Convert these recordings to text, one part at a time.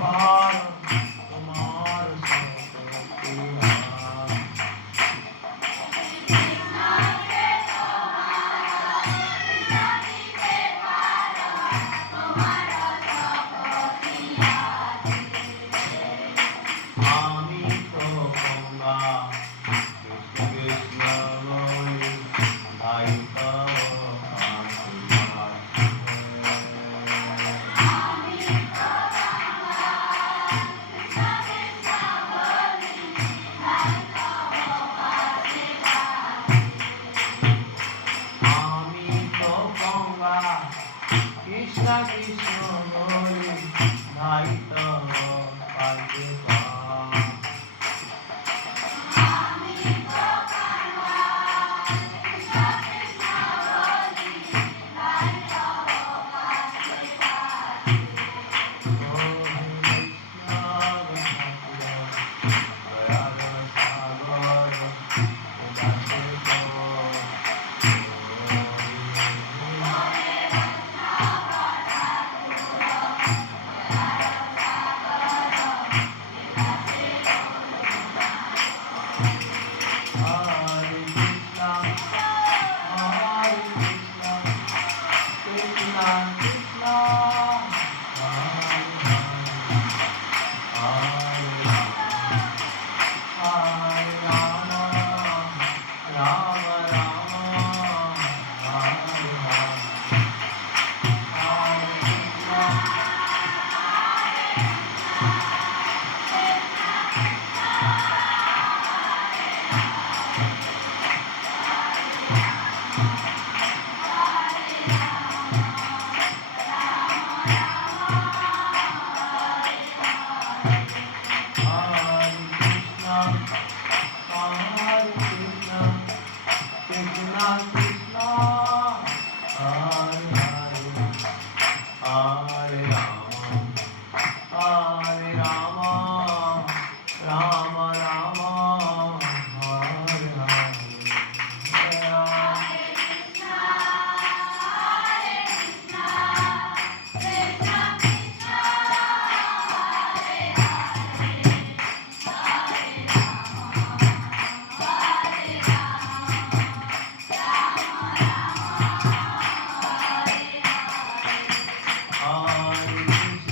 পার তোমার শপথে আমি তো গঙ্গা কৃষ্ণ কৃষ্ণ বলি তাই তো আমি তো গঙ্গা কৃষ্ণ কৃষ্ণ বলি তাই তো পাইতে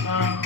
Krishna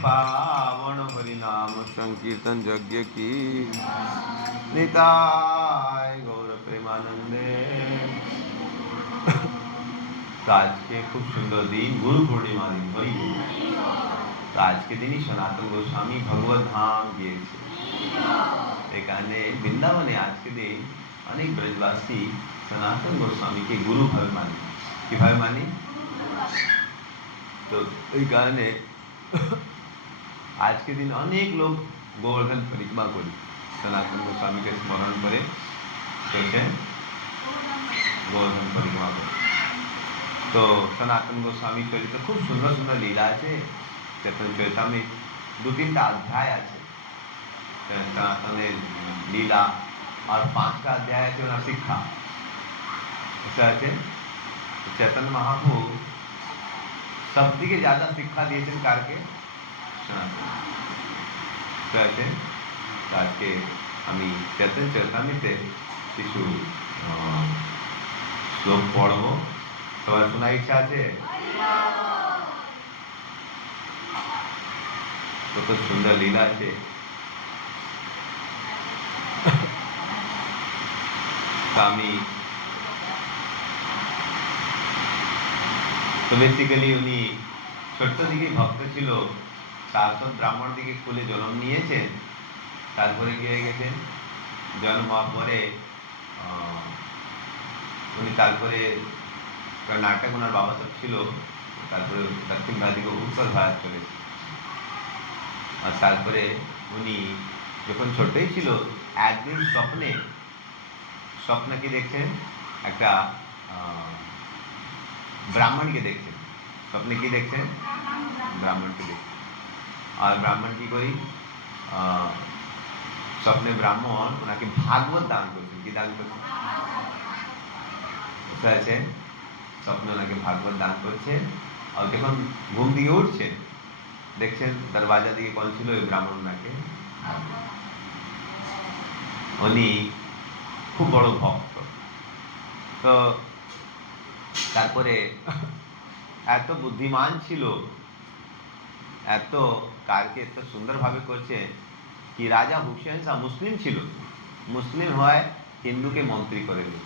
पावन हरि नाम संकीर्तन यज्ञ की निताय गौर प्रेमानंदे। तो आज के खूब सुंदर दिन गुरु पूर्णिमा दिन हरि बोल। तो आज के दिन ही सनातन गोस्वामी भगवत धाम গিয়েছে। এখানে বৃন্দাবনে আজকে দিন অনেক ব্রজবাসী সনাতন গোস্বামীকে গুরু ভাবে মানে। কিভাবে মানে? তো এই কারণে আজকে দিন অনেক লোক গোবর্ধন পরিক্রমা করে সনাতন গোস্বামীকে স্মরণ করে চলছে গোবর্ধন পরিক্রমা করে। তো সনাতন গোস্বামী চরিত খুব সুন্দর সুন্দর লীলা আছে। চৈতন্য চরিতামৃত 2-3টা অধ্যায় আছে সনাতনের লীলা, আর 5টা অধ্যায় আছে ওনার শিক্ষা। ऐसा আছে चैतन्य महाप्रभु सब থেকে ज्यादा শিক্ষা দিয়েছেন কারকে? সনাতন। তো আছে আজকে আমি চৈতন্য চরিতামৃতে কিছু শ্লোক পড়ব। সবার শোনার ইচ্ছা আছে? কত সুন্দর লীলা আছে। আমি তো বেসিক্যালি উনি ছোট্ট দিকে ভক্ত ছিল, শাশ্বত ব্রাহ্মণ দিকে কুলে জন্ম নিয়েছেন। তারপরে কি হয়ে গেছেন, জন্ম হওয়ার পরে উনি তারপরে কর্ণাটক ওনার বাবা সব ছিল, তারপরে দক্ষিণ ভারত থেকে উত্তর ভারত চলেছে। আর তারপরে উনি যখন ছোটই ছিল একদিন স্বপ্নে কি দেখছেন, একটা ব্রাহ্মণকে দেখছেন। স্বপ্নে কি দেখছেন? ব্রাহ্মণকে দেখছেন। আর ব্রাহ্মণ কি করি, স্বপ্নে ব্রাহ্মণ ওনাকে ভাগবত দান করছেন। কি দান করছেন? বুঝতে পারছেন? স্বপ্নে ওনাকে ভাগবত দান করছে। আর যখন ঘুম থেকে উঠছেন দেখছেন দরওয়াজা দিকে কোন ছিল, ওই ব্রাহ্মণ ওনাকে। উনি খুব বড় ভক্ত। তো তারপরে এত বুদ্ধিমান ছিল, এত কারকে এত সুন্দরভাবে করছে কি রাজা হুসেন শাহ মুসলিম ছিল, মুসলিম হয় হিন্দুকে মন্ত্রী করে দিল।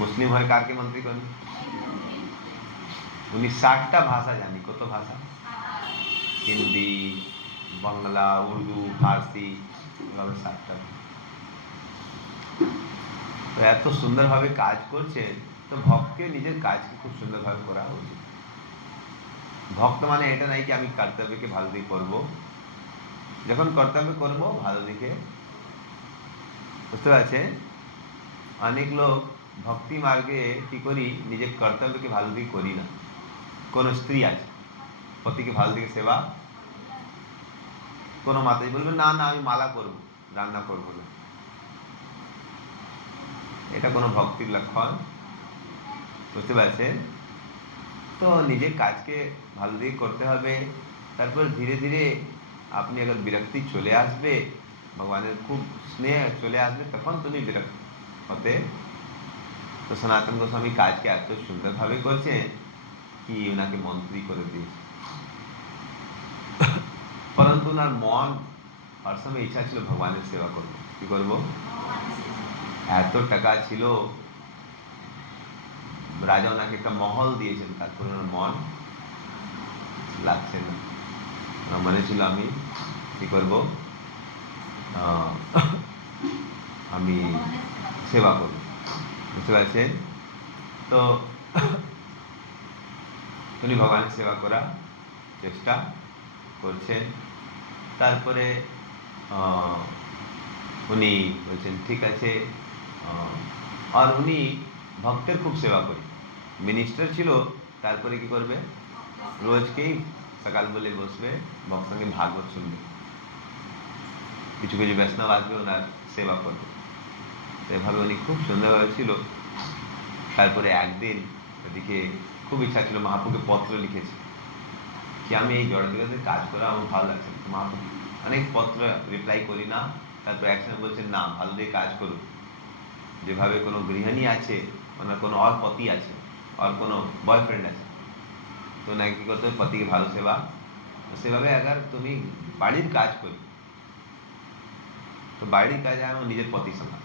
মুসলিম হয় কারকে মন্ত্রী করেন? উনি 60টা ভাষা জানি। কত ভাষা? হিন্দি, বাংলা, উর্দু, ফার্সি, এভাবে 60টা। তো এত সুন্দরভাবে কাজ করছেন। তো ভক্তকে নিজের কাজকে খুব সুন্দরভাবে করা উচিত। ভক্ত মানে এটা নাই কি আমি কর্তব্যকে ভালো দিকে করবো। যখন কর্তব্য করবো ভালো দিকে, বুঝতে পারছেন? অনেক লোক ভক্তি মার্গে কি করি, নিজের কর্তব্যকে ভালো দিকে করি না। কোন স্ত্রী আছে পতিকে ভালো দিকে সেবা, কোন মাতাজি বলবে না না আমি মালা করব, রান্না করবো না। এটা কোনো ভক্তির লক্ষণ? বুঝতে পারছেন? তো নিজের কাজকে ভালো দিকে করতে হবে। তারপর ধীরে ধীরে আপনি আবার বিরক্তি চলে আসবে, ভগবানের খুব স্নেহ চলে আসবে, তখন তুমি বিরক্ত হতে। তো সনাতন গোস্বামী কাজকে এত সুন্দরভাবে করছে কি ওনাকে মন্ত্রী করে দিয়েছে। পরন্তু ওনার মন আর সময় ইচ্ছা ছিল ভগবানের সেবা করবো। কি করবো? এত টাকা ছিল, রাজা ওনাকে একটা মহল দিয়েছেন, তারপরে ওনার মন লাগছে না। ওনার মনে ছিল আমি কি করবো, আমি সেবা করব। বুঝতে পারছেন? তো উনি ভগবানের সেবা করার চেষ্টা করছেন। তারপরে উনি বলছেন ঠিক আছে। আর উনি ভক্তের খুব সেবা করেন। মিনিস্টার ছিল, তারপরে কি করবে, রোজকেই সকাল বলে বসবে, ভক্ত সঙ্গে ভাগবত শুনবে। কিছু কিছু বৈষ্ণব আসবে, ওনার সেবা করবে। এভাবে উনি খুব সুন্দরভাবে ছিল। তারপরে একদিন ওদিকে খুব ইচ্ছা ছিল, মহাপ্রভুকে পত্র লিখেছে কি আমি এই জড়জগতের কাজ করা আমার ভালো লাগছে। মহাপ্রভু অনেক পত্র রিপ্লাই করি না। তারপর একসময় বলছেন না ভালো দিয়ে কাজ করুন। যেভাবে কোনো গৃহিণী আছে, ওনার কোনো আর পতি আছে, আর কোনো বয়ফ্রেন্ড আছে, তো ওনাকে কি করতে হবে, পতিকে ভালো সেবা সেভাবে আগার তুমি বাড়ির কাজ করি তো বাড়ির কাজে আমার নিজের প্রতি সমান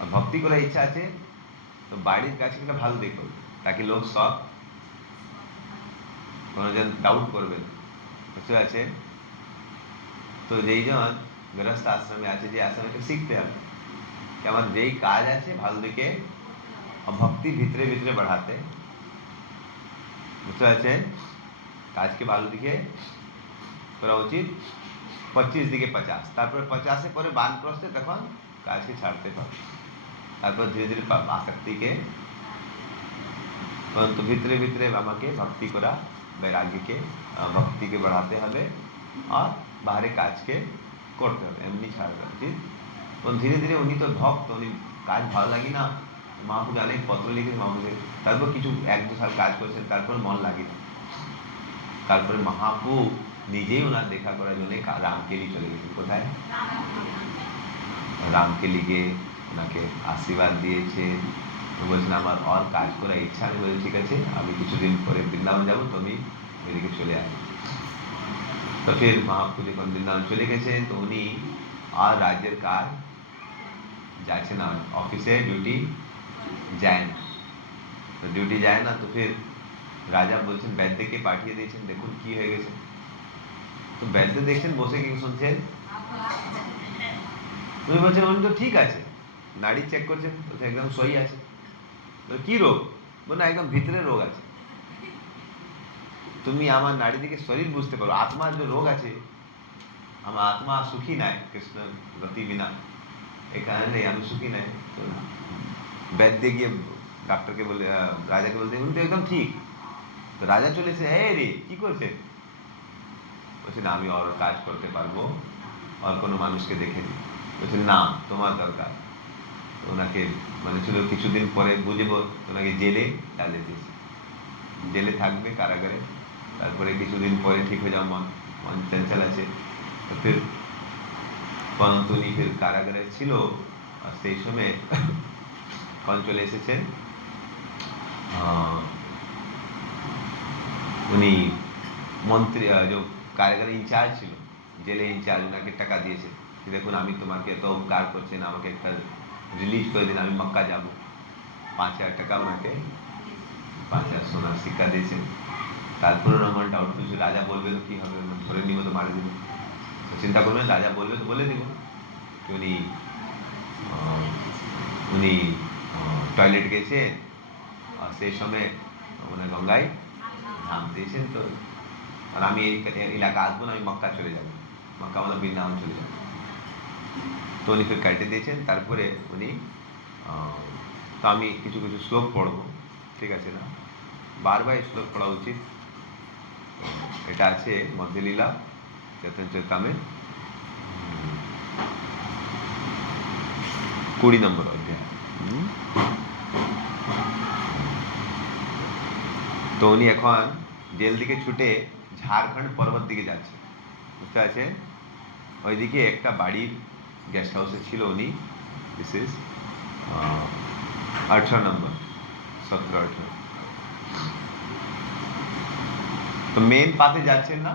আর ভক্তি করার ইচ্ছা আছে তো বাড়ির কাজগুলো ভালো দিয়ে করবে তাকে লোক সব কোনোজন ডাউট করবে না বুঝতে পারছে তো যেই জন গৃহস্থ আশ্রমে আছে যে আশ্রমে শিখতে হবে कि আমার যেই কাজ আছে ভালো দিকে ভক্তি ভিতরে ভিতরে বাড়াতে বুঝতে পারছেন কাজকে ভালো দিকে করা উচিত 25 দিকে 50 তারপরে 50 পরে বানপ্রস্থে তখন কাজকে ছাড়তে পারে তারপর ধীরে ধীরে আসক্তিকে परंतु ভিতরে ভিতরে আমাকে ভক্তি করা বৈরাগ্যকে ভক্তিকে বাড়াতে হবে আর বাহিরে কাজকে করতে হবে এমনি ছাড়া উচিত এবং ধীরে ধীরে উনি তো ভক্ত উনি কাজ ভালো লাগে না মহাপুর অনেক পত্র লিখে মহাপুরে তারপর কিছু 1-2 সাল কাজ করেছেন তারপর মন লাগে না তারপরে মহাপু নিজেই ওনার দেখা করার জন্য রামকেলি চলে গেছেন কোথায় রামকেলি গিয়ে ওনাকে আশীর্বাদ দিয়েছে তো বলছেন আমার আর কাজ করার ইচ্ছা আমি বলি ঠিক আছে আমি কিছুদিন পরে বৃন্দাবন যাবো তুমি এদিকে চলে আসো তো ফির মহাপু যখন বৃন্দাবন চলে গেছেন তো উনি আর রাজ্যের কাজ যাচ্ছে না অফিসে ডিউটি যায় না তো ডিউটি যায় না তো ফির রাজা বলছেন বৈদ্যকে পাঠিয়ে দিয়েছেন দেখুন কি হয়ে গেছে তো বৈদ্য দেখছেন বসে কি শুনছেন উনি বলছেন উনি তো ঠিক আছে নাড়ি চেক করছেন বলছে একদম সহি আছে কি রোগ বলে একদম ভিতরে রোগ আছে তুমি আমার নাড়ি দিকে শরীর বুঝতে পারো আত্মার যে রোগ আছে আমার আত্মা সুখী নাই কৃষ্ণ গতি বিনা এই কারণে আমি সুখী নাই তো বৈদ্য গিয়ে ডাক্তারকে বলে রাজাকে বলতে উনি তো একদম ঠিক তো রাজা চলেছে হে রে কি করছে বলছে না আমি আর কাজ করতে পারবো আর কোনো মানুষকে দেখে দিই বলছে না তোমার দরকার ওনাকে মানে ছিল কিছুদিন পরে বুঝবো ওনাকে জেলে ডালে দিয়েছে জেলে থাকবে কারাগারে তারপরে কিছুদিন পরে ঠিক হয়ে যাও মন মন চঞ্চল আছে তো ফির পরন্তু উনি ফির কারাগারে ছিল আর সেই সময় কখন চলে এসেছেন উনি মন্ত্রী যে কারাগারে ইনচার্জ ছিল জেলে ইনচার্জ ওনাকে টাকা দিয়েছে দেখুন আমি তোমাকে এত উপকার করছেন আমাকে একটা রিলিজ করে দিন আমি মক্কা যাব 5,000 টাকা ওনাকে 5,000 সোনার শিক্ষা দিয়েছেন তারপরে আমার ডাউট কিছু রাজা বলবে তো কি হবে ধরে নিব তো মারে দিব তো চিন্তা করবেন রাজা বলবে তো বলে দিব উনি উনি টয়লেট গেছে আর সেই সময় ওনার গঙ্গায় ধাম দিয়েছেন তো আর আমি এই এলাকা আসবো না আমি মক্কা চলে যাব মক্কা মানে বৃন্দাবন চলে যাব তো উনি ফির কেটে দিয়েছেন তারপরে উনি তো আমি কিছু কিছু শ্লোক পড়ব ঠিক আছে না বারবার এই শ্লোক পড়া উচিত এটা আছে মধ্যলীলা চৈতন্য চরিতামৃত 20 নম্বর অধ্যায় তো উনি এখন জেল দিকে ছুটে ঝাড়খণ্ড পর্বত দিকে যাচ্ছে বুঝতে আছে ওইদিকে একটা বাড়ির গেস্ট হাউসে ছিল উনি দিস ইজ 18 নম্বর 17-18 তো মেন পাতে যাচ্ছেন না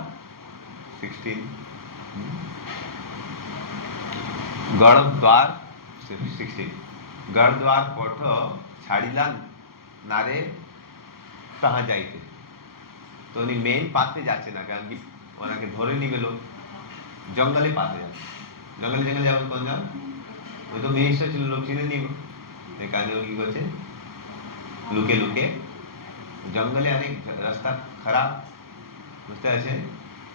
16 গড়দ্বার 16 গড়দ্বার পথ ছাড়িলা নারে তাহা যাইতে তো উনি মেন পাতে যাচ্ছে না কারণ কি ওনাকে ধরে নিবে লোক জঙ্গলে পাতে যাচ্ছে জঙ্গলে জঙ্গলে যাবেন কোন যান ওই তো মিনিস্টার ছিল লোক চিনে নিব এই কারণে উনি কি করছে লুকে লুকে জঙ্গলে অনেক রাস্তা খারাপ বুঝতে পারছেন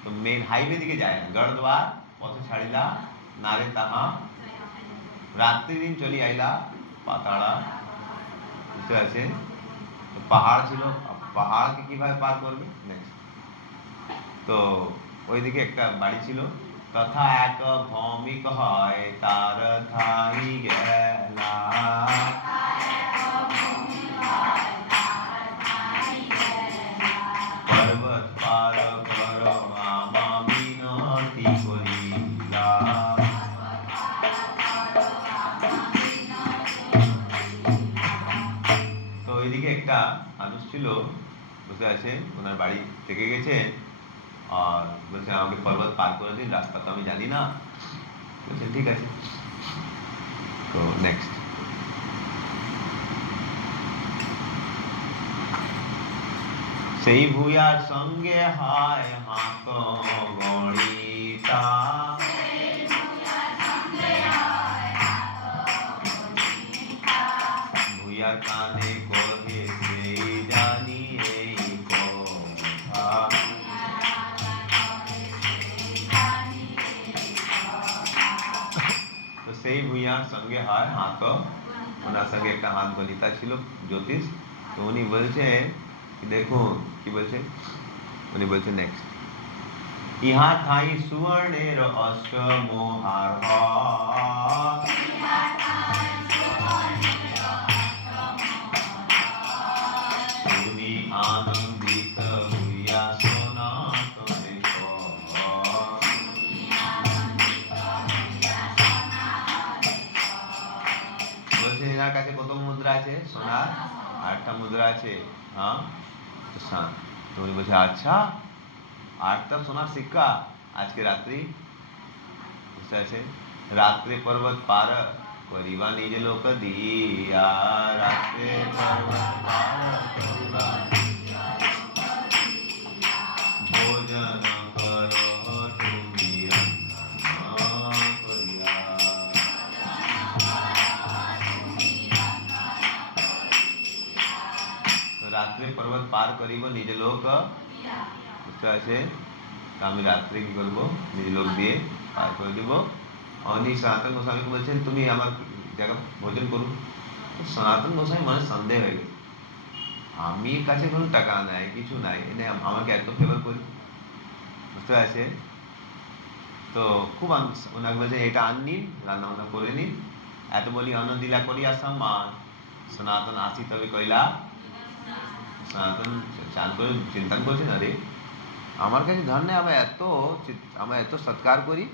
তো মেন হাইওয়ে দিকে যায় না গড়দ্বার পথ ছাড়িলা নারে তাহা রাত্রি দিন চলি আইলা পাতাড়া বুঝতে পারছেন তো পাহাড় ছিল পাহাড়কে কিভাবে পার করবে নেক্সট তো ওইদিকে একটা বাড়ি ছিল তথা এক ভৌমিক হয় তার ঠাই গেলা পর্বত পার কর আমা বিনতি করিলা তো ওইদিকে একটা মানুষ ছিল বুঝতে আছে ওনার বাড়ি থেকে গেছেন আর বলছে আমাকে পর্বত পার করে দিন, রাস্তা তো আমি জানি না। বলছে ঠিক আছে। তো নেক্সট, সেই ভূয়ার সঙ্গে হায় হাত গণিতা, ভূয়ার কানে কহে সেই জানি এই কথা। তো সেই ভূঁইয়ার সঙ্গে হয় হাত, ওনার সঙ্গে একটা হাত গণিতা ছিল, জ্যোতিষ। তো উনি বলছে দেখুন কি বলছে, উনি বলছে নেক্সট, ইহা ঠাই সুবর্ণের অষ্টমহার হয়, শুনি আনন্দিত হইয়া সনাতনে কয়। বলছে এনার কাছে কত মুদ্রা আছে? সোনার 8টা মুদ্রা আছে। হ্যাঁ, তো উনি বলছে আচ্ছা 8টা সোনার সিক্কা, আজকে রাত্রি বুঝতে আছে, রাত্রে পর্বত পার করিবা নিজ লোক দিয়া, রাত্রে পর্বত পার করিবা ভোজন করো তুমি রন্ধন করিয়া। তো রাত্রে পর্বত পার করিব নিজ লোক, বুঝতে আছে, তো আমি রাত্রে কি করবো, নিজ লোক দিয়ে পার করে দিব। অনি সনাতন গোস্বামীকে বলছেন তুমি আমার জায়গা ভোজন করুন। তো সনাতন গোস্বামী মানে সন্দেহ হয়ে গেছে, আমি কাছে কোনো টাকা নাই, কিছু নাই, এনে আমাকে এত ফেভার করি, বুঝতে আছে। তো খুব ওনাকে বলছে এটা আন নিন, রান্না বান্না করে নিন, এত বলি অনদিলা করিয়া সম্মান, সনাতন আসি তবে কইলা। সনাতন চান করে চিন্তা করছেন, আরে আমার কাছে ধর নেই, আমরা এত সৎকার করি,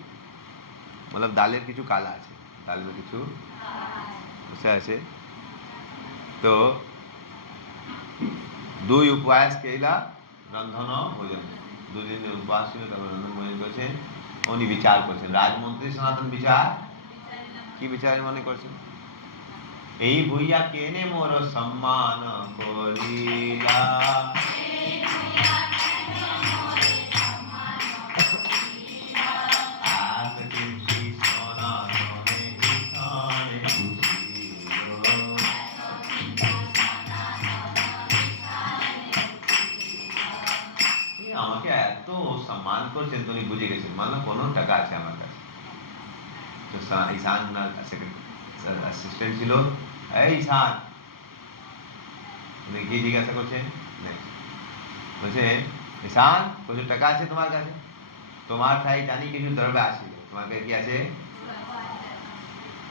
মতলব ডালের কিছু কালা আছে, ডালের কিছু বুঝতে আছে। তো 2 উপবাস কেলা রন্ধন ভোজন, 2 দিন উপবাস ছিল, তারপর রন্ধন ভোজন করেছেন। উনি বিচার করছেন, রাজমন্ত্রী সনাতন বিচার, কি বিচার মনে করছেন, এই ভূইয়া কেনে মোর সম্মান করিলা, আমাকে এত সম্মান করছেন, তুমি বুঝে গেছেন, মানে কোনো টাকা আছে আমার কাছে। তো ঈশান অ্যাসিস্ট্যান্ট ছিল, এই ঈশান, উনি কি জিজ্ঞাসা করছেন, বলছে ঈশান প্রচুর টাকা আছে তোমার কাছে? তোমার ঠাই জানি কিছু দ্রব্য আসিল, তোমার কাছে কি আছে?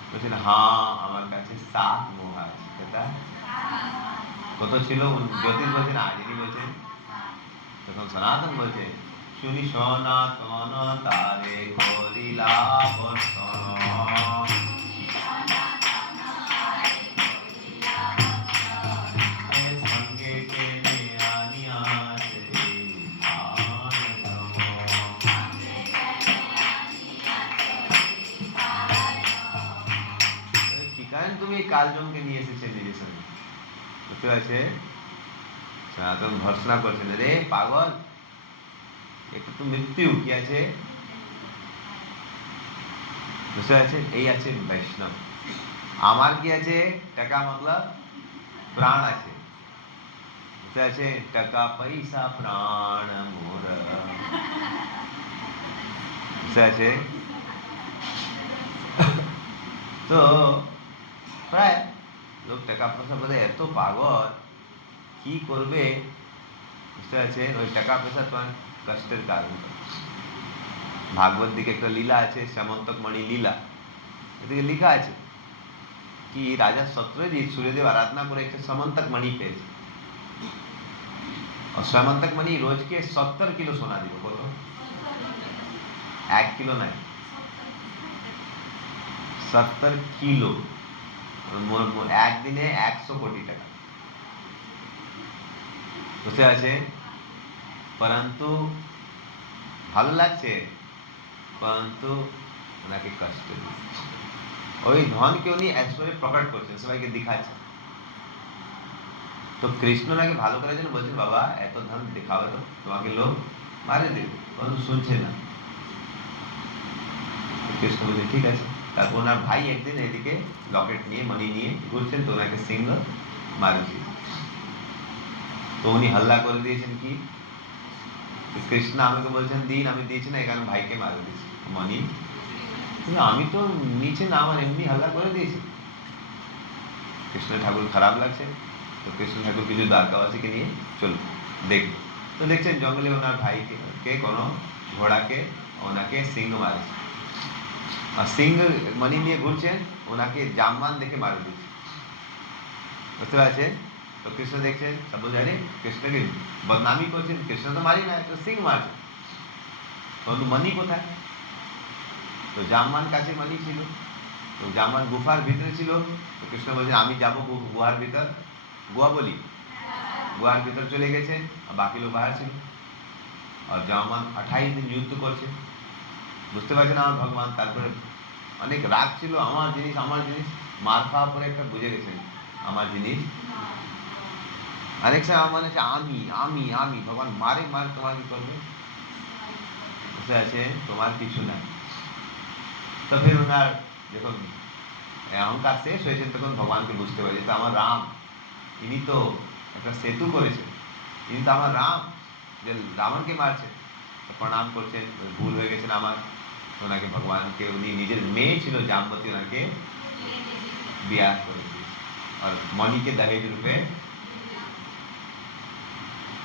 বলছেন হ্যাঁ আমার কাছে 7 মোহর আছে। সেটা কত ছিল? জ্যোতিষ বলছেন, আজই বলছেন। তখন সনাতন বলছে, শুনি সনাতন তারে করিলা বর্ষণ, সঙ্গে টেনে আনিয়াছে কি কারণ তুমি কালজমকে নিয়ে এসেছেন নিজের সঙ্গে, বুঝতে পারছে। সনাতন ভর্সনা করছেন, রে পাগল, একটু তো মৃত্যু কি আছে, বুঝতে পারছেন, এই আছে বৈষ্ণব। আমার কি আছে? টাকা মতলব প্রাণ আছে, বুঝতে আছে, টাকা পয়সা প্রাণ মোর, বুঝতে আছে। তো প্রায় লোক টাকা পয়সা বোধহয় এত পাগল, কি করবে, বুঝতে আছে, ওই টাকা পয়সা তোমার কষ্টের কারণ। ভাগবত দিকে একটা লীলা আছে, শ্যামন্তক মণি লীলা, এদিকে লেখা আছে কি রাজা সত্যজিৎ সূর্যদেব আরাধনা করে একটা সমন্তক মণি পেয়েছে, और समंतक मणि रोज के 70 किलो सोना দিব, কত? 1 কিলো নাই, 70 কিলো, একদিনে 100 কোটি টাকা, বুঝতে আছে। परंतु ভালো লাগছে, কিন্তু ওনাকে কষ্ট দিচ্ছে। ওই ধনকে উনি ঐশ্বর্যে প্রকট করছেন, সবাইকে দেখাচ্ছেন। তো কৃষ্ণ নাকি ভালো করার জন্য বলছেন, বাবা এত ধন দেখাবে তো তোমাকে লোক মারে দেবে, কিন্তু শুনছে না। কৃষ্ণ বলছে ঠিক আছে। তারপর ওনার ভাই একদিন এদিকে লকেট নিয়ে মানি নিয়ে ঘুরছেন, তো ওনাকে সিংহ মারে দিয়েছে। তো উনি হাল্লা করে দিয়েছেন কি, কৃষ্ণ আমাকে বলছেন দিন, আমি দিয়েছি না, এখানে ভাইকে মারে দিয়েছি মানি। আমি তো নিচে না, আমার এমনি হাল্লা করে দিয়েছি। কৃষ্ণ ঠাকুর খারাপ লাগছে, তো কৃষ্ণ ঠাকুর কিছু দ্বারকাবাসীকে নিয়ে চলো দেখবো। তো দেখছেন জঙ্গলে ওনার ভাইকে কোনো ঘোড়াকে ওনাকে সিংহ মারেছে, আর সিংহ মানি নিয়ে ঘুরছেন, ওনাকে জাম্বান দেখে মারে দিচ্ছে। বুঝতে পারছেন? তো কৃষ্ণ দেখছেন, সব বলছে আরে কৃষ্ণকে বদনামি করছেন, কৃষ্ণ তো মারি না, তো সিংহ মারছে, কিন্তু মানি কোথায়? তো জাম্বান কাছে মানি ছিল, তো জাম্বান গুফার ভিতরে ছিল। তো কৃষ্ণ বলছেন আমি যাবো গুহার ভিতর, গুহা বলি, গুহার ভিতর চলে গেছে, আর বাকি লোক বাহার ছিল। আর জাম্বান 28 দিন যুদ্ধ করছে। বুঝতে পারছেন আমার ভগবান? তারপরে অনেক রাগ ছিল, আমার জিনিস আমার জিনিস, মার খাওয়ার পরে একটা বুঝে গেছেন আমার জিনিস। আরেক সময় আমার মনে হচ্ছে আমি আমি আমি ভগবান মারে মারে, তোমার কি করবে? বুঝতে আছে তোমার কিছু নাই। তো ফির ওনার যখন অহংকার শেষ হয়েছেন, তখন ভগবানকে বুঝতে পারে তো আমার রাম, ইনি তো একটা সেতু করেছেন, ইনি তো আমার রাম, যে রাবণকে মারছে। তো প্রণাম করছেন, ভুল হয়ে গেছেন আমার। ওনাকে ভগবানকে, উনি নিজের মেয়ে ছিল জামবতী, ওনাকে বিয়াহ করে দিয়েছে, আর মণিকে দহেজ রূপে।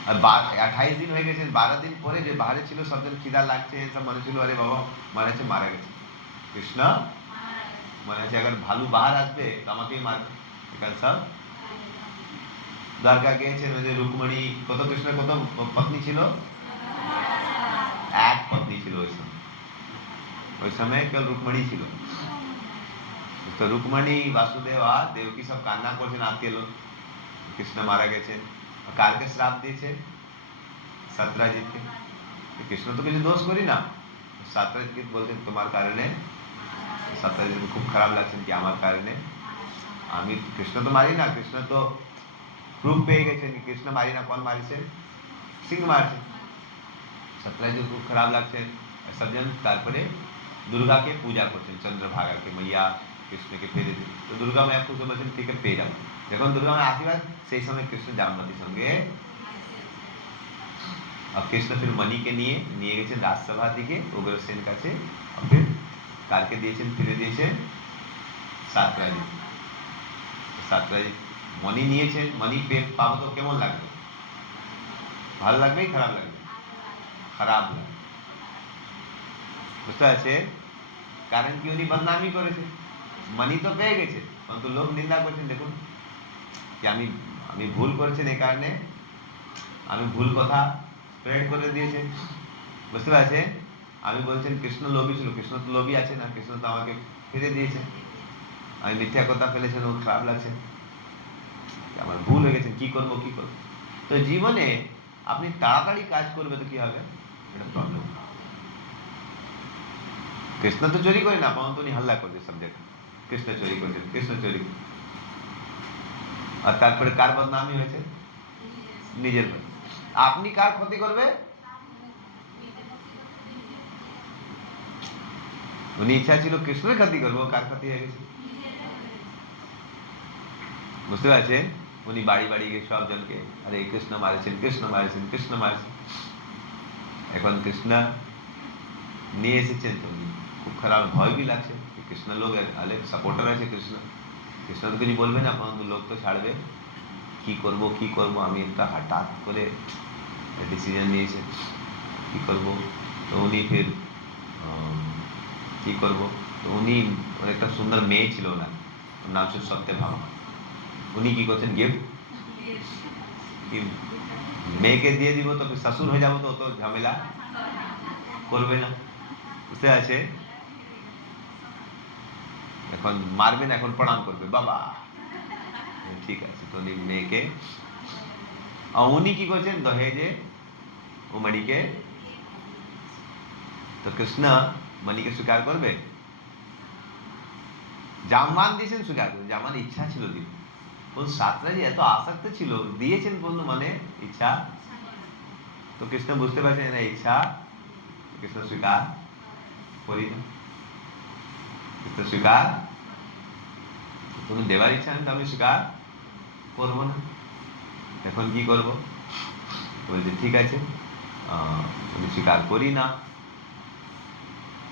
আর 28 দিন হয়ে গেছে, 12 দিন পরে যে বাহারে ছিল, সবজন খিদা লাগছে, সব মনে ছিল আরে বাবা মনে হচ্ছে মারা গেছে কৃষ্ণ, মনে হচ্ছে আবার ভালু বাহার আসবে তো আমাকেই মারবে। এখানে সব দ্বারকা গিয়েছেন, ওই যে রুকমণি, কত কৃষ্ণের কত পত্নী ছিল? এক পত্নী ছিল ওই সময়, ওই সময় কেবল রুকমণি ছিল। তো রুকমণি, বাসুদেব আর দেবকী সব কান্না করছেন, আত্মীয় লোক, কৃষ্ণ মারা গেছেন। কারকে শ্রাপ দিয়েছে? সত্যজিৎকে। কৃষ্ণ তো কিছু দোষ করি না, সত্যজিৎ বলছেন তোমার কারণে। সত্যজিৎ খুব খারাপ লাগছেন কি আমার কারণে, আমি কৃষ্ণ তো মারি না, কৃষ্ণ তো প্রুফ পেয়ে গেছেন কৃষ্ণ মারি না, কোন মারিছে? সিংহ মারছে। সত্যজিৎ খুব খারাপ লাগছেন। সবজন তারপরে দুর্গাকে পূজা করছেন, চন্দ্রভাগাকে, মাইয়া কৃষ্ণকে ফেলে দিন। তো দুর্গা মায়া পুজো বলছেন ঠিক আছে পেয়ে যাবো। যখন দুর্গা মায়া আশীর্বাদ, সেই সময় কৃষ্ণ জামবতীর সঙ্গে, और कृष्ण फिर मणि के নিয়ে গেছেন রাজসভা দিকে উগ্রসেন কাছে, और फिर কারকে দিয়েছেন, ফিরে দিয়েছেন সাতরাজি। সাতরাজি মণি নিয়েছেন, মণি পাবো তো কেমন লাগবে? ভালো লাগবে খারাপ লাগবে? খারাপ লাগবে। বুঝতে পারছে? কারণ কি উনি বদনামি করেছে, মণি তো পেয়ে গেছে, কিন্তু লোক নিন্দা করছেন। দেখুন কি আমি আমি ভুল করেছেন, এই কারণে আমি ভুল কথা স্প্রেড করে দিয়েছে। বুঝতে পারছে? আমি বলছেন কৃষ্ণ লোভী ছিল, কৃষ্ণ তো লোভী আছে না, কৃষ্ণ তো আমাকে ফিরে দিয়েছে। আমি মিথ্যা কথা ফেলেছেন, ও খারাপ লাগছে, আমার ভুল হয়ে গেছে, কি করবো কি করবো। তো জীবনে আপনি তাড়াতাড়ি কাজ করবে তো কি হবে, এটা প্রবলেম। কৃষ্ণ তো চুরি করে না, পরন্তু উনি হাল্লা করছে সব জায়গায়, কৃষ্ণ চুরি করছেন, কৃষ্ণ চুরি। আর তারপরে কার বদনামি হয়েছে? নিজের ভাই। আপনি কার ক্ষতি করবে? উনি ইচ্ছা ছিল কৃষ্ণের ক্ষতি করবো, কার ক্ষতি হয়ে গেছে? বুঝতে পারছেন? উনি বাড়ি বাড়ি গিয়ে সবজনকে আরে কৃষ্ণ মারেছেন, কৃষ্ণ মারেছেন, কৃষ্ণ মারেছেন। এখন কৃষ্ণ নিয়ে এসেছেন, তো খুব খারাপ ভয় भी লাগছে, কৃষ্ণ লোক আলে সাপোর্টার আছে কৃষ্ণ, কৃষ্ণ তো কিছু বলবে না, পরন্তু লোক তো ছাড়বে। কি করব কি করব, আমি একটা হঠাৎ করে ডিসিশন নিয়েছে কি করব। তো উনি ফির কি করব, তো উনি, ওর একটা সুন্দর মেয়ে ছিল, ওনার নাম ছিল সত্যভামা। উনি কি করছেন, গিফট কি মেয়েকে দিয়ে দিব, তো শ্বশুর হয়ে যাবো, তো অত ঝামেলা করবে না। বুঝতে আছে? এখন মারবে না, এখন প্রণাম করবে বাবা, ঠিক আছে। তো উনি মেয়েকে, আর উনি কি করছেন, দহেজে ও মণিকে তো কৃষ্ণ মণিকে স্বীকার করবে? জাম্বান দিয়েছেন স্বীকার করবে, জাম্বান ইচ্ছা ছিল দিন, সাতরাজি এত আসক্ত ছিল, দিয়েছেন বললো মানে ইচ্ছা। তো কৃষ্ণ বুঝতে পারছেন না ইচ্ছা, কৃষ্ণ স্বীকার করি না। কৃষ্ণ স্বীকার, তুমি দেবার ইচ্ছা নেই তো আমি স্বীকার করবো না। এখন কি করবো? বলছে ঠিক আছে, আমি স্বীকার করি না।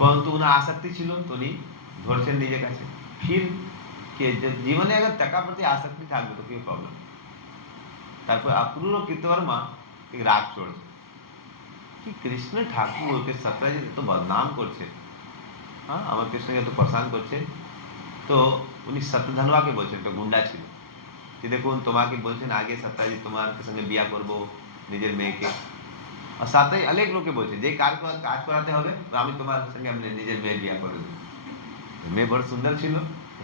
परंतु उन्हें आसक्ति ছিল, তো উনি ধরছেন নিজের কাছে। फिर के জীবনে अगर টাকা প্রতি আসক্তি থাকবে তো কি প্রবলেম। তারপর অক্রূর ও কৃতবর্মা एक রাগ চড়ছে कि কৃষ্ণ ঠাকুর के सतराजी तो बदनाम করছে, হ্যাঁ আমার কৃষ্ণকে এত পছন্দ করছে। তো উনি সত্যধনবাকে বলছেন, একটা গুন্ডা ছিল, যে দেখুন তোমাকে বলছেন আগে সত্তাজি তোমার সঙ্গে বিয়া করবো নিজের মেয়েকে, আর সাথে অনেক লোকে বলছে যে কাজ করাতে হবে আমি তোমার সঙ্গে আমি নিজের মেয়ের বিয়া করে দেবো। মেয়ে বড় সুন্দর ছিল,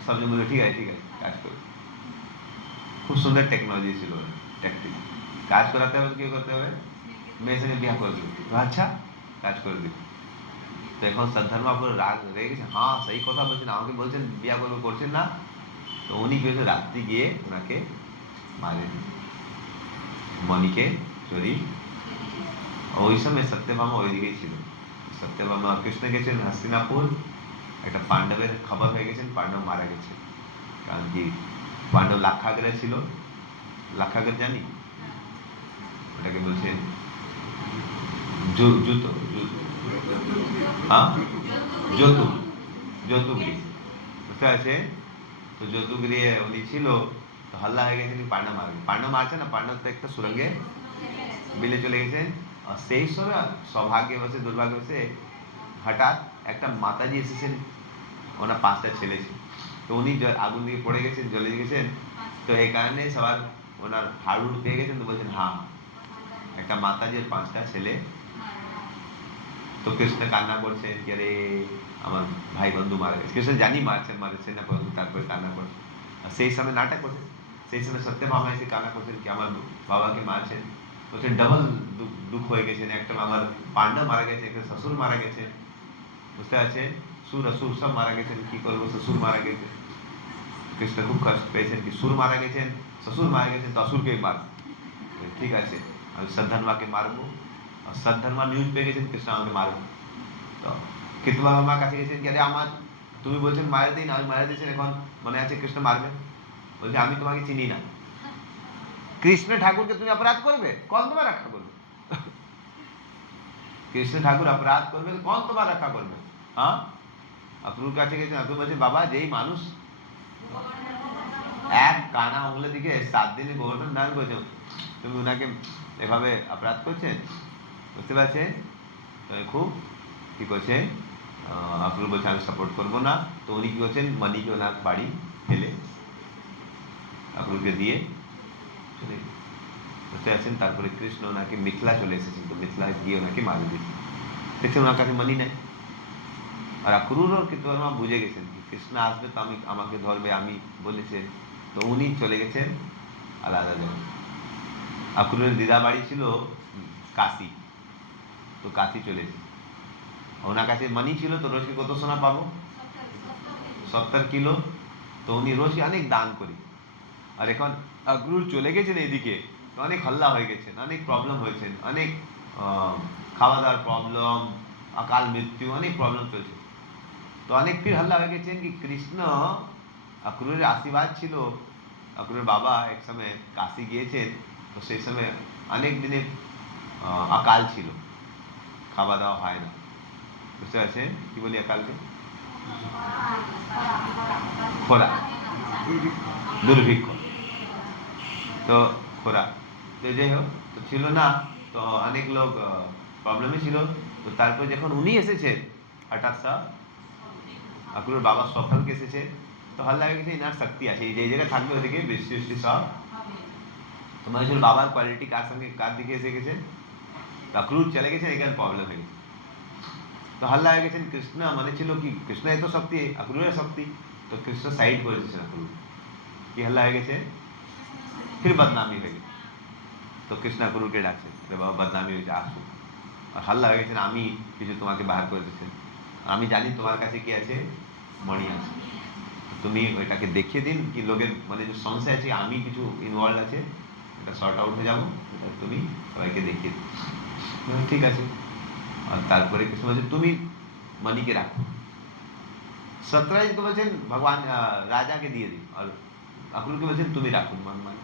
সবজন বললো ঠিক আছে ঠিক আছে কাজ করো। খুব সুন্দর টেকনোলজি ছিল, ট্যাকটিক। কাজ করাতে হবে কি করতে হবে, মেয়ের সঙ্গে বিয়া করে দেবো। আচ্ছা কাজ করে দিবো। তো এখন সদ্ধর্মা পুরো রাগ রেগে গেছে, হ্যাঁ সেই কথা বলছেন, আমাকে বলছেন বিয়া করবো, করছেন না। তো উনি কি হয়েছে রাত্রি গিয়ে ওনাকে মারে মণিকে চুরি। ওই সময় সত্যভামা ওইদিকেই ছিল। সত্যভামা কৃষ্ণ গেছেন হস্তিনাপুর, একটা পাণ্ডবের খবর হয়ে গেছেন পাণ্ডব মারা গেছে। কারণ কি পাণ্ডব লাক্ষাগরে ছিল, লাক্ষাগর জানি ওটাকে বলছেন জুতো, হ্যাঁ যতু, যতুগৃহ বুঝতে পারছে। তো যতুগৃহে উনি ছিল, তো হাল্লা হয়ে গেছে পাণ্ডব মারবে, পাণ্ডব মারছে না, পাণ্ডব তো একটা সুরঙ্গে বিলে চলে গেছেন। আর সেই সময় সৌভাগ্যবশে দুর্ভাগ্যবশে হঠাৎ একটা মাতাজি এসেছেন, ওনার 5টা ছেলে ছিল, তো উনি আগুন দিয়ে পড়ে গেছেন, জ্বলে গেছেন। তো এই কারণে সবার ওনার হাড়ুড় পেয়ে গেছেন, তো বলছেন হ্যাঁ একটা মাতাজির 5টা ছেলে। তো কৃষ্ণ কান্না করছেন কি আরে আমার ভাই বন্ধু মারা গেছে, কৃষ্ণ জানি মারছেন মারছেন না, পরন্তু তারপরে কান্না করছেন। আর সেই সময় নাটক করছেন, সেই সময় সত্যভামা এসে কান্না করছেন কি আমার বাবাকে মারছেন, বলছেন ডবল দুঃখ হয়ে গেছেন, একটা আমার পাণ্ডব মারা গেছে, একটা শ্বশুর মারা গেছে, বুঝতে পারছেন, সুর অসুর সব মারা গেছেন, কি করবো শ্বশুর মারা গেছে। কৃষ্ণ খুব কষ্ট পেয়েছেন কি সুর মারা গেছেন, শ্বশুর মারা গেছেন, তো অসুরকে মার, ঠিক আছে আমি সদ্ধর্মাকে মারবো। আর সদ্ধর্মা নিউজ পেয়ে গেছেন কৃষ্ণ আমাকে মারবো। তো কৃতবর্মার কাছে গেছেন কি আরে আমার তুমি বলছেন মারা দিন, আমি মারা দিয়েছেন, এখন মনে আছে কৃষ্ণ মারবে। বলছে আমি তোমাকে চিনি না, কৃষ্ণ ঠাকুরকে তুমি অপরাধ করবে, কौन তোমার রক্ষা করবে? কৃষ্ণ ঠাকুর অপরাধ করবে, কौन তোমার রক্ষা করবে? হ্যাঁ অক্রুর কাছে গেছেন, অক্রুর বলছে বাবা যেই মানুষ এক কানা উংলে দিকে 7 দিনে গোবর্ধন ধারণ করেছে, তুমি উনাকে এভাবে অপরাধ করছেন, বুঝতে পারছেন। তো খুব কি করছে, অক্রুর বলছে আমি সাপোর্ট করবো না। তো উনি কি করছেন মণিকে ওনার বাড়ি ফেলে অক্রুরকে দিয়ে চলে বুঝতে পারছেন। তারপরে কৃষ্ণ ওনাকে মিথিলা চলে এসেছেন, তো মিথিলা গিয়ে ওনাকে মারি দিয়েছেন। দেখছেন ওনার কাছে মণি নেই। আর অক্রুর और কৃতবর্মা বুঝে গেছেন কি কৃষ্ণ আসবে তো আমি আমাকে ধরবে, আমি বলেছে, তো উনি চলে গেছেন আলাদা জায়গায়। অক্রুরের দিদা বাড়ি ছিল কাশি, তো কাশি চলে এসেছে। ওনার কাছে মানি ছিল, তো রোজকে কত সোনা পাবো, 70 কিলো। তো উনি রোজকে অনেক দান করি। আর এখন অক্রুর চলে গেছেন এদিকে, তো অনেক হল্লা হয়ে গেছেন, অনেক প্রবলেম হয়েছে, অনেক খাওয়া দাওয়ার প্রবলেম, অকাল মৃত্যু, অনেক প্রবলেম চলছে। তো অনেক ফির হল্লা হয়ে গেছেন কি কৃষ্ণ অক্রুরের আশীর্বাদ ছিল, অক্রুরের বাবা এক সময় কাশি গিয়েছেন, তো সেই সময় অনেক দিনে অকাল ছিল, খাওয়া দাওয়া হয় না, বুঝতে পারছেন কি বলি অকালকে, খরা, দুর্ভিক্ষ, তো খরা, তো যাই হোক তো ছিল না। তো অনেক লোক প্রবলেমে ছিল। তো তারপর যখন উনি এসেছেন হঠাৎ সব অক্রুরের বাবা সফলকে এসেছে, তো হাল লাগে গেছে ইনার শক্তি আছে, এই যে জায়গায় থাকবে ওদিকে বৃষ্টি বৃষ্টি সব। তো মনে হচ্ছিল বাবার কোয়ালিটি কার সঙ্গে কার দিকে এসে গেছে, অক্রুর চলে গেছেন, এখানে প্রবলেম হয়ে গেছে। তো হাল্লা হয়ে গেছেন কৃষ্ণ, মানে ছিল কি কৃষ্ণ এত শক্তি অক্রুরের শক্তি, তো কৃষ্ণ সাইড করে দিয়েছেন অক্রুর, কি হাল্লা হয়ে গেছে, ফির বদনামি হয়ে গেছে। তো কৃষ্ণ অক্রুরকে ডাকছেন, রে বাবা বদনামি হয়েছে আসুন। আর হাল্লা হয়ে গেছেন আমি কিছু তোমাকে বাহার করে দিচ্ছেন, আমি জানি তোমার কাছে কি আছে, মণি আছে, তুমি ওইটাকে দেখিয়ে দিন কি লোকের মানে যে সংশয় আছে আমি কিছু ইনভলভ আছে, এটা শর্ট আউট হয়ে যাবো, এটা তুমি সবাইকে দেখিয়ে দিন। ঠিক আছে। আর তারপরে কিছু বলছে তুমি মণিকে রাখো। সত্যরাজিৎকে বলছেন ভগবান রাজাকে দিয়ে দিন, আর আকুলকে বলছেন তুমি রাখুন মানে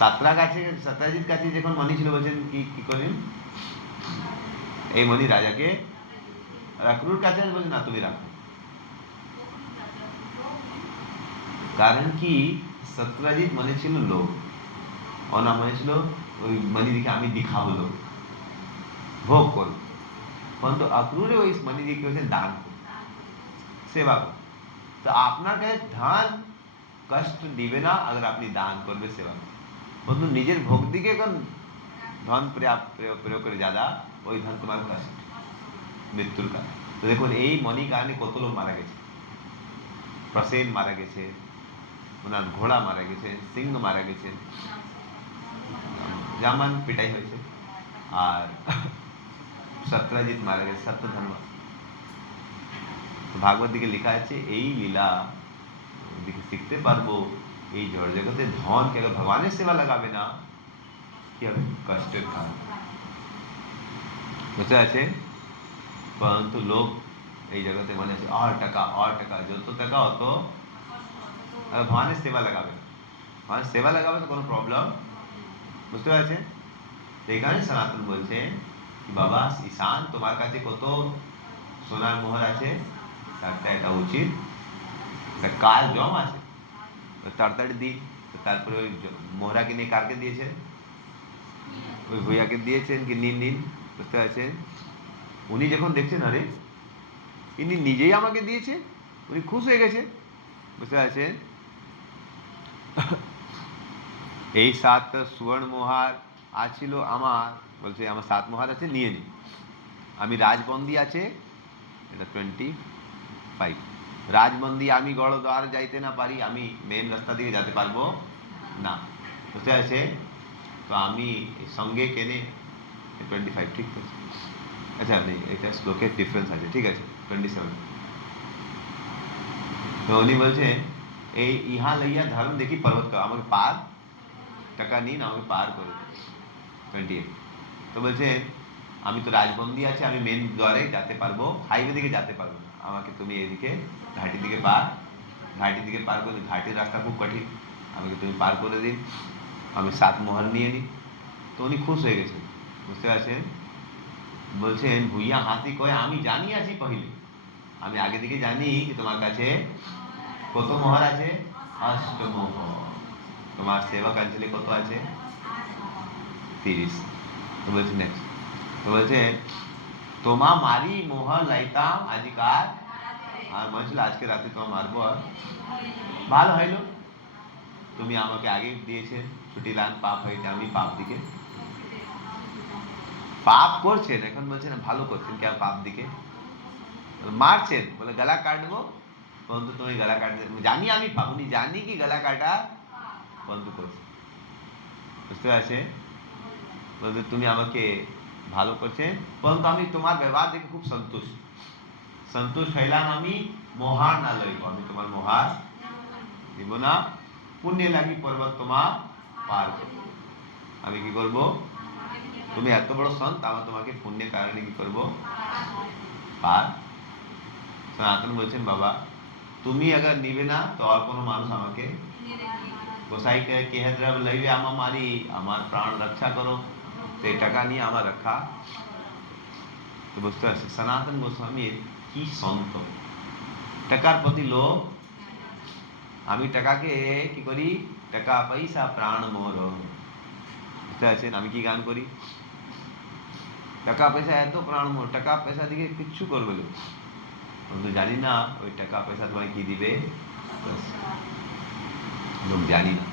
সত্যরাজিৎ কাছে যখন মণি ছিল বলছেন কি কি করলেন, এই মণি রাজাকে, আর আকুলুর কাছে বলছেন না তুমি রাখো। কারণ কি সত্যরাজিৎ মনে ছিল লোক, ওনার মনে ছিল ওই মণি দেখে আমি দিখা হলো ভোগ করো, কিন্তু আক্রুরে ওই মণি দিয়ে কি হচ্ছে দান করো, সেবা করো। তো আপনার কাছে ধান কষ্ট দিবে না अगर আপনি দান করবে, সেবা করবে, কিন্তু নিজের ভোগ দিকে কোন ধন প্রয়োগ করে যাদা, ওই ধন তোমার কষ্ট মৃত্যুর কারণ। তো দেখুন এই মণি কারণে কত লোক মারা গেছে, প্রসেন মারা গেছে, ওনার ঘোড়া মারা গেছে, সিংহ মারা গেছে, জামান পিটাই হয়েছে, আর সত্যরাজিৎ মারা গেছে সত্যধর্ম। ভাগবত দিকে লেখা আছে এই লীলা দিকে শিখতে পারবো এই জড় জগতে ধন কে ভগবানের সেবা লাগাবে না কি হবে, কষ্টের কারণ। বুঝতে আছে, পরন্তু লোক এই জগতে মনে আছে আর টাকা যত টাকা অত ভগবানের সেবা লাগাবে, ভগবানের সেবা লাগাবে তো কোনো প্রবলেম, বুঝতে পারছে। তো এখানে সনাতন বলছে বাবা ঈশান তোমার কাছে কত সোনার মোহর আছে, একটা এটা উচিত, একটা কাল জম আছে, তাড়াতাড়ি দিই। তারপরে ওই মোহরাকে নিয়ে কারকে দিয়েছে, ওই ভূয়াকে দিয়েছেন কি নিন নিন, বুঝতে পারছেন। উনি যখন দেখছেন আরে ইনি নিজেই আমাকে দিয়েছে, উনি খুশ হয়ে গেছে, বুঝতে পারছেন। এই 7 সুবর্ণ মোহর আছিল আমার, বলছে আমার 7 মোহর আছে নিয়ে নি, আমি রাজবন্দি আছে এটা 25, রাজবন্দি আমি গড়দ্বার যাইতে না পারি, আমি মেন রাস্তা দিয়ে যেতে পারবো না, বুঝতে আছে। তো আমি সঙ্গে কেনে 25, ঠিক আছে। আচ্ছা নেই এটা শ্লোকের ডিফারেন্স আছে, ঠিক আছে 27। তো উনি বলছে এই ইহা লইয়া ধর্ম দেখি পর্বত আমাকে পার টাকা নিন আমাকে পার করে 28। তো বলছে আমি তো রাজবন্দি আছে, আমি মেন দ্বারে যেতে পারবো, হাইওয়ে দিকে যেতে পারবো না, আমাকে তুমি এদিকে ঘাটির দিকে পার করে, ঘাটির রাস্তা খুব কঠিন, আমাকে তুমি পার করে দিন, আমি 7 মোহর নিয়ে নিই। তো উনি খুশ হয়ে গেছেন, বুঝতে পারছেন। বলছেন ভুইয়া হাতি কয়ে আমি জানি আছি পहिले, আমি আগে থেকে জানি কি তোমার কাছে কত মোহর আছে, 8 মোহর, তোমার সেবা কাঞ্চলে কত আছে 30। তো বলছে নেক্সট, তো বলছে তোমা মারি মোহর লাইতাম আজিকার, আর মনে ছিল আজকে রাতে তোমার মারবো, আর ভালো হইলো তুমি আমাকে আগে দিয়েছেন ছুটিলাম, পাপ হইতে আমি পাপ দিকে পাপ করছেন, এখন বলছেন ভালো করছেন কেন পাপ দিকে মারছেন, বলে গলা কাটবো, পরন্তু তুমি গলা কাটতে জানি আমি পাপ, উনি জানি কি গলা কাটা পরন্তু করছে, বুঝতে পারছে। বলতে তুমি আমাকে ভালো করছেন, পরন্তু আমি তোমার ব্যবহার দেখে খুব সন্তুষ্ট হইলাম, আমি মোহার না লইব, আমি তোমার মোহার দিব না, পুণ্য লাগি পর্বত তোমার পার করব, আমি কি করব, তুমি এত বড় সন্ত, আমার তোমাকে পুণ্যের কারণে কি করব পার। সনাতন বলছেন বাবা তুমি अगर নিবে না তো আর কোনো মানুষ আমাকে গোসাইকে কেহেদ্রা লইবে আমা মারি, আমার প্রাণ রক্ষা করো, তো এই টাকা নিয়ে আমার রক্ষা। তো বুঝতে পারছি সনাতন গোস্বামী কি সন্ত, টাকার প্রতি লোভ, আমি টাকাকে কি করি, টাকা পয়সা প্রাণ মোর, বুঝতে পারছেন। আমি কি গান করি, টাকা পয়সা এত প্রাণ মোর, টাকা পয়সা দিকে কিচ্ছু করবে লোক, কিন্তু জানি না ওই টাকা পয়সা তোমায় কি দিবে, লোক জানি না।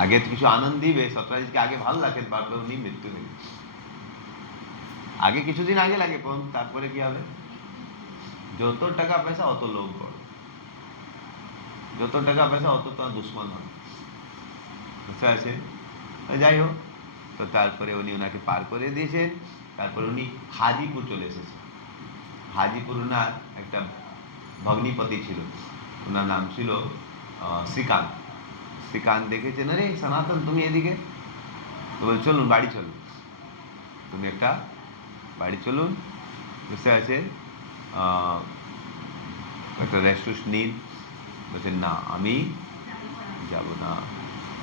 আগে তো কিছু আনন্দ দিবে, সত্যরাজিৎকে আগে ভালো লাগে, তারপরে উনি মৃত্যু হয়ে গেছে, আগে কিছুদিন আগে লাগে, তারপরে কি হবে, যত টাকা পয়সা অত লোভ করো, যত টাকা পয়সা অত তোমার দুশ্মন হবে, বুঝতে পারছে। যাই হোক তো তারপরে উনি ওনাকে পার করে দিয়েছেন। তারপরে উনি হাজিপুর চলে এসেছেন। হাজিপুর ওনার একটা ভগ্নিপতি ছিল, ওনার নাম ছিল শ্রীকান্ত। শ্রীকান্ত দেখেছেন, আরে সনাতন তুমি এদিকে, তো বল চলুন বাড়ি চলুন, তুমি একটা বাড়ি চলুন, বসে আছে একটা রেস্ট নিন। বলছেন না আমি যাব না।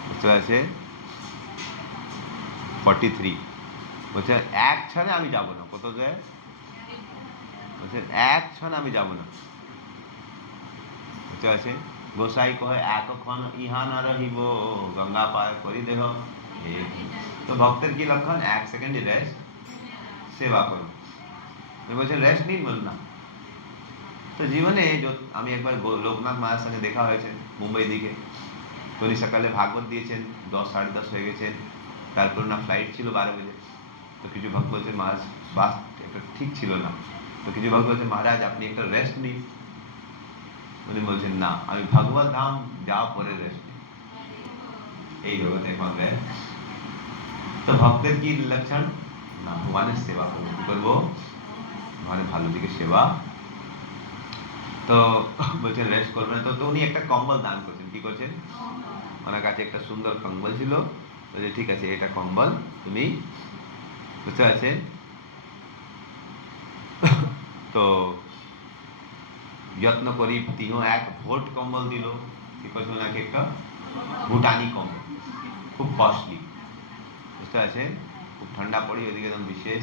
বসে আছে 43, বলছে এক ক্ষণে আমি যাব না। কত যায়? বলছে এক ক্ষণ আমি যাব না। বসে আছে গোসাই কহে এতক্ষণ ইহা না রহিব, গঙ্গা পার করি দেহ। তো ভক্তের কি লক্ষণ? এক সেকেন্ডে রেস্ট, সেবা করুন। বলছেন রেস্ট নিন, বলুন না। তো জীবনে আমি একবার লোকনাথ মায়ের সঙ্গে দেখা হয়েছে মুম্বাই দিকে। তো উনি সকালে ভাগবত দিয়েছেন, 10 সাড়ে 10 হয়ে গেছেন। তারপর না ফ্লাইট ছিল 12 বাজে। তো কিছু ভক্ত বলছেন মহারাজ স্বাস্থ্য একটু ঠিক ছিল না। তো কিছু ভক্ত বলছেন মহারাজ আপনি একটা রেস্ট নিন। উনি বলছেন না আমি ভগবত ধাম যাওয়া পরে রেস্ট নিই, এই জগতে এখন রেস্ট। তো ভক্তের কি লক্ষণ? না ভগবানের সেবা করবো। কি করবো? ভগবানের ভালো দিকে সেবা। তো বলছেন রেস্ট করবে না। তো উনি একটা কম্বল দান করছেন। কি করছেন? ওনার কাছে একটা সুন্দর কম্বল ছিল। বলছে ঠিক আছে এটা কম্বল তুমি, বুঝতে পারছে। তো যত্ন করি তিনিও এক ভোট কম্বল দিল। কি করছে? ওনাকে একটা ভুটানি কম্বল, খুব কস্টলি, বুঝতে পারছেন। খুব ঠান্ডা পড়ে ওইদিকে একদম বিশেষ।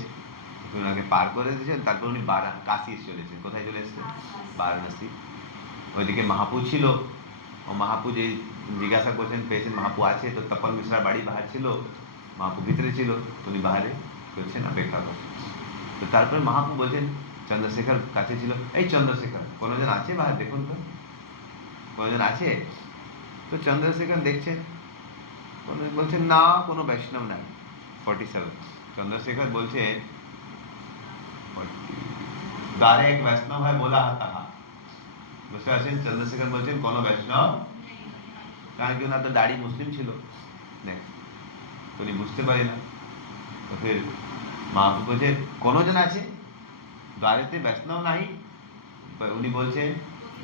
ওনাকে পার করে দিয়েছেন। তারপর উনি কাশি চলেছেন। কোথায় চলে এসেছেন? বারাণসী। ওইদিকে মাহাপু ছিল। ও মাহাপু যে জিজ্ঞাসা করছেন পেয়েছেন মাহাপু আছে, তো তপন মিশ্রার বাড়ি বাহার ছিল, মাহাপু ভিতরে ছিল, উনি বাহারে করছেন, অপেক্ষা করছেন। তো তারপরে মাহাপু বলছেন চন্দ্রশেখর কাছে ছিল, এই চন্দ্রশেখর কোনোজন আছে বাহার দেখুন তো, কোনোজন আছে? তো চন্দ্রশেখর দেখছেন, বলছেন না কোনো বৈষ্ণব নাই। 47 চন্দ্রশেখর বলছেন দ্বারে এক বৈষ্ণব হয় বলা তাহা। বুঝতে পারছেন? চন্দ্রশেখর বলছেন কোনো বৈষ্ণব, কারণ কি ওনার তো দাড়ি মুসলিম ছিল, দেখ উনি বুঝতে পারে না। তো ফের মাহাপু বলছে কোনোজন আছে দ্বারেতে বৈষ্ণব নাই। উনি বলছেন,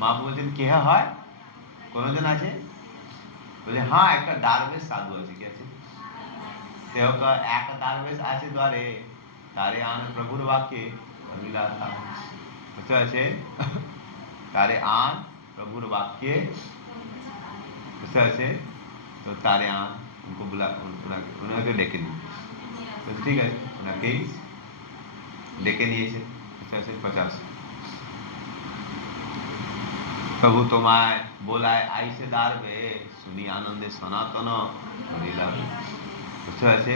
মাহাপু বলছেন কেহা হয়, কোনোজন আছে? বলছে হ্যাঁ একটা দারবেশ সাধু আছে। কি আছে? তেও তো এক দারবেশ আছে দ্বারে, তারে আন প্রভুর বাক্যে কহিলা था। বুঝতে পারছে? তারে আন প্রভুর বাক্যে, বুঝতে পারছে। তো তারে আন উनको बुला, ওনাকে ডেকে নিন। তো ঠিক আছে ওনাকেই ডেকে নিয়েছে। বুঝতে পারছে? 50 প্রভু তোমায় বোলায় আইসে দাঁড়বে, শুনি আনন্দে সনাতন হরিলা। বুঝতে পারছে?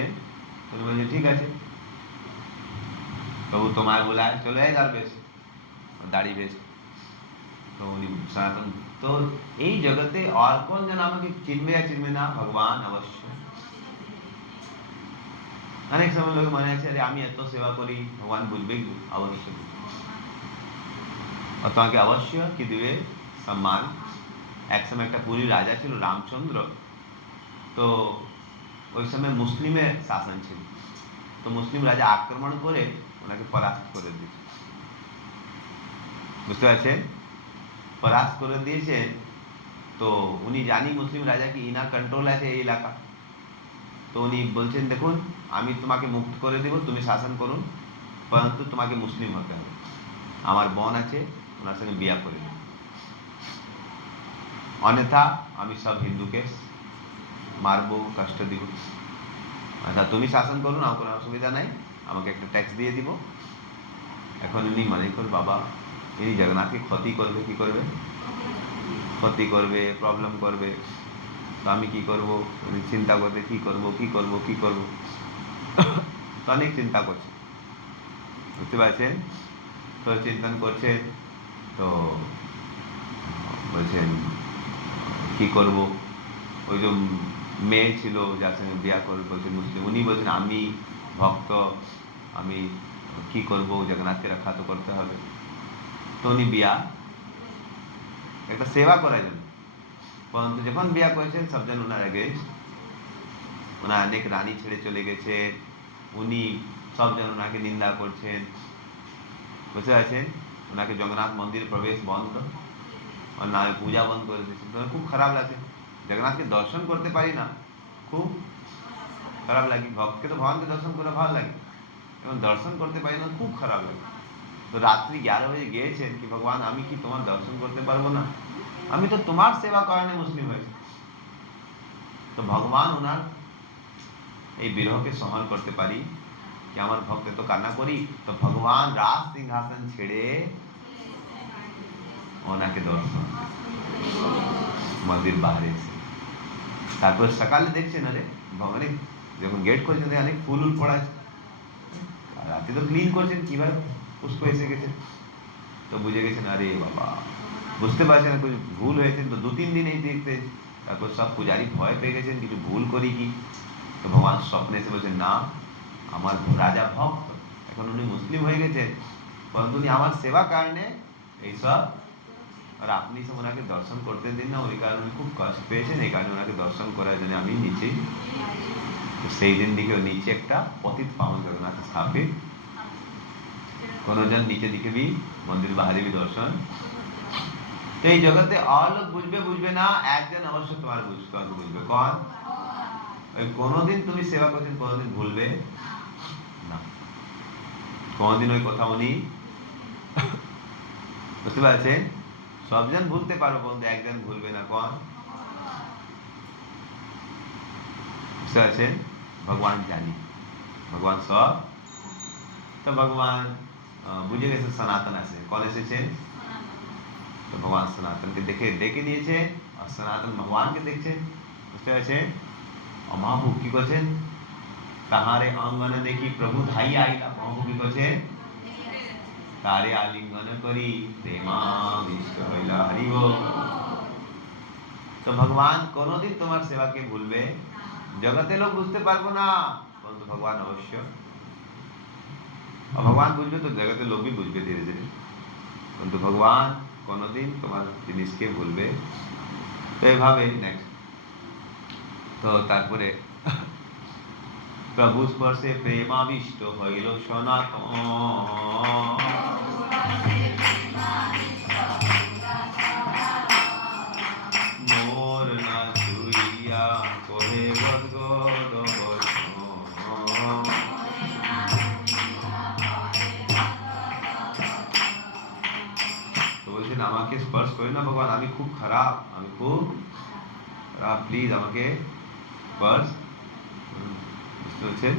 তুমি বলছে ঠিক আছে, প্রভু তোমায় বোলায় চলে যায় দাঁড়বেশ, দাড়ি বেশ। তো উনি সনাতন। তো এই জগতে আর কোন জন আমাকে চিনবে আর চিনবে না? ভগবান অবশ্য। অনেক সময় লোক মনে আছে আরে আমি এত সেবা করি, ভগবান বুঝবে কি? অবশ্যই আর তোমাকে অবশ্য কি দিবে? সম্মান। এক সময় একটা পুরী রাজা ছিল রামচন্দ্র। তো ওই সময় মুসলিমের শাসন ছিল। তো মুসলিম রাজা আক্রমণ করে ওনাকে পরাস্ত করে দিয়েছে। বুঝতে পারছেন? পরাস্ত করে দিয়েছে। তো উনি জানি মুসলিম রাজা কি ইনার কন্ট্রোল আছে এই এলাকা। তো উনি বলছেন দেখুন আমি তোমাকে মুক্ত করে দেব, তুমি শাসন করুন, পরন্তু তোমাকে মুসলিম হতে হবে। আমার বোন আছে, ওনার সঙ্গে বিয়া করে দেব, অন্যথা আমি সব হিন্দুকে মারবো, কষ্ট দিব। আচ্ছা তুমি শাসন করুন, আমার কোনো অসুবিধা নাই, আমাকে একটা ট্যাক্স দিয়ে দিব। এখন উনি মনে কর বাবা ইনি জগন্নাথকে ক্ষতি করবে, কি করবে? ক্ষতি করবে, প্রবলেম করবে। তো আমি কি করব? উনি চিন্তা করবে কি করব কি করব কি করব। তো অনেক চিন্তা করছে, বুঝতে পারছেন। তো চিন্তন করছে। তো বলছেন কি করব। ওই যে মেয়ে ছিল যার সঙ্গে বিয়া করবে বলছেন মুসলিম, উনি বলছেন আমি ভক্ত, আমি কি করব, জগন্নাথকে রক্ষা তো করতে হবে। তো উনি বিয়া একটা সেবা করার জন্য, পরন্তু যখন বিয়া করেছেন সবজন ওনার এগেইনস্ট। ওনার অনেক রানী ছেড়ে চলে গেছে, উনি সবজন ওনাকে নিন্দা করছেন, বুঝতে পারছেন? ওনাকে জগন্নাথ মন্দির প্রবেশ বন্ধ, ওর নামে পূজা বন্ধ করে দিয়েছে। তো খুব খারাপ লাগে, জগন্নাথকে দর্শন করতে পারি না, খুব খারাপ লাগে। ভক্তকে তো ভগবানকে দর্শন করে ভালো লাগে, এবং দর্শন করতে পারি না, খুব খারাপ লাগে। তো রাত্রি 11 বাজে গিয়েছেন কি, ভগবান আমি কি তোমার দর্শন করতে পারবো না? আমি তো তোমার সেবা কারণে মুসলিম হয়েছি। তো ভগবান ওনার এই বিরহকে সহন করতে পারি कि আমার ভক্ত তো কান্না করি, তো ভগবান রাজ সিংহাসন ছেড়ে ওনাকে দর্শন মন্দির বাইরে এসে, তারপর সকালে দেখছেন আরে ভগবান যখন গেট খুলছেন অনেক ফুল উল পড়া আছে, রাতে তো ক্লিন করছেন, কিভাবে পুষ্প এসে গেছে। তো বুঝে গেছেন আরে বাবা, বুঝতে পারছেন না কিছু ভুল হয়েছে। তো 2-3 দিন এই দেখতে, তারপর সব পূজারী ভয় পেয়ে গেছেন কিছু ভুল করি কি। তো ভগবান স্বপ্নে এসে বলছেন না, আমার রাজা ভক্ত, এখন উনি মুসলিম হয়ে গেছেন, পরন্তু উনি আমার সেবা কারণে এইসব, আর আপনি সব ওনাকে দর্শন করতে দিন না, ওই কারণে উনি খুব কষ্ট পেয়েছেন, এই কারণে ওনাকে দর্শন করার জন্য আমি নিচে। তো সেই দিন দিকে নিচে একটা পতিত পাবন জগন্নাথ স্থাপিত, কোনজন নিচে দিকে भी মন্দির বাহারে भी দর্শন। তো এই জগতে আর লোক বুঝবে বুঝবে না, একজন অবশ্য তোমার বুঝবে, কোন? ওই কোনদিন তুমি সেবা করছেন, কোনদিন ভুলবে না, কোনদিন ওই কথা উনি, বুঝতে পারছেন? সবজন ভুলতে পারো, বন্ধু একজন ভুলবে না, কোন? বুঝতে পারছেন? ভগবান জানি, ভগবান সব। তো ভগবান বুঝে গেছে সনাতন আছে, কোন এসেছেন? তো ভগবান সনাতনকে দেখে ডেকে নিয়েছে, আর সনাতন ভগবানকে দেখছেন, বুঝতে পারছেন? আর মহাপ্রভু কি করছেন? তাহারে অঙ্গনে দেখি প্রভু ধাই আইলা, মহাপ্রভু কি করছেন? তারে আলিঙ্গন করি প্রেমাবিষ্ট হইলা, হরি বল। তো ভগবান কোনদিন তোমার সেবাকে ভুলবে, জগতে লোক বুঝতে পারবো না, কিন্তু ভগবান অবশ্য, আর ভগবান বুঝবে তো জগতের লোক भी বুঝবে ধীরে ধীরে, কিন্তু ভগবান কোনদিন তোমার জিনিসকে ভুলবে। তো এভাবে নেক্সট, তো তারপরে প্রভু স্পর্শে প্রেমাবিষ্ট হইল সনাতন, মোর না ছুইয়া কহে গদগদ বচন। তো বলছেন আমাকে স্পর্শ করি না ভগবান, আমি খুব খারাপ, আমি খুব খারাপ, প্লিজ আমাকে স্পর্শ। বুঝতে পারছেন?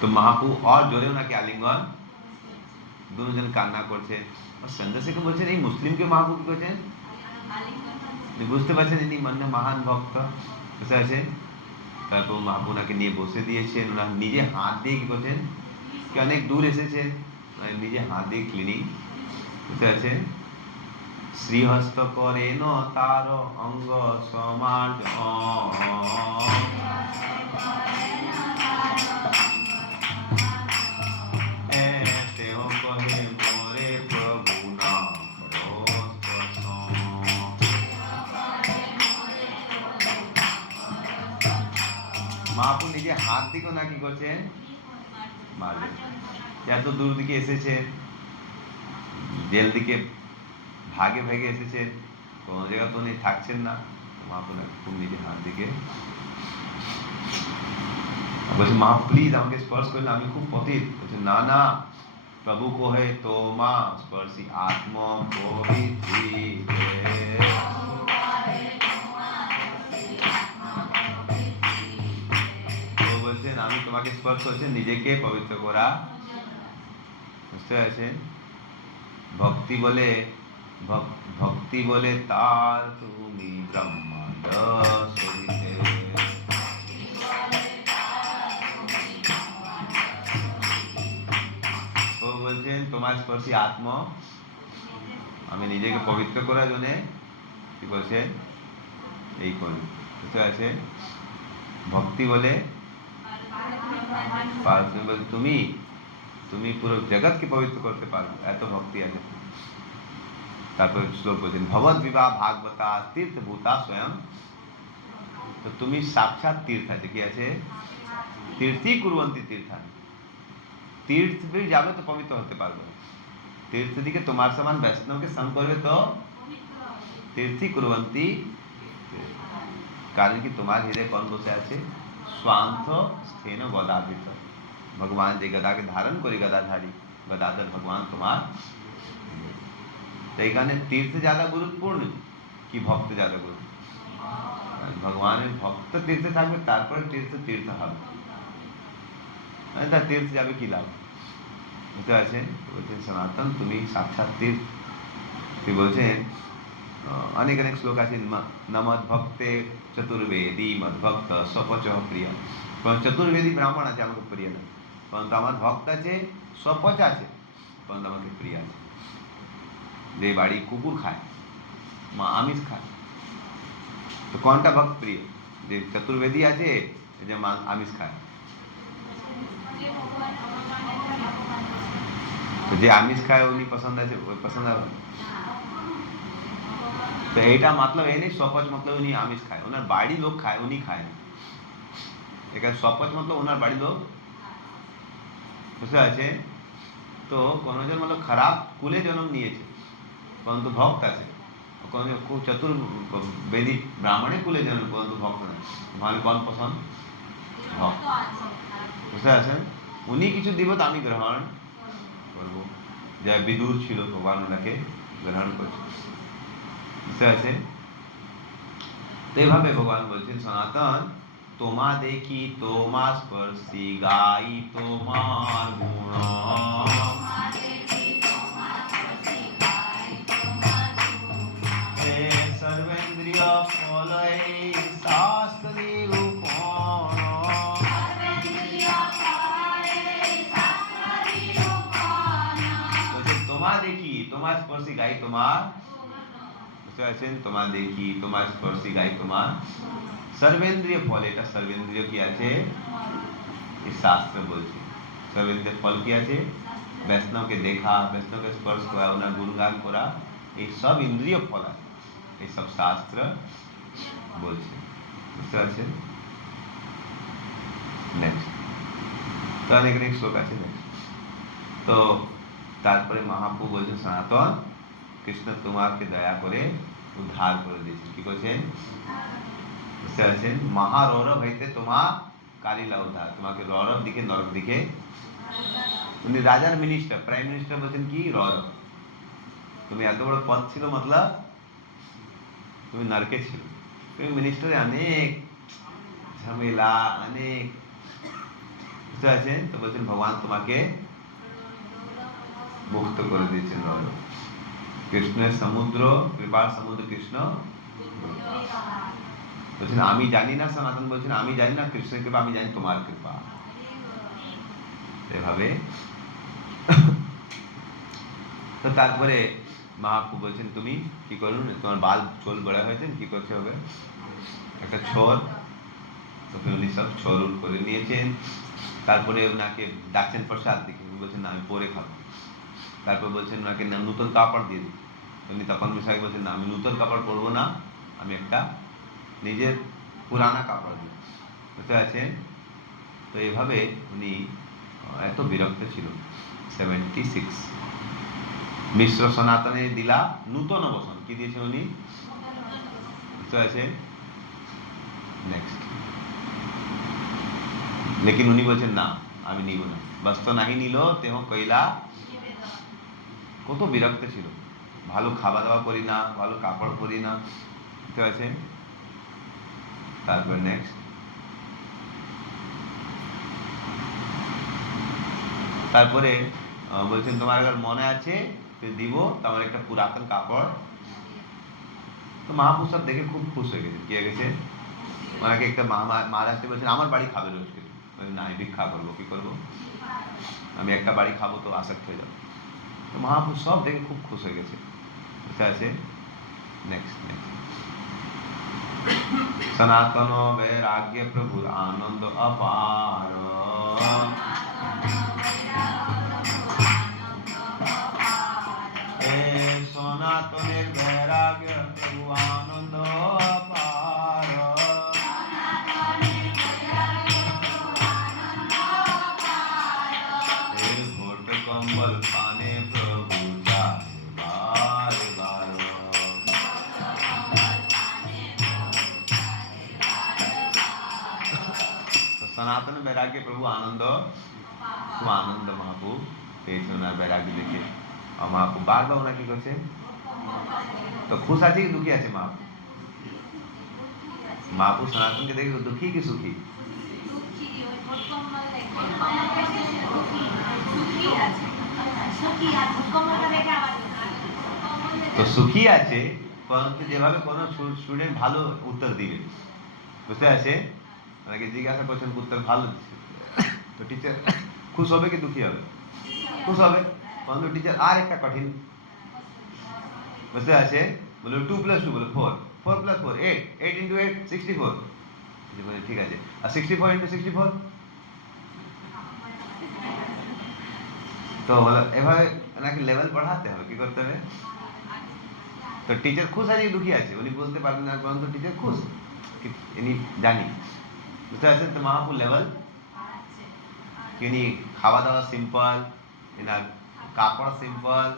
তো মহাপ্রভু আর জোরে ওনাকে আলিঙ্গন, দুজন কান্না করছে। আর সন্ন্যাসীকে বলছেন এই মুসলিমকে মহাপ্রভু কি করছেন, বুঝতে পারছেন ইনি মানে মহান ভক্ত, বুঝতে পারছেন? তারপর মহাপ্রভু ওনাকে নিয়ে বসে দিয়েছেন, ওনার নিজে হাত দিয়ে কি করছেন, কি অনেক দূর এসেছেন, নিজে হাত দিয়ে ক্লিনিং, বুঝতে পারছেন? শ্রীহস্ত করেন তার অঙ্গ সমার্জন, তেহ কহে মোরে প্রভু না করো স্পর্শ। মহাপ্রভু নিজে হাত দিকে না কি করছেন, মারবেন। এত দূর দিকে এসেছে, জেল দিকে ভাগে ভাগে এসেছেন, কোন জায়গা তো উনি থাকছেন না, মহাপ্রভু নিজে হাত দিকে বলছে মা প্লিজ আমাকে স্পর্শ করলে, আমি খুব পতিত। বলছে না না, প্রভু কোহে তোমা স্পর্শী আত্ম পবিত্রী, তো বলছেন আমি তোমাকে স্পর্শ করছি নিজেকে পবিত্র করা, বুঝতে পারছেন? ভক্তি বলে, ভক্তি বলে তার তুমি ব্রহ্মাণ্ড সহিতে, তো বলছেন তোমার স্পর্শী আত্ম, আমি নিজেকে পবিত্র করার জন্য কি বলছেন এই করি, বুঝতে পারছেন? ভক্তি বলে তুমি তুমি পুরো জগৎকে পবিত্র করতে পারো, এত ভক্তি আছে। তারপর শ্লোক বলছেন ভগবদ বিবাহ ভাগবতা তীর্থভূতা স্বয়ং তো তুমি সাক্ষাৎ তীর্থ আছে কি আছে তীর্থই কুরবন্তী তীর্থা তীর্থ भी যাবে তো পবিত্র হতে পারবে तीर्थ दिखे तुम्हारे समान वैष्णव के संग करवे तो तीर्थी कुर्वन्ती कारण कि तुम्हारे हृदय कौन बसे আছে स्वांत स्थेन गदाधित भगवान जे गदा के धारण करी गदाधारी गदाधर भगवान तुम्हार तो এখানে तीर्थ ज्यादा गुरुत्वपूर्ण कि भक्त ज्यादा गुरु भगवान भक्त तीर्थ থাকবে তারপরে तीर्थ হবে এটা तीर्थ যাবে কি লাভ বুঝতে পারছেন বলছেন সনাতন তুমি সাক্ষাৎ তীর্থ তুই বলছেন অনেক অনেক শ্লোক আছে নমদ ভক্তে চতুর্বেদী মদ্ভক্ত স্বপচ প্রিয় কারণ চতুর্বেদী ব্রাহ্মণ আছে আমাকে প্রিয় না কারণ আমার ভক্ত আছে স্বপচ আছে কারণ আমাকে প্রিয় আছে যে বাড়ি কুকুর খায় মা আমিষ খায় তো কোনটা ভক্ত প্রিয় যে চতুর্বেদী আছে যে আমিষ খায় तो जे आमिष खाए उन्हीं पसंद है पसंद है तो এইটা मतलब এই নেই সপচ मतलब উনি আমিষ খায় ওনার বাড়ি লোক খায় উনি খায় না এখানে সপচ मतलब ওনার বাড়ি লোক বুঝতে আছে তো কোনজন मतलब খারাপ কুলে জন্ম নিয়েছে পরন্তু ভক্ত আছে কোন খুব চতুর বেদী ব্রাহ্মণে কুলে জন্ম পরন্তু ভক্ত না মানে কোন পছন্দ ভক্ত বুঝতে আছেন উনি কিছু দিব তো আমি গ্রহণ করবো যা বিদুর ছিল ভগবান ওনাকে গ্রহণ করছে বুঝতে আছে তো এইভাবে ভগবান বলছেন সনাতন তোমা দেখি তোমা স্পর্শী গাই তোমার গুণ হে সর্বেন্দ্রিয় ফলয় শাস্ত্র নিরূপণ তোমার দেখি তোমার স্পর্শী গাই তোমার বুঝতে পারছেন তোমার দেখি তোমার স্পর্শী গাই তোমার সর্বেন্দ্রিয় ফল এটা সর্বেন্দ্রিয় কি আছে এই শাস্ত্র বলছে সর্বেন্দ্রিয় ফল কি আছে বৈষ্ণবকে দেখা বৈষ্ণবকে স্পর্শ করা ওনার গুণগান করা এই সব ইন্দ্রিয় ফল আছে এই সব শাস্ত্র বলছে বুঝতে পারছেন নেক্সট তো অনেক অনেক শ্লোক আছে নেক্সট তো তারপরে মহাপ্রভু বলছেন সনাতন কৃষ্ণ তোমাকে দয়া করে উদ্ধার করে দিয়েছেন কি বলছেন বুঝতে পারছেন মহারৌরব হইতে তোমার কালিলা উদ্ধার তোমাকে রৌরব দিকে নরক দিকে উনি রাজার মিনিস্টার প্রাইম মিনিস্টার বলছেন কি রৌরব তুমি এত বড় পদ ছিল মতলব তুমি নরকে ছিল তুমি মিনিস্টারে অনেক ঝামেলা অনেক বুঝতে পারছেন তো বলছেন ভগবান তোমাকে মুক্ত করে দিয়েছেন কৃষ্ণের সমুদ্র কৃপার সমুদ্র কৃষ্ণ বলছেন আমি জানি না সনাতন বলছেন আমি জানি না কৃষ্ণের কৃপা আমি জানি তোমার কৃপা এভাবে তো তারপরে মহাপ্রভু বলছেন তুমি কি করুন তোমার বাল চুল বড় হয়েছে কি করতে হবে একটা ছোর তো উনি সব ছোর করে নিয়েছেন তারপরে ওনাকে ডাকছেন প্রসাদ দিকে বলছেন না আমি পরে খাবো তারপর বলছেন ওনাকে নতুন কাপড় দিয়ে দিই উনি তখন মিশাই বলছেন না আমি নতুন কাপড় পরবো না আমি একটা নিজের পুরানা কাপড় দিই বুঝতে পারছেন তো এইভাবে উনি এত বিরক্ত ছিল 76 মিশ্র সনাতনে দিলা নূতন বসন কি দিয়েছে উনি বুঝতে পারছেন নেক্সট लेकिन উনি বলছেন না আমি নিব না বস্ত্র নাহি নিল তেহ কইলা কত বিরক্ত ছিল ভালো খাওয়া দাওয়া করি না ভালো কাপড় পরি না বুঝতে পারছেন তারপর নেক্সট তারপরে বলছেন তোমার আবার মনে আছে দিব তোমার একটা পুরাতন কাপড় তো মহাপুরুষ সব দেখে খুব খুশ হয়ে গেছে কি হয়ে গেছে ওনাকে একটা মহারাষ্ট্রে বলছেন আমার বাড়ি খাবে রোজ কিছু না আমি ভিক্ষা করবো কি করবো আমি একটা বাড়ি খাবো তো আসক্ত হয়ে যাবো তো মহাপুরুষ সব দেখে খুব খুশ হয়ে গেছে বুঝতে আছে নেক্সট সনাতন বৈরাগ্য প্রভুর আনন্দ অপার সনাতনের বৈরাগ্য প্রভু আনন্দ অপার সনাতন বৈরাগ্যে প্রভু আনন্দ, খুব আনন্দ মহাপ্রভু পেয়েছে ওনার বৈরাগ্য দেখে। আর মহাপ্রভু বারবার ওনাকে কি করছে, তো খুশ আছে কি দুঃখী আছে মহাপ্রভু? মহাপ্রভু সনাতনকে দেখে দুঃখী কি সুখী? তো সুখী আছে, পরন্তু যেভাবে কোনো স্টুডেন্ট ভালো উত্তর দিবে, বুঝতে আছে, ওনাকে জিজ্ঞাসা করছেন উত্তর ভালো দিচ্ছে, তো টিচার খুশ হবে কি দুঃখী হবে? খুশ হবে। পরন্তু টিচার আর একটা কঠিন, বুঝতে আছে, বলে 2 + 2 বলে 4, 4 + 4 8, 8 × 8 64, বলে ঠিক আছে, আর 64 × 64, তো বলে এভাবে নাকি লেভেল बढ़ाते হবে, কি করতে হবে? তো টিচার খুশ আছে কি দুঃখী আছে উনি বলতে পারবেন না, পরন্তু টিচার খুশ, ইনি জানি, বুঝতে পারছেন। তো মহাপ্রভু লেভেল, উনি খাওয়া দাওয়া সিম্পল, এনার কাপড় সিম্পল,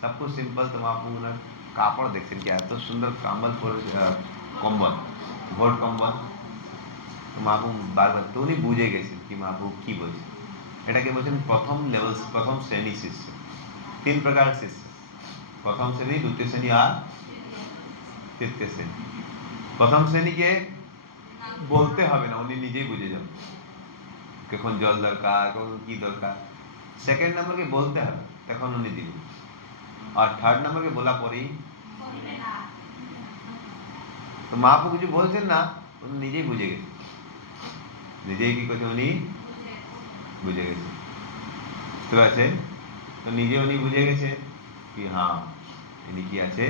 সব কিছু সিম্পল। তো মহাপ্রভু ওনার কাপড় দেখছেন কি এত সুন্দর কম্বল পরে, কম্বল, ভোট কম্বল। তো মহাপ্রভু বারবার, তো উনি বুঝে গেছেন কি মহাপ্রভু কি বলছেন। এটাকে বলছেন প্রথম লেভেল, প্রথম শ্রেণী শিষ্য। 3 প্রকার শিষ্য, প্রথম শ্রেণী, দ্বিতীয় শ্রেণী আর তৃতীয় শ্রেণী। প্রথম শ্রেণীকে বলতে হবে না, উনি নিজেই বুঝে যাবেন কখন জল দরকার, কখন কি দরকার। সেকেন্ড নাম্বারকে বলতে হবে, তখন উনি দিবেন। আর থার্ড নাম্বারকে বলা পরেই, তো মহাপ্রভু কিছু বলছেন না, উনি নিজেই বুঝে গেছেন, নিজেই কি করছে উনি বুঝে গেছে, ঠিক আছে। তো নিজে উনি বুঝে গেছে কি হ্যাঁ ইনি কি আছে,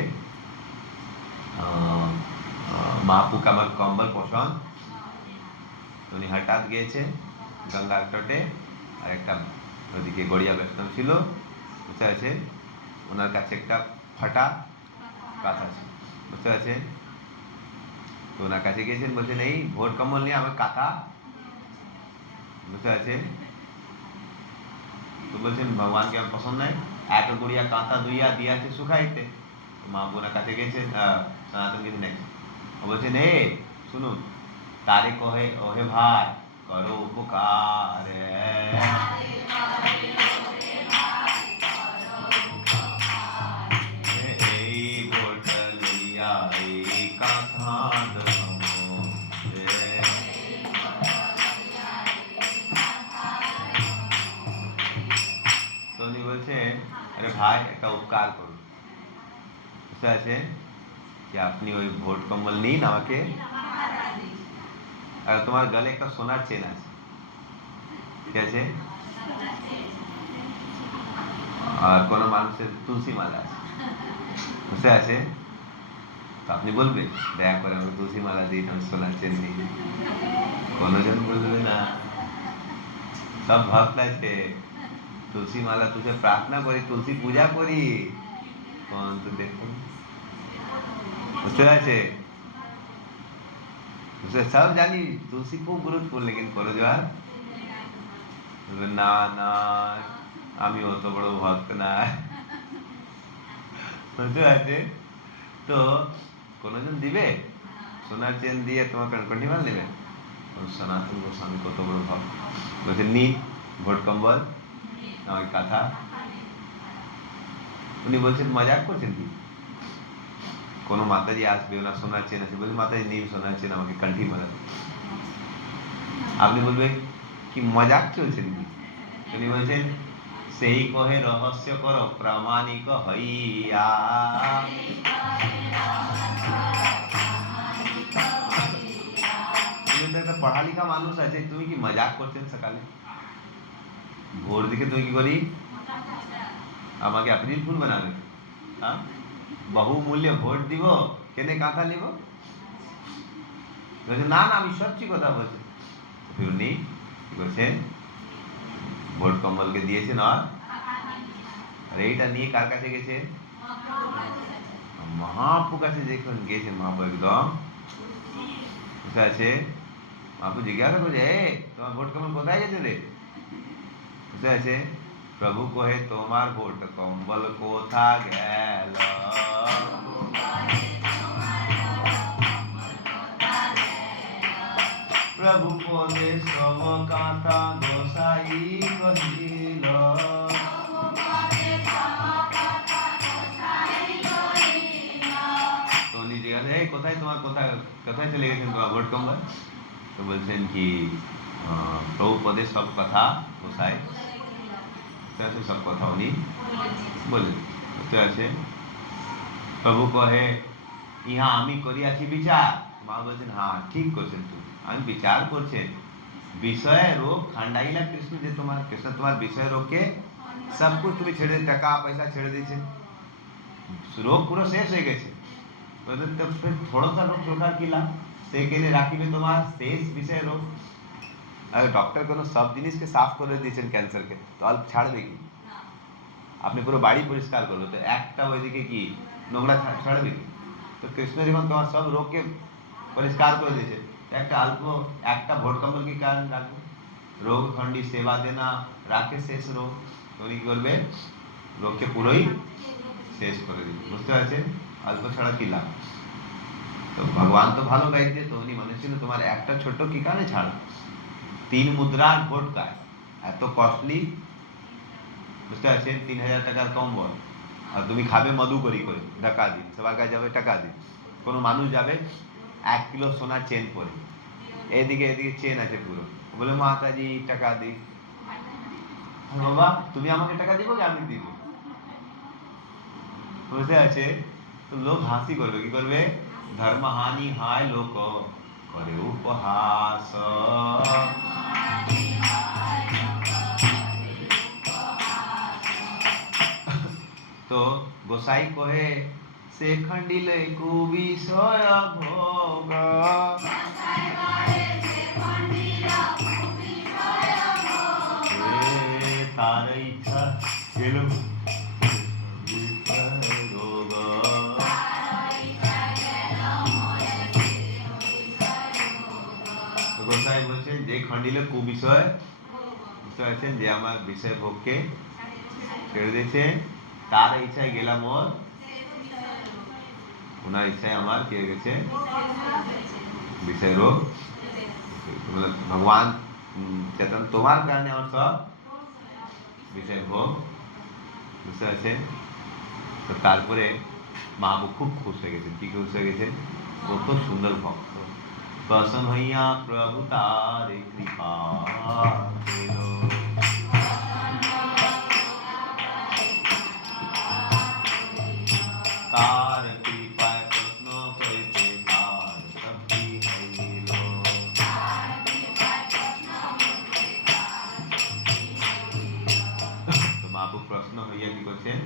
মহাপ্রভুকে আমার কম্বল পছন্দ। উনি হঠাৎ গিয়েছে গঙ্গার তটে, আর একটা ওদিকে গড়িয়া ব্যস্ত ছিল, বুঝতে আছে, ওনার কাছে একটা ফাটা কাঁথা আছে, বুঝতে আছে। তো ওনার কাছে গিয়েছেন, বলছেন এই ভোট কম্বল নিয়ে আমার কাঁথা, বুঝতে আছে। তো বলছেন ভগবানকে আমার পছন্দ নাই, এত গড়িয়া কাঁথা দুইয়া দিয়াছে শুকাইতে। তো মা বোনের কাছে গেছেন, সনাতন গেছেন নেক্সট, বলছেন এ শুনুন, তারে কহে ওহে ভাই করো উপকার, এই ভোট লইয়া এই কাঁথা দমো, তো উনি বলছেন আরে ভাই একটা উপকার করুন, বুঝতে আছে, যে আপনি ওই ভোট কম্বল নিন আমাকে, আর তোমার গলে একটা সোনার চেন আছে, ঠিক আছে, আর কোনো মানুষের তুলসী মালা আছে, বুঝতে আছে। তো আপনি বলবেন দয়া করে আমাকে তুলসী মালা দিন, আমি সোনার চেন দিই, কোনোজন বলবে না, সব ভক্ত আছে, তুলসী মালা তুলসী প্রার্থনা করি, তুলসী পূজা করি, কিন্তু দেখুন, বুঝতে পারছে, সব জানি তুলসী খুব গুরুত্বপূর্ণ, লেকিন করো জোয়ার না না, আমি অত বড় ভক্ত না, বুঝতে পারছে। তো কোনজন দিবে সোনার চেন দিয়ে তোমার কণ্ঠী মাল নেবে? সনাতন গোস্বামী কত বড় ভক্ত, বলছেন নি ভোট কম্বল আমার কাঁথা। উনি বলছেন মজাক করছেন কি, কোনো মাতাজি আসবে ওনার সোনার চেন আছে, বলছে মাতাজি নিন সোনার চেন আমাকে কণ্ঠী মালা, আপনি বলবেন কি মজাক চলছেন কি? উনি বলছেন সেই কহে রহস্য করো প্রামাণিক হইয়া, একটা পড়া লিখা মানুষ আছে, তুমি কি মজাক করছেন সকালে ভোর দিকে, তুমি কি করি আমাকে এপ্রিল ফুল বানাবে, হ্যাঁ বহুমূল্য ভোট দিব, কেনে কাঁথা নিব? না না আমি সত্যি কথা বলছি। উনি কি করছেন, ভোট কম্বলকে দিয়েছেন, আর এইটা নিয়ে কার কাছে গেছে, মহাপ্রভু কাছে যখন গেছে, মহাপ্রভু একদম বুঝতে আছে, মহাপ্রভু জিজ্ঞাসা করছে তোমার ভোট কম্বল কোথায় গেছে রে, বুঝতে আছে। প্রভু কহে তোমার ভোট কম্বল কোথা গেল, প্রভু পদে সব কাঁথা গোসাই কহিল। তো উনি জিজ্ঞাসা, এই কোথায় তোমার কোথায় কোথায় চলে গেছেন তোমার ভোট কম্বল? তো বলছেন কি প্রভু পদে সব কথা গোসাই আছে, সব কথা উনি বলেন। বুঝতে আছে প্রভু কহে ইহা আমি করিয়াছি বিচার। মা বলছেন হ্যাঁ ঠিক করছেন, তুমি আমি বিচার করছেন বিষয় রোগ খান্ডাইলা কৃষ্ণ, যে তোমার কৃষ্ণ তোমার বিষয় রোগকে সব कुछ তুমি ছেড়ে টাকা পয়সা ছেড়ে দিয়েছে, रोग পুরো শেষ হয়ে গেছে। तो फिर थोड़ा सा रोग छोटा किला से के लिए राखी में तुम्हारा शेष विषय रोग। अगर डॉक्टर को सब জিনিস के साफ করে দিয়েছেন ক্যান্সার কে, তো অল্প ছাড়বে কি? আপনি পুরো বাড়ি পরিষ্কার করলো, তো একটা ওইদিকে কি নোংরা ছাড়বে কি? তো কৃষ্ণ যখন তোমার সব রোগকে পরিষ্কার করে দিয়েছে, একটা অল্প একটা ভোট কম্বল কি কারণ রাখবে? রোগ খণ্ডী সেবা দেনা রাখে শেষ রোগ, তো উনি কি করবে? রোগকে পুরোই শেষ করে দিবে। বুঝতে পারছেন? অল্প ছাড়া কি লাভ? তো ভগবান তো ভালো গাইছে, তো উনি মনে ছিল তোমার একটা ছোট্ট কি কারণে ছাড়ো? 3 মুদ্রার ভোট কায় এত কস্টলি, বুঝতে পারছেন? 3000 টাকার কম্বল, আর তুমি খাবে মধু করি করে টাকা দিন, সবার কাছে যাবে টাকা দিন। কোনো মানুষ যাবে 1 কিলো সোনার চেন পরে, এদিকে এদিকে চেন আছে পুরো, বলে মাতাজি টাকা দিই। বাবা তুমি আমাকে টাকা দিবো কি আমি দিব? বুঝতে আছে? তো লোক হাসি করবে, কি করবে? ধর্মহানি হায় লোক করে উপহাস। তো গোসাই কহে সে খণ্ডিলে কুবিষয় ভোগ, তার ইচ্ছা গেল রোগ। গোসাই বলছেন যে খণ্ডিলে কুবিষয়, বুঝতে পারছেন, যে আমার বিষয় ভোগকে ছেড়ে দিয়েছে, তার ইচ্ছায় গেলাম ওর, ওনার ইচ্ছায় আমার কি হয়ে গেছে? বিষয় রোগ। ভগবান চেতন তোমার কারণে আমার সব বিষয় ভোগ, বুঝতে পারছেন? তো তারপরে মহাপ্রভু খুব খুশ হয়ে গেছেন। কি খুশ হয়ে গেছেন? কত সুন্দর ভক্ত। প্রসন্ন হইয়া প্রভু তার কৃপা পেল। তার কৃপায় প্রশ্ন করিতে তার শক্তি হইল। তো মহাপ্রভু প্রশ্ন হইয়া কি করছেন?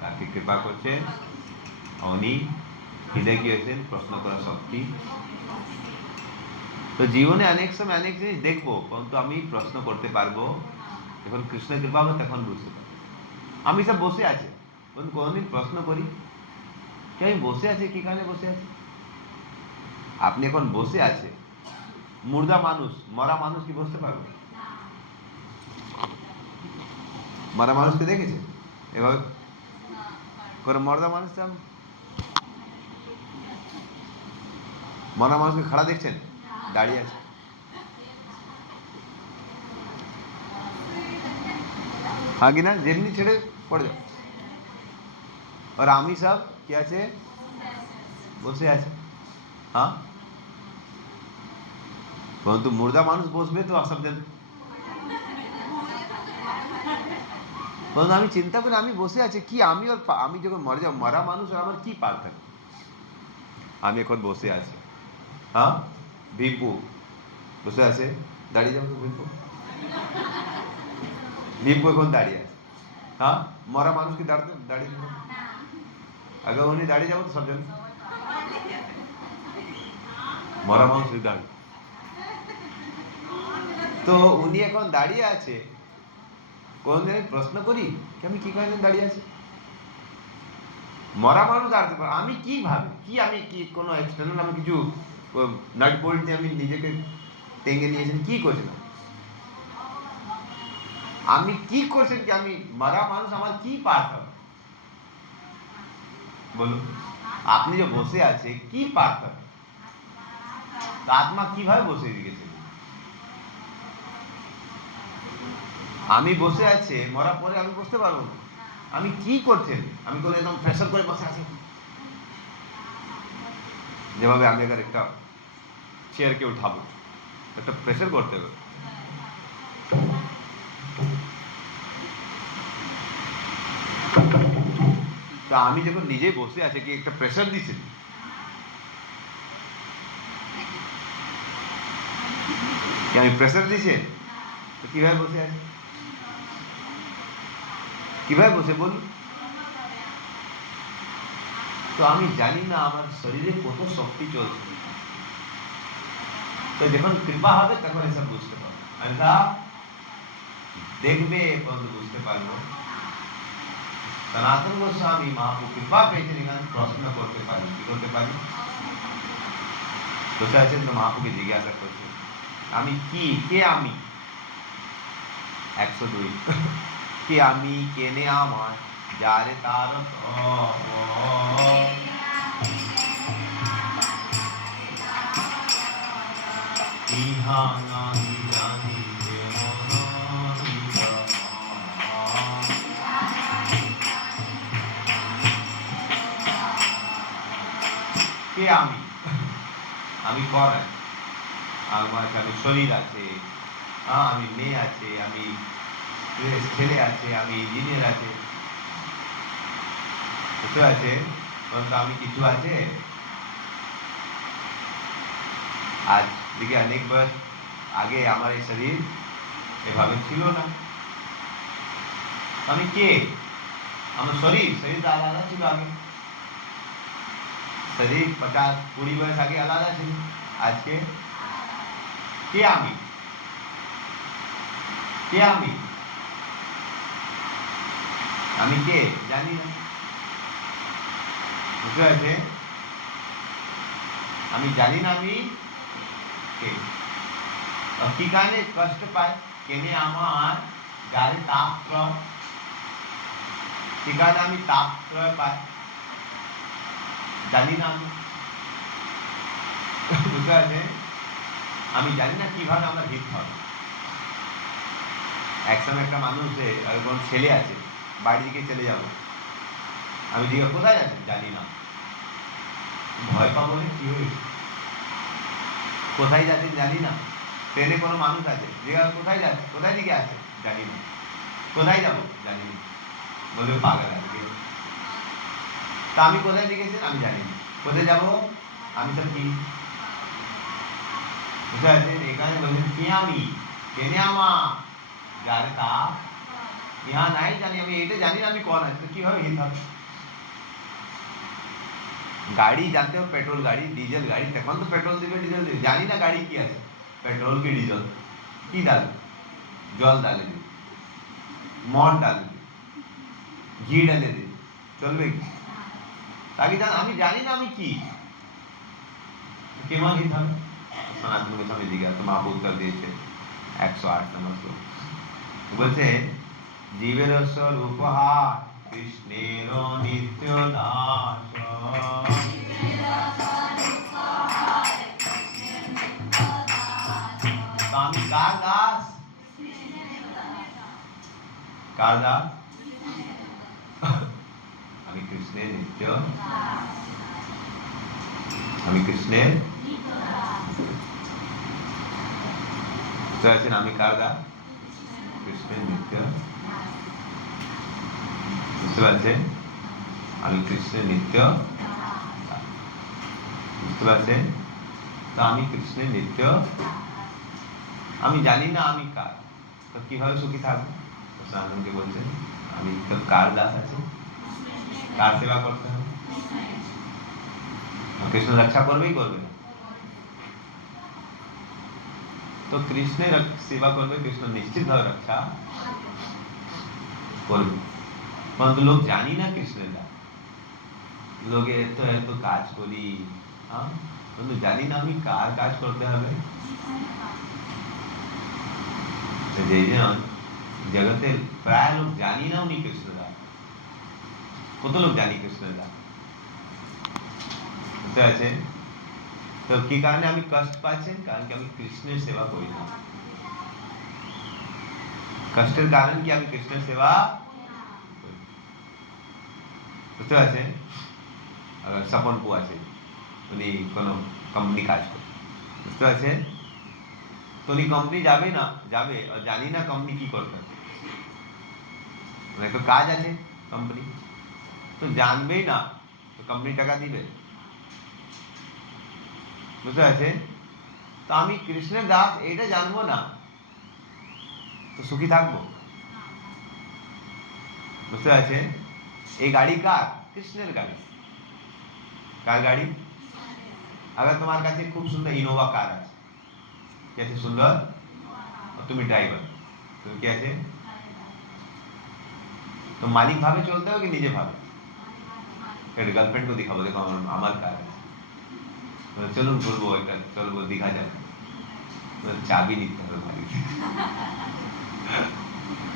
তাকে কৃপা করছেন, উনি হৃদয় কি হয়েছেন? প্রশ্ন করার শক্তি। তো জীবনে অনেক সময় অনেক জিনিস দেখবো, কিন্তু আমি প্রশ্ন করতে পারবো যখন কৃষ্ণের কৃপা হবে, তখন বুঝতে পারবো। আমি সব বসে আছি, কোনদিন প্রশ্ন করি কি আমি বসে আছি কি কারণে বসে আছি? আপনি এখন বসে আছে, মুর্দা মানুষ, মরা মানুষ কি বসতে পারবে? মরা মানুষকে দেখেছে এভাবে করে? মর্দা মানুষ, মরা মানুষকে খাড়া দেখছেন? দাঁড়িয়ে আছে। हाँ कि ना, যেমনি ছেড়ে পড়ে যাও। আর আমি সব কি আছে? বসে আছে। হ্যাঁ, परंतु मुर्दा মানুষ বসবে তো সব জন, বলুন আমি চিন্তা করি আমি বসে আছি কি, আমি আর আমি যখন মরে যাব, মরা মানুষ আর আমার কি পার্থক্য? আমি এখন বসে আছি। হ্যাঁ, ভিপু বসে আছে, দাঁড়িয়ে যাবো তো ভিপু, ভিপু এখন দাঁড়িয়ে আছে। হ্যাঁ, মরা মানুষ কি দাঁড়াতে দাঁড়িয়ে যাবো? আগে উনি দাঁড়িয়ে যাবো তো সবজন, মরা মানুষ দাঁড়িয়ে। তো উনি এখন দাঁড়িয়ে আছে, কোনদিন আমি প্রশ্ন করি কি আমি কি কারণে দাঁড়িয়ে আছি? মরা মানুষ দাঁড়াতে পারে, আমি কি ভাবে কি, আমি কি কোনো এক্সটার্নাল আমি কিছু নাট বোল্ট দিয়ে আমি নিজেকে টেঙ্গে নিয়েছেন? কি করছিলাম আমি? কি করছেন কি আমি? মরা মানুষ আমার কি পার্থক্য বলুন? আপনি যে বসে আছে কি পার্থক্য? আত্মা কিভাবে বসে গেছে? আমি বসে আছে, মরার পরে আমি বসতে পারবো না। আমি কি করছেন, আমি কোনো একদম প্রেশার করে বসে আছি, যেভাবে আমি আগে একটা চেয়ারকে উঠাবো, একটা প্রেশার করতে হবে। তা আমি যখন নিজেই বসে আছে, কি একটা প্রেশার দিচ্ছে, কি আমি প্রেশার দিছে? তো কিভাবে বসে আছে, কিভাবে বসে বলুন? তো আমি জানি না আমার শরীরে কত শক্তি চলছে। তো যখন কৃপা হবে তখন এসব বুঝতে পারবো, अन्यथा দেখবে পর্যন্ত বুঝতে পারবো। সনাতন গোস্বামী মহাপ্রভু কৃপা পেয়েছেন, এখানে প্রশ্ন করতে পারি, কি করতে পারি? বসে আছেন তো মহাপ্রভুকে জিজ্ঞাসা করছে, আমি কি, কে আমি? 102 কে আমি, কেনে আমার, যারে তার ইহা নাহি জানি যে কে আমি? আমি কর আছে, আমার আমি শরীর আছে, আমি মেয়ে আছে, আমি ছেলে আছে, আমি ইঞ্জিনিয়ার আছে, কিছু আছে, কিন্তু আমি কিছু আছে? আজ দিকে অনেক বছর আগে আমার এই শরীর এভাবে ছিল না। আমি কে? আমার শরীর তো আলাদা ছিল আগে, শরীর 50-20 বয়স আগে আলাদা ছিল, আজকে কে আমি? কে আমি? আমি কে জানি না, বুঝতে পারছে? আমি জানি না আমি কে। কি কারণে কষ্ট পাই? কেনে আমার গায়ে তাপ প্রয়, কি কারণে আমি তাপ প্রয় পাই? জানি না আমি, বুঝতে পারছে? আমি জানি না কিভাবে আমার হিত হবে। একসময় একটা মানুষ, একজন ছেলে আছে, বাড়ি দিকে চলে যাবো, আমি জিজ্ঞাসা কোথায় যাচ্ছেন? জানি না। ভয় পাবো বলে কি হয়েছে? কোথায় যাচ্ছেন? জানি না। ট্রেনে কোনো মানুষ আছে, জিজ্ঞাসা কোথায় যাচ্ছে, কোথায় দিকে আছে? জানি না। কোথায় যাবো? জানি না। বলবে পাগল আছে। তা আমি কোথায় লিখেছেন? আমি জানি না। কোথায় যাবো? আমি সব কি, বুঝতে পারছেন? এখানে বলছেন কে আমি, কেনে আমার, যারে তা ইহা নাই জানি, আমি এটা জানি না আমি কন আছে, তো কিভাবে হিত হবে? গাড়ি জানতে হবে, পেট্রোল গাড়ি, ডিজেল গাড়ি, তখন তো পেট্রোল দিবে, ডিজেল দিবে। জানি না গাড়ি কি আছে, পেট্রোল কি ডিজেল কি ডালে, জল ডালে দিবে, মদ ডালে দিবে, ঘি ডালে দিবে, চলবে কি? তাকে জান, আমি জানি না আমি কি, কেমন হিত হবে? সনাতন গোস্বামী জিজ্ঞাসা, মহাপ্রভু উত্তর দিয়েছে 108 নম্বর শ্লোক, বলছে জীবের স্বরূপহার কৃষ্ণের নিত্য দাস। আমি কার দাস? কার দাস? আমি কৃষ্ণের নিত্য, আমি কৃষ্ণের, আমি কার দাস? কৃষ্ণের নিত্য, বুঝতে পারছেন? আমি কৃষ্ণের নিত্য, বুঝতে পারছেন? তো আমি কৃষ্ণের নিত্য, আমি জানি না আমি কার, তো কিভাবে সুখী থাকবো? সনাতনকে বলছেন আমি তো কার দাস আছে, কার সেবা করতে হবে? কৃষ্ণ রক্ষা করবেই করবে না, তো কৃষ্ণের সেবা করবে, কৃষ্ণ নিশ্চিত ভাবে রক্ষা করবে। কিন্তু লোক জানি না কৃষ্ণের দাস, লোকে এত এত কাজ করি, কিন্তু জানি না আমি কার কাজ করতে হবে। জগতে প্রায় লোক জানি না উনি কৃষ্ণ দাস, কত লোক জানি কৃষ্ণ দাস, বুঝতে আছে? তো কি কারণে আমি কষ্ট পাচ্ছেন? কারণ কি আমি কৃষ্ণের সেবা করি না। কষ্টের কারণ কি আমি কৃষ্ণের সেবা বুঝতে পারছেন? স্বপনপু আছে, উনি কোনো কোম্পানি কাজ করে, বুঝতে পারছেন? তো উনি কোম্পানি যাবে না, যাবে আর জানি না কোম্পানি কি করতে হবে, মানে একটা কাজ আছে কোম্পানি, তো জানবেই না তো কোম্পানি টাকা দিবে, বুঝতে পারছেন? তো আমি কৃষ্ণের দাস এটা জানবো না তো সুখী থাকবো, বুঝতে পারছেন? এই গাড়ি কার? কৃষ্ণের গাড়ি। কার গাড়ি? আবার তোমার কাছে খুব সুন্দর ইনোভা কার আছে, কি আছে সুন্দর, তুমি ড্রাইভার, তুমি কি আছে, তো মালিক ভাবে চলতে হবে কি নিজে ভাবে? গার্লফ্রেন্ড को दिखाओ, देखो আমার কার আছে, চলুন ঘুরবো, একটা চলবো দীঘা যাবে, চাবি নিতে হবে মালিক,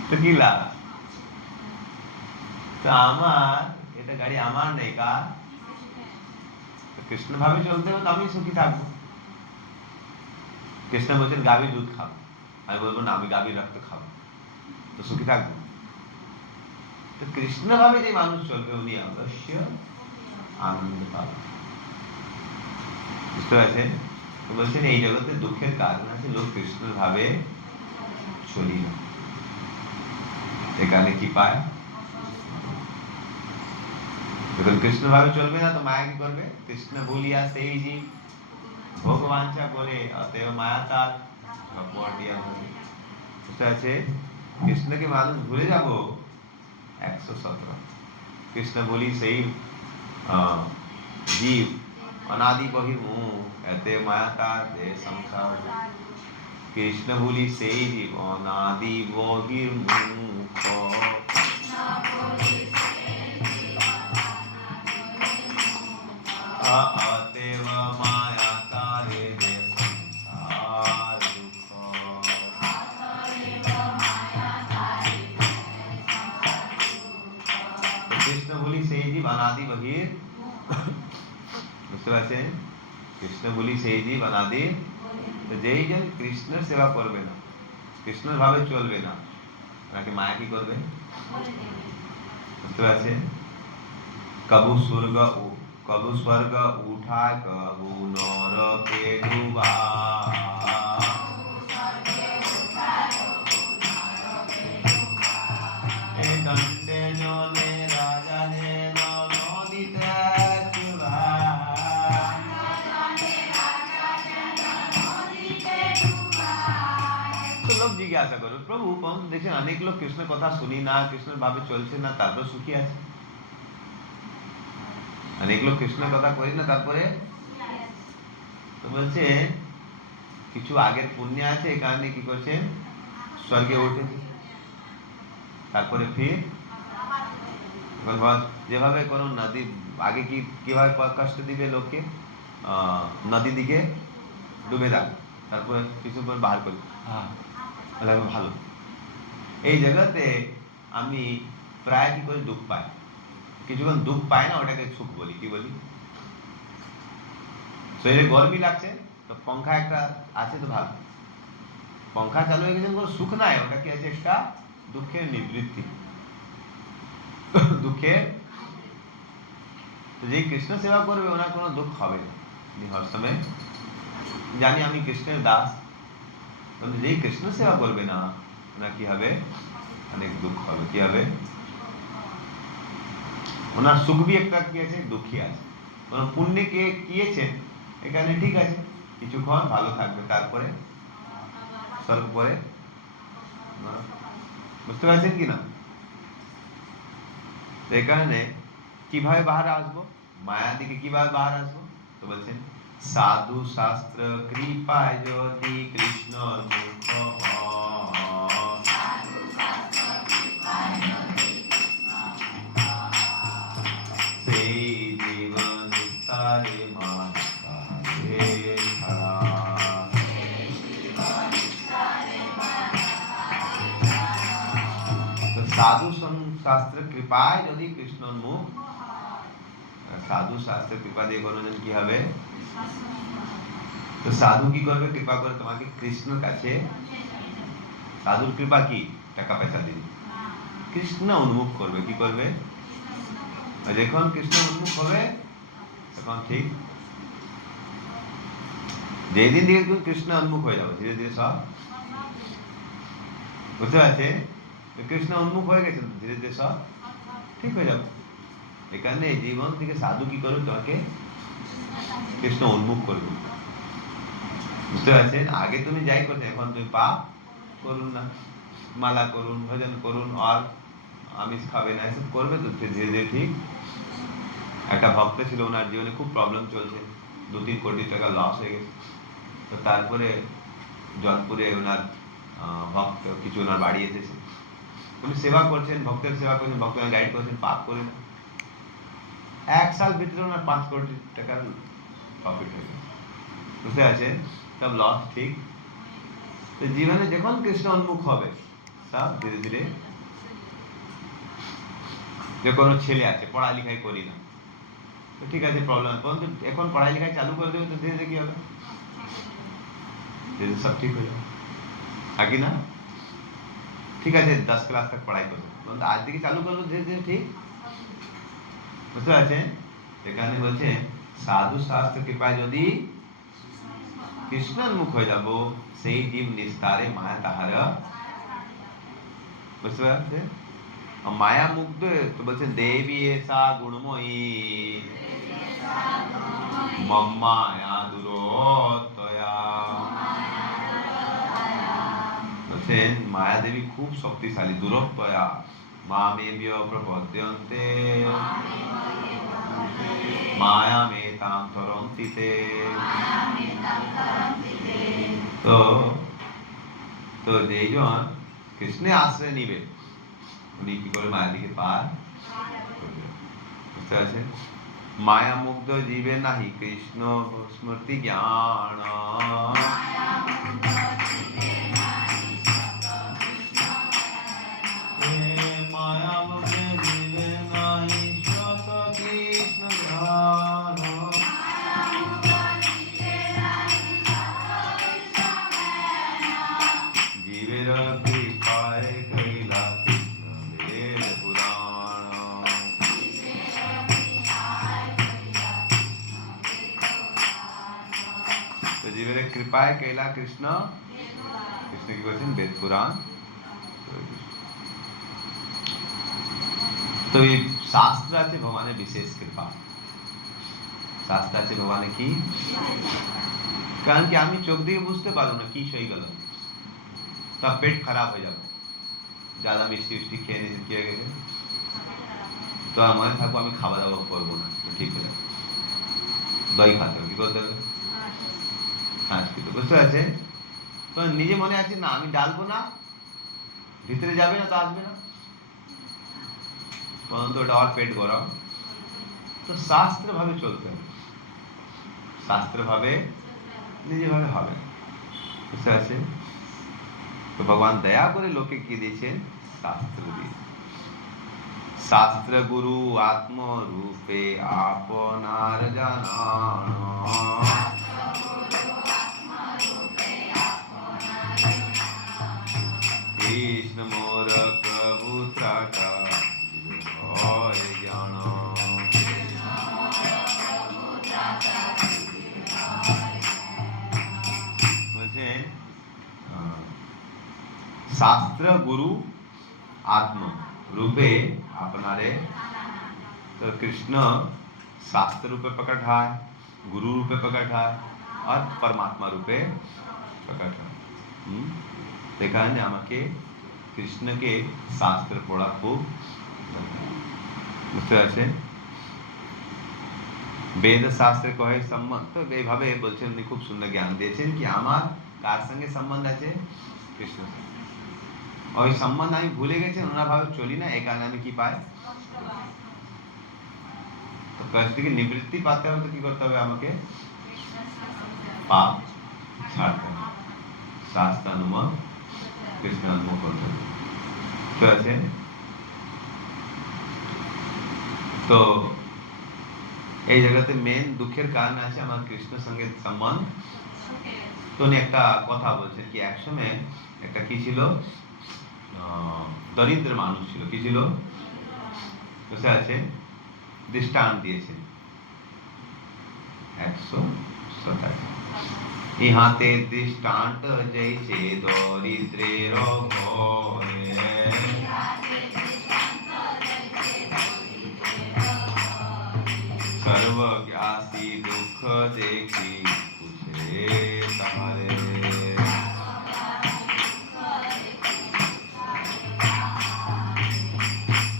তো কি লাভ? তো আমার এটা গাড়ি আমার নেই, কার? কৃষ্ণ ভাবে চলতে হবে তো আমি সুখী থাকবো। কৃষ্ণ বলছেন গাভীর দুধ খাবো, আমি বলবো না আমি গাভীর রক্ত খাবো, তো সুখী থাকবো। তো কৃষ্ণ ভাবে যে মানুষ চলবে উনি অবশ্য আনন্দ পাবে, বুঝতে পারছেন? তো বলছেন এই জগতে দুঃখের কারণ আছে লোক কৃষ্ণ ভাবে চলি না, এখানে কি পায়? যখন কৃষ্ণ ভাবে চলবে না তো মায়া কি করবে? কৃষ্ণ ভুলিয়া সেই জীব ভোগ বাঞ্ছা করে, অতএব মায়া তার বুঝতে আছে? কৃষ্ণকে মানুষ ভুলে যাব 117, কৃষ্ণ বলি সেই জীব অনাদি বহির্মুখ, এতে মায়া তার দেহ সংসার। কৃষ্ণ বলি সেই জীব অনাদি বহির্মুখ, অতএব মায়া তারে দেহ সংসার দুঃখ। কৃষ্ণ বলি সেই জীব অনাদি বহির, বুঝতে পারছেন? কৃষ্ণ বলি সেই জীব অনাদি, তো যেই জন কৃষ্ণের সেবা করবে না, কৃষ্ণের ভাবে চলবে না, ওনাকে মায়া কি করবে? বুঝতে পারছেন? কবু স্বর্গ উঠায়, কবু নরকে ডুবায়, দণ্ডে জলে রাজা যেন নদীতে তো লোক জিজ্ঞাসা করবে প্রভু দেখছেন অনেক লোক কৃষ্ণের কথা শুনি না, কৃষ্ণের ভাবে চলছে না, তারপর সুখী আছে, অনেক লোক কৃষ্ণের কথা করি না তারপরে, তো বলছে কিছু আগের পুণ্য আছে এই কারণে কি করছে স্বর্গে উঠেছে, তারপরে ফির যেভাবে কোন নদী আগে কিভাবে কষ্ট দিবে লোককে, নদী দিকে ডুবে যাবে, তারপরে কিছু পর বাহার করি, ভালো। এই জগতে আমি প্রায় কি করে দুঃখ পাই, কিছুক্ষণ দুঃখ পাই না ওটাকে সুখ বলি, কি বলি? শরীরে গরমই লাগছে তো पंखा একটা আছে তো ভালো, पंखा চালু হয়ে গেছে, কোনো সুখ নাই, ওটা কি আছে একটা দুঃখের নিবৃত্তি, দুঃখের। তো যে কৃষ্ণ সেবা করবে ওনার কোনো দুঃখ হবে না, হর সময় জানি আমি কৃষ্ণের দাস, কিন্তু যেই কৃষ্ণ সেবা করবে না ওনার কি হবে? অনেক দুঃখ হবে, কি হবে? ওনার সুখ भी একটা কি আছে, দুঃখী আছে। কোন পুণ্যে কে কিয়েছেন এখানে ঠিক আছে, কিছুক্ষণ ভালো থাকবে, তারপরে স্বর্গ পরে, বুঝতে পারছেন কি না? এই কারণে কিভাবে বাহারে আসবো, মায়া দিকে কিভাবে বাহারে আসবো? তো বলছেন সাধু শাস্ত্র কৃপায় যদি কৃষ্ণ মুখ, সেই জীবন তারে মাঝে ছাড়া। তো সাধু শাস্ত্র কৃপায় যদি কৃষ্ণ মুখ, সাধু শাস্ত্র কৃপা দিয়ে কোনজন কি হবে? তো সাধু কি করবে? কৃপা করে তোমাকে কৃষ্ণের কাছে, সাধুর কৃপা কি টাকা পয়সা দিয়ে কৃষ্ণ উন্মুখ করবে। কি করবে? আর যখন কৃষ্ণ উন্মুখ হবে তখন ঠিক যেদিন থেকে তুমি কৃষ্ণ উন্মুখ হয়ে যাবে ধীরে ধীরে সব বুঝতে পারছে। কৃষ্ণ উন্মুখ হয়ে গেছে ধীরে ধীরে সব ঠিক হয়ে যাবে। এখানে জীবন থেকে সাধু কি করবে? তোমাকে কৃষ্ণ উন্মুখ করবে। বুঝতে পারছেন? আগে তুমি যাই করতে, এখন তুমি পাপ করুন না, মালা করুন, ভজন করুন, আর আমিষ খাবে না, এসব করবে তো ধীরে ধীরে ঠিক। একটা ভক্ত ছিল, ওনার জীবনে খুব প্রবলেম চলছে, 2-3 কোটি টাকা লস হয়ে গেছে। তো তারপরে জনপুরে ওনার ভক্ত কিছু ওনার বাড়ি এসেছে, উনি সেবা করছেন, ভক্তের সেবা করছেন, ভক্তের গাইড করছেন, পাপ করে না। 1 সাল ভিতরে ওনার 5 কোটি টাকার প্রফিট হয়ে গেছে। বুঝতে পারছেন? সব লস ঠিক। তো জীবনে যখন কৃষ্ণ উন্মুখ হবে সব ধীরে ধীরে। যে কোনো ছেলে আছে পড়ালেখাই করি না, তো ঠিক আছে প্রবলেম, কিন্তু এখন পড়ালেখায় চালু করে দেবে তো ধীরে ধীরে কি হবে? ধীরে ধীরে সব ঠিক হয়ে যাবে। আগে না ঠিক আছে 10 ক্লাস तक पढ़ाई করবে, কিন্তু আজ থেকে চালু করবে ধীরে ধীরে ঠিক। বুঝতে পারছেন? এখানে বলছে সাধু শাস্ত্র কৃপায় যদি কৃষ্ণের মুখ হয়ে যাব, সেই জীব নিস্তারে মায়া তাহার। বুঝতে পারছেন? মায়া মুগ্ধ তো বলছেন দেবী এসা গুণময়ী মম্মায়া দুরতয়া। বলছেন মায়া দেবী খুব শক্তিশালী, দুরতয়া মামেব্য প্রপদ্যন্তে মায়া মেতাম তরন্তি তে। তো তো যেজন কৃষ্ণে আশ্রয় নিবে উনি কি করে মায়া দিকে পার করবে। বুঝতে পারছেন? মায়া মুগ্ধ জীবে নাহি কৃষ্ণ স্মৃতি জ্ঞান। মায়া মুগ্ধ জীবে নাহি শত কৃষ্ণ জ্ঞান। জীবের কৃপায় কইলা কৃষ্ণ বেদ পুরাণ। তো জীবের কৃপায় কইলা কৃষ্ণ, কৃষ্ণ কি করছেন? বেদ পুরাণ। তো এই শাস্ত্র আছে ভগবানের বিশেষ কৃপা, শাস্ত্র আছে ভগবানের কি, কারণ কি আমি চোখ দিয়ে বুঝতে পারবো না কি সই গেল, তা পেট খারাপ হয়ে যাবে, ज़्यादा মিষ্টি মিষ্টি খেয়ে নিয়েছি, কি হয়ে গেছে, তো আর মনে থাকবো আমি খাওয়া দাওয়া করবো না, তো ঠিক হয়ে যাবে, দই খাতে হবে, কি করতে হবে? হ্যাঁ, বুঝতে পারছে? তো নিজে মনে আছে না আমি ডালবো না, ভিতরে যাবে না তো আসবে না, পরন্তু ওটা আর পেট গরম। তো শাস্ত্র ভাবে চলতে হবে, শাস্ত্র ভাবে নিজে ভাবে হবে। বুঝতে পারছে? তো ভগবান দয়া করে লোকে কি দিয়েছেন? শাস্ত্র দিয়ে। শাস্ত্র গুরু আত্মরূপে আপনার জানানো, কৃষ্ণ মোর প্রভু ত্রাতা হয় জ্ঞান। বলছেন শাস্ত্র গুরু आत्म रूपे अपनारे। तो कृष्ण शास्त्र रूपे प्रकट है, गुरु रूपे प्रकट है और परमात्मा रूपे प्रकट है। देखा है আমাকে কৃষ্ণকে শাস্ত্র পড়া খুব বুঝতে আছে। বেদ শাস্ত্রে কহে সম্বন্ধ, তো এইভাবে বলছেন উনি খুব সুন্দর জ্ঞান দিয়েছেন কি আমার কার সঙ্গে সম্বন্ধ আছে? কৃষ্ণ। ওই সম্বন্ধ আমি ভুলে গেছি, ওনার ভাবে চলি না, এই কারণে আমি কি পাই? তো কষ্ট থেকে নিবৃত্তি পাতে হবে তো কি করতে হবে? আমাকে পাপ ছাড়তে হবে, শাস্ত্রানুমোদ কৃষ্ণানুমোদ করতে হবে। তো আছে তো এই জায়গাতে মেন দুঃখের কারণ আছে আমার কৃষ্ণের সঙ্গে সম্বন্ধ। তো উনি একটা কথা বলছেন কি একসময় একটা কি ছিল দরিদ্র মানুষ ছিল। কি ছিল? বসে আছে, দৃষ্টান্ত দিয়েছেন 187। ইহাতে দৃষ্টান্ত জৈছে দরিদ্রের ঘরে, সর্বজ্ঞাসী দুঃখ দেখি পুছে তাহারে।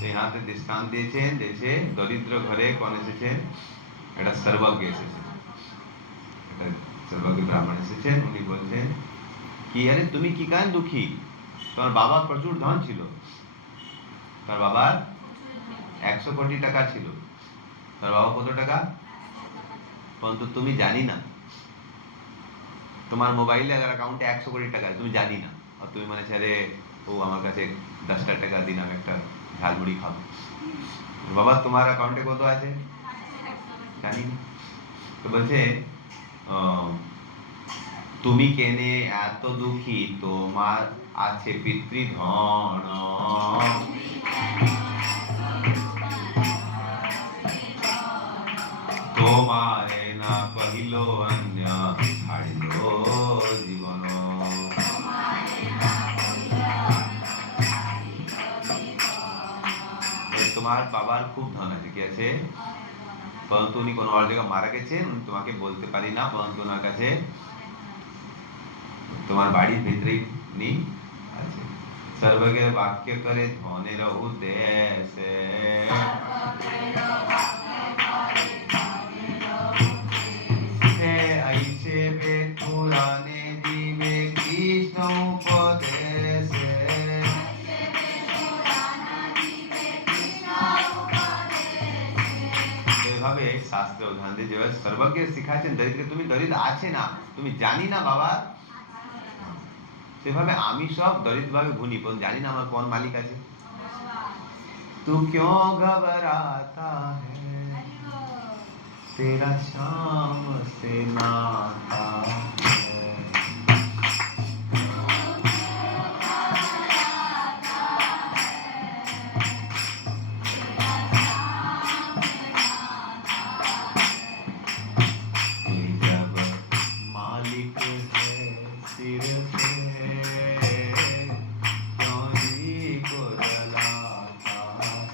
ইহাতে দৃষ্টান্ত দিয়েছেন যে দরিদ্র ঘরে কোন এসেছেন? একটা সর্বজ্ঞ এসেছে, একটা সর্বজ্ঞ ব্রাহ্মণ এসেছেন। উনি বলছেন কি, আরে তুমি কি কারণ দুঃখী? তোমার বাবার প্রচুর ধন ছিল, তার বাবার 100 কোটি টাকা ছিল। তার বাবা কত টাকা? পরন্তু তুমি জানি না। তোমার মোবাইলে অ্যাকাউন্টে 100 কোটি টাকা, তুমি জানি না। আর তুমি মানে ছেড়ে ও আমার কাছে 10টা টাকা দিন, আমি একটা ঝালমুড়ি খাবো। বাবা তোমার অ্যাকাউন্টে কত আছে? জানি না। তো বলছে তুমি কেনে এত দুঃখী? তোমার আছে পিতৃধন, তোমারে না কহিল অন্য ছাড়িল জীবন। তোমার বাবার খুব ধন আছে, কি আছে? পরন্তু উনি কোনো জায়গায় মারা গেছেন, উনি তোমাকে বলতে পারি না, পরন্তু ওনার কাছে তোমার বাড়ির ভিতরেই উনি আছে। সর্বজ্ঞ বাক্য করে ধনের উদ্দেশ্যে, ऐसे वे पुराने जीवे कृष्ण उपदेशे, এভাবে শাস্ত্র ধ্যান দিয়ে যেভাবে সর্বজ্ঞ শিখাচ্ছেন দরিদ্র, তুমি দরিদ্র আছে না, তুমি জানি না বাবা, সেভাবে আমি সব দরিদ্র ভাবে গুনি, জানি না আমার কোন মালিক আছে। तू क्यों घबराता है, तेरा शाम से नाता है। जब मालिक है सिर पे, क्यों जी को जलाता है।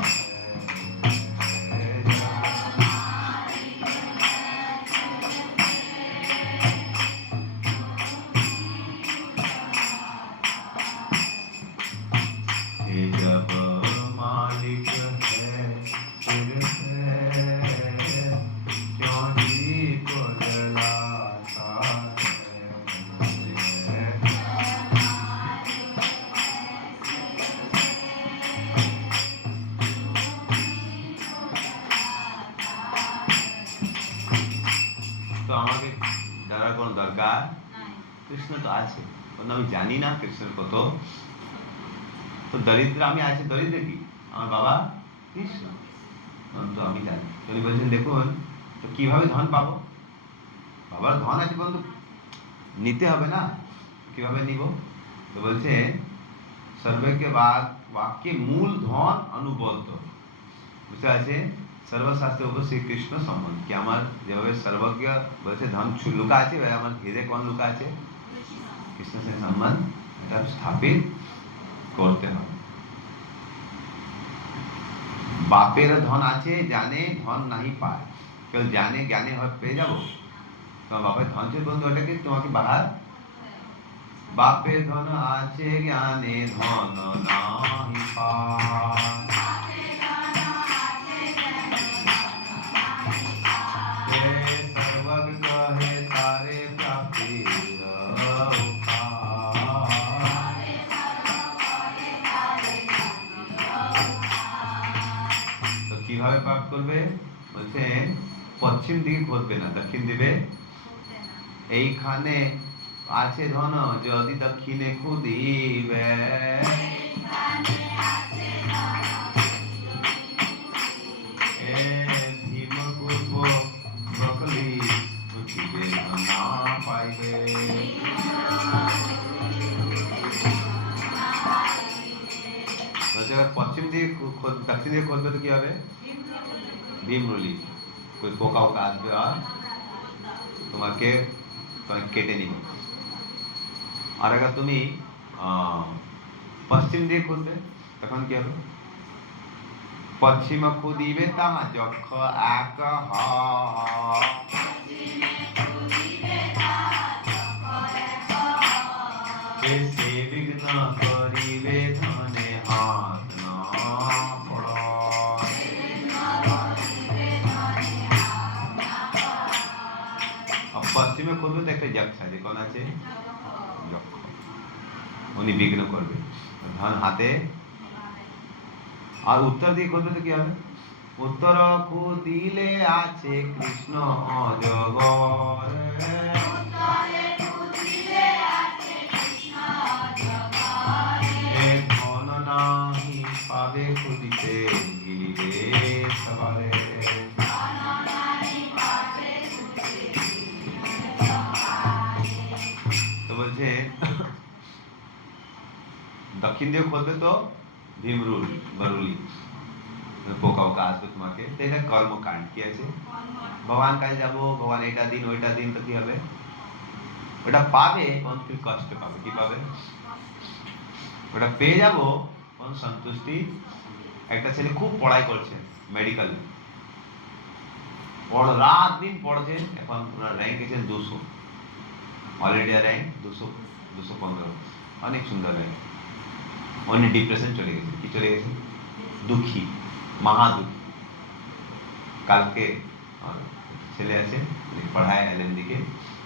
जब मालिक है सिर पे, क्यों जी को जलाता है। তো আমাকে যারা কোনো দরকার, কৃষ্ণ তো আছে, আমি জানি না কৃষ্ণের কত। তো দরিদ্র আমি আছি, দরিদ্র কি? আমার বাবা কৃষ্ণ, তো আমি জানি। উনি বলছেন দেখুন, তো কিভাবে ধন পাবো? বাবার ধন আছে, কিন্তু নিতে হবে না, কিভাবে নিব? তো বলছে সর্বজ্ঞ বাক্যে মূল ধন অনুবদ্ধ, বুঝতে আছে সর্বশাস্ত্রের উপর শ্রীকৃষ্ণ সম্বন্ধ, কি আমার যেভাবে সর্বজ্ঞ বলছে ধন লুকা আছে, আমার হৃদয়ে কোন লুকা আছে? কৃষ্ণ সে সম্বন্ধ, এটা স্থাপিত করতে হবে। বাপের ধন আছে, জানে ধন নাহি পায়, কেউ জানে জ্ঞানে পেয়ে যাবো? তোমার বাপের ধন ছিল, বন্ধু ওটাকে তোমাকে বাহার। বাপের ধন আছে, জ্ঞানে ধন নাহি পায়, সর্বজ্ঞ কহে তারে প্রাপ্তি। তো কিভাবে প্রাপ্ত করবে? বলছে পশ্চিম দিকে ঘুরবে না, দক্ষিণ দিবে। এইখানে আছে ধন, যদি দক্ষিণে খুদিবে, ভীম পূর্ব বকলি উঠিবে না পাইবে। দক্ষিণ দিকে খুঁজবে তো কি হবে? ভীমরুলি। ওই পোকা ওকা আসবে আর তোমাকে কেটে নিবে। আর আগে তুমি পশ্চিম দিকে খুঁজবে, তখন কি হবে? পশ্চিম খুদিবে তামা যক্ষ এক হ। সে বিঘ্ন করিবে ধনে হাত না পড়ে। পশ্চিমে খুঁজবে তো একটা যক্ষ আছে, কোন আছে? যক্ষ। উনি বিঘ্ন করবে, ধন হাতে। আর উত্তর দিকে খুঁজবে তো কি হবে? উত্তর খুদিলে আছে কৃষ্ণ অজগর। ধন নাহি পাবে খুদিতে গিলিবে সবারে। তো বলছে দক্ষিণ দিকে খুঁজবে তো ভীমরুল বরুলি, পোকা ওকা আসবে তোমাকে। তো এটা কর্মকাণ্ড। কি আছে? ভগবান কাছে যাবো, ভগবান এটা দিন ওইটা দিন, তো কি হবে? ওটা পাবে কিন্তু কষ্ট পাবে। কি পাবে? ওটা পেয়ে যাবো সন্তুষ্টি। একটা ছেলে খুব পড়াই করছে মেডিকেল, রাত দিন পড়ছে, এখন ওনার র্যাঙ্ক এসেছে 200, অল ইন্ডিয়া র্যাঙ্ক 215, অনেক সুন্দর র্যাঙ্ক। উনি ডিপ্রেশন চলে গেছে। কি চলে গেছে? দুঃখী, মহা দুঃখী। কালকে ছেলে আছে, উনি পড়ায় LND কে।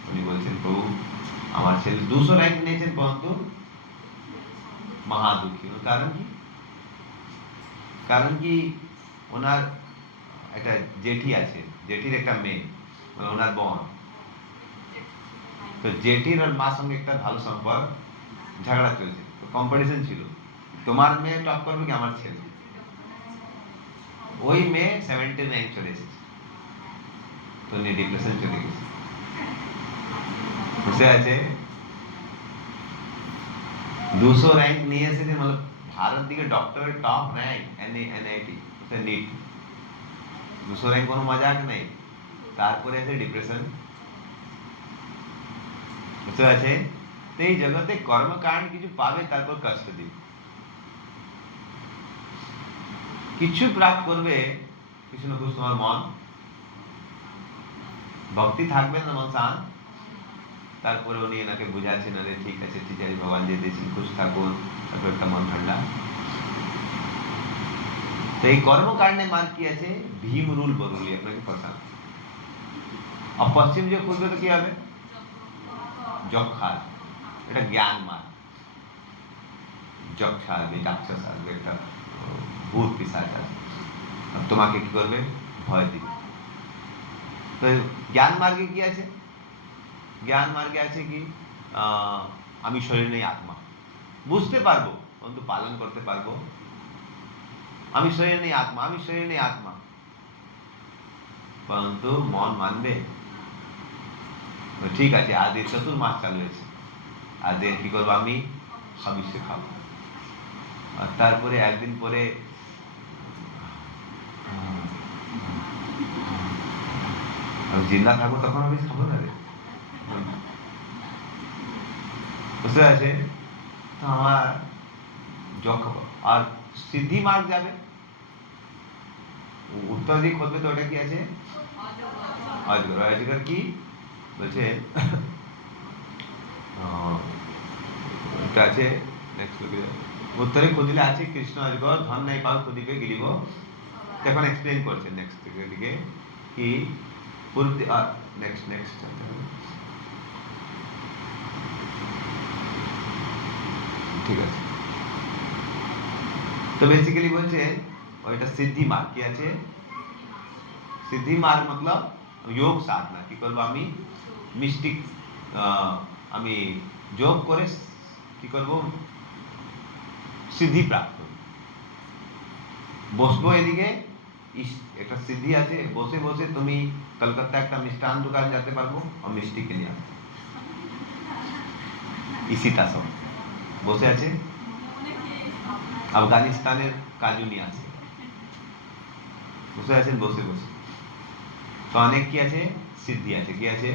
উনি বলছেন, প্রভু আমার ছেলে 200 র্যাঙ্ক নিয়েছেন পরন্তু মহা দুঃখী। কারণ কি? কারণ কি ওনার একটা জেঠি আছে, জেঠির একটা মেয়ে, মানে ওনার বোন। তো জেঠির আর মার সঙ্গে একটা ভালো সম্পর্ক, ঝগড়া চলছে, কম্পিটিশন ছিল, তোমার মেয়ে টপ করবে কি আমার ছেলে। ওই মেয়ে 79 চলে এসেছে, তো উনি ডিপ্রেশন চলে গেছে। বুঝতে আছে? 200 র্যাঙ্ক নিয়ে এসেছে, মানে ভারত দিকে ডক্টরের top rank, NIT NEET. 200 rank কোনো মজাক নেই। তারপরে আছে ডিপ্রেশন। বুঝতে আছে? তো এই জগতে কর্মকাণ্ড কিছু পাবে, তারপর কষ্ট দিবে। কিছু প্রাপ্ত করবে, কিছু না কিছু তোমার মন ভক্তি থাকবে না, মন শান্ত। তারপরে উনি এনাকে বুঝাচ্ছেন, আরে ঠিক আছে ঠিক আছে, ভগবান যে দিয়েছেন খুশ থাকুন, তারপর একটা মন ঠান্ডা। তো এই কর্মকাণ্ডে মার কি আছে? ভীমরুল বরুলি আপনাকে ফসান। আর পশ্চিম যে খুঁজবে তো কি হবে? যক্ষার। এটা জ্ঞান মার। যক্ষা আসবে, রাক্ষস আসবে, একটা ভূত পিশাচ আসবে, তোমাকে কি করবে? ভয় দিবে। তো জ্ঞান মার্গে কি আছে? জ্ঞান মার্গে আছে কি? আমি শরীর নেই, আত্মা। বুঝতে পারবো কিন্তু পালন করতে পারবো। আমি শরীর নেই আত্মা, আমি শরীর নেই আত্মা, পরন্তু মন মানবে। ঠিক আছে, আজ এই চতুর্মাস চালু হয়েছে, আজ কি করবো? আমি হাবিষ্য খাবো। আর তারপরে একদিন পরে আমি জিন্দা থাকবো, তখন আমি খাবো না রে। বুঝতে আছে? তো আমার যক্ষ। আর সিদ্ধি মার্গ যাবে, উত্তর দিক খুঁজবে, তো ওটা কি আছে? অজগর। অজগর কি বলছে? আছে উত্তরে খুঁজিলে আছে কৃষ্ণ অজগর, ধন নাই পাও খুদিবে গিলিব। এখন এক্সপ্লেন করছে নেক্সট দিকে কি পূর্ব। নেক্সট ঠিক আছে। তো বেসিক্যালি বলছে ওইটা সিদ্ধি মার্গ। কি আছে? সিদ্ধি মার্গ মতলব যোগ সাধনা। কি করবো? আমি মিস্টিক, আমি যোগ করে কি করব? সিদ্ধি প্রাপ্ত। বসবো এদিকে, একটা সিদ্ধি আছে, বসে বসে তুমি কলকাতা একটা মিষ্টান দোকান যেতে পারবো আর মিষ্টি কিনে আসবো। ইসিতা সব বসে আছে। আফগানিস্তানের কাজু নিয়ে আসে, বুঝতে পারছেন, বসে বসে। তো অনেক কি আছে, সিদ্ধি আছে, কি আছে,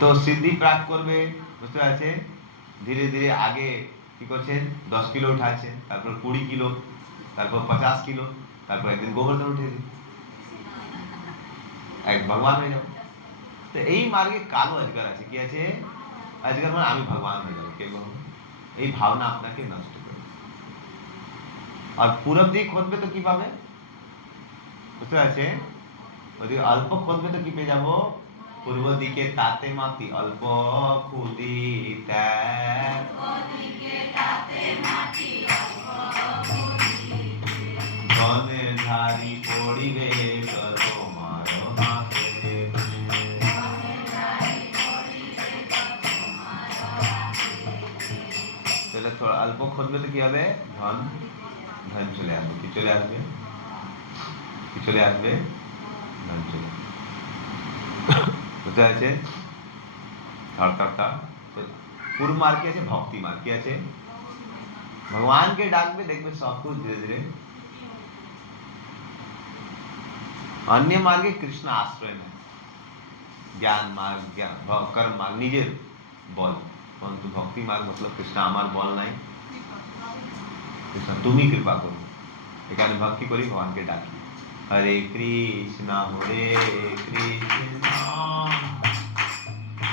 তো সিদ্ধি প্রাপ্ত করবে, বুঝতে পারছে, ধীরে ধীরে আগে কি করছেন, 10 কিলো উঠাচ্ছেন, তারপর 20 কিলো, তারপর 50 কিলো, তারপর একদিন গোবর্ধন উঠে দিন, এক ভগবান হয়ে যাবো। তো এই মার্গে কালো অজগার আছে, কি আছে, অজগার মানে আমি ভগবান হয়ে যাবো, কে বলবো, এই ভাবনা আপনাকে নষ্ট করে। আর পূরব দিক খুঁজবে তো কি পাবে, বুঝতে পারছে, ওদিকে অল্প খুঁজবে তো কি পেয়ে যাবো, পূর্ব দিকে তাতে মাতি অল্প খুদি ধনে ধারি পড়িবে তোমার হাতে। তাহলে অল্প খুঁজবে তো কি হবে, ধন, ধন চলে আসবে, কি চলে আসবে, কি চলে আসবে, ধন চলে আসবে, বুঝতে পারছে। पूर्व मार्ग की भक्ति मार्ग की আছে, भगवान के डाकबे देखबे सब कुछ धीरे धीरे। अन्य मार्गे कृष्ण आश्रय में ज्ञान मार्ग, ज्ञान कर्म मार्ग নিজের বল, परंतु भक्ति मार्ग मतलब कृष्ण আমার বল নাই, कृष्ण তুমি কৃপা করো, এখানে ভক্তি করি, ভগবানকে ডাকি, হরে কৃষ্ণ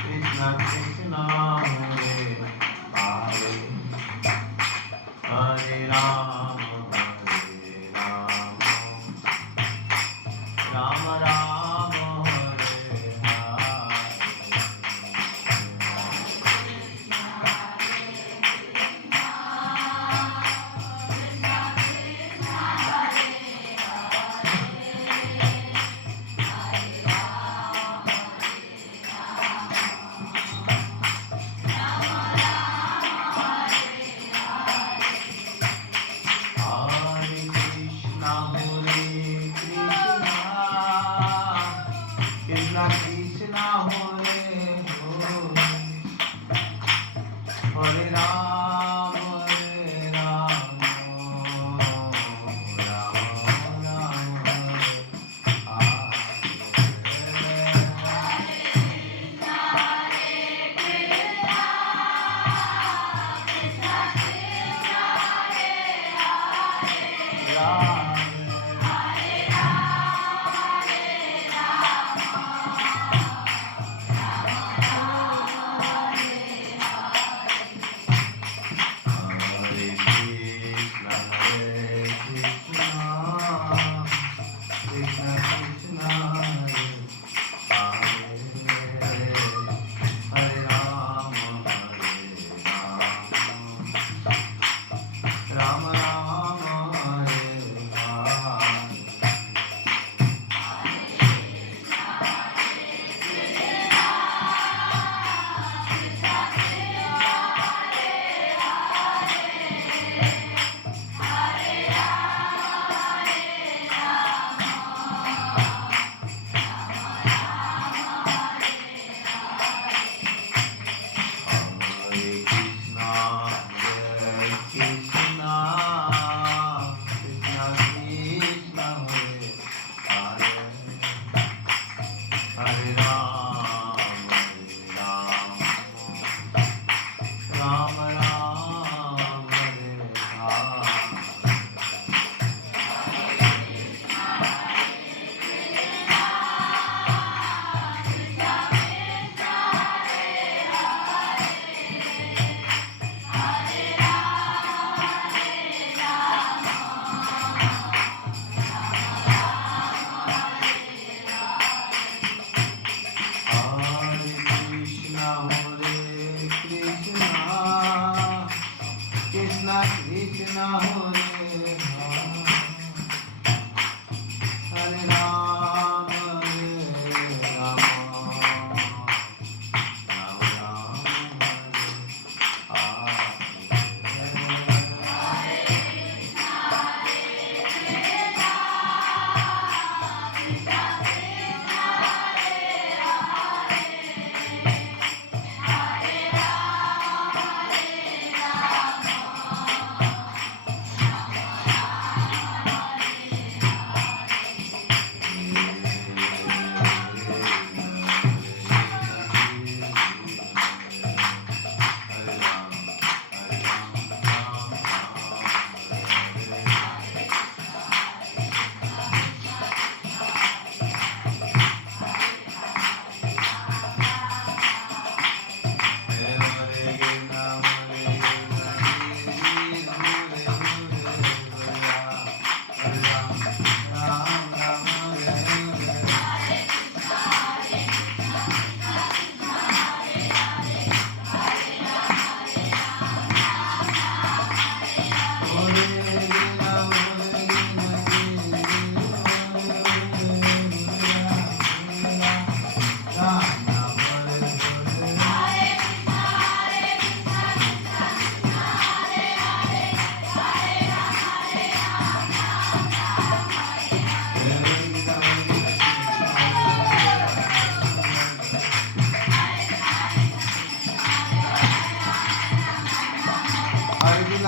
কৃষ্ণ কৃষ্ণ হরে হরে, হরে রাম রাম রাম হরে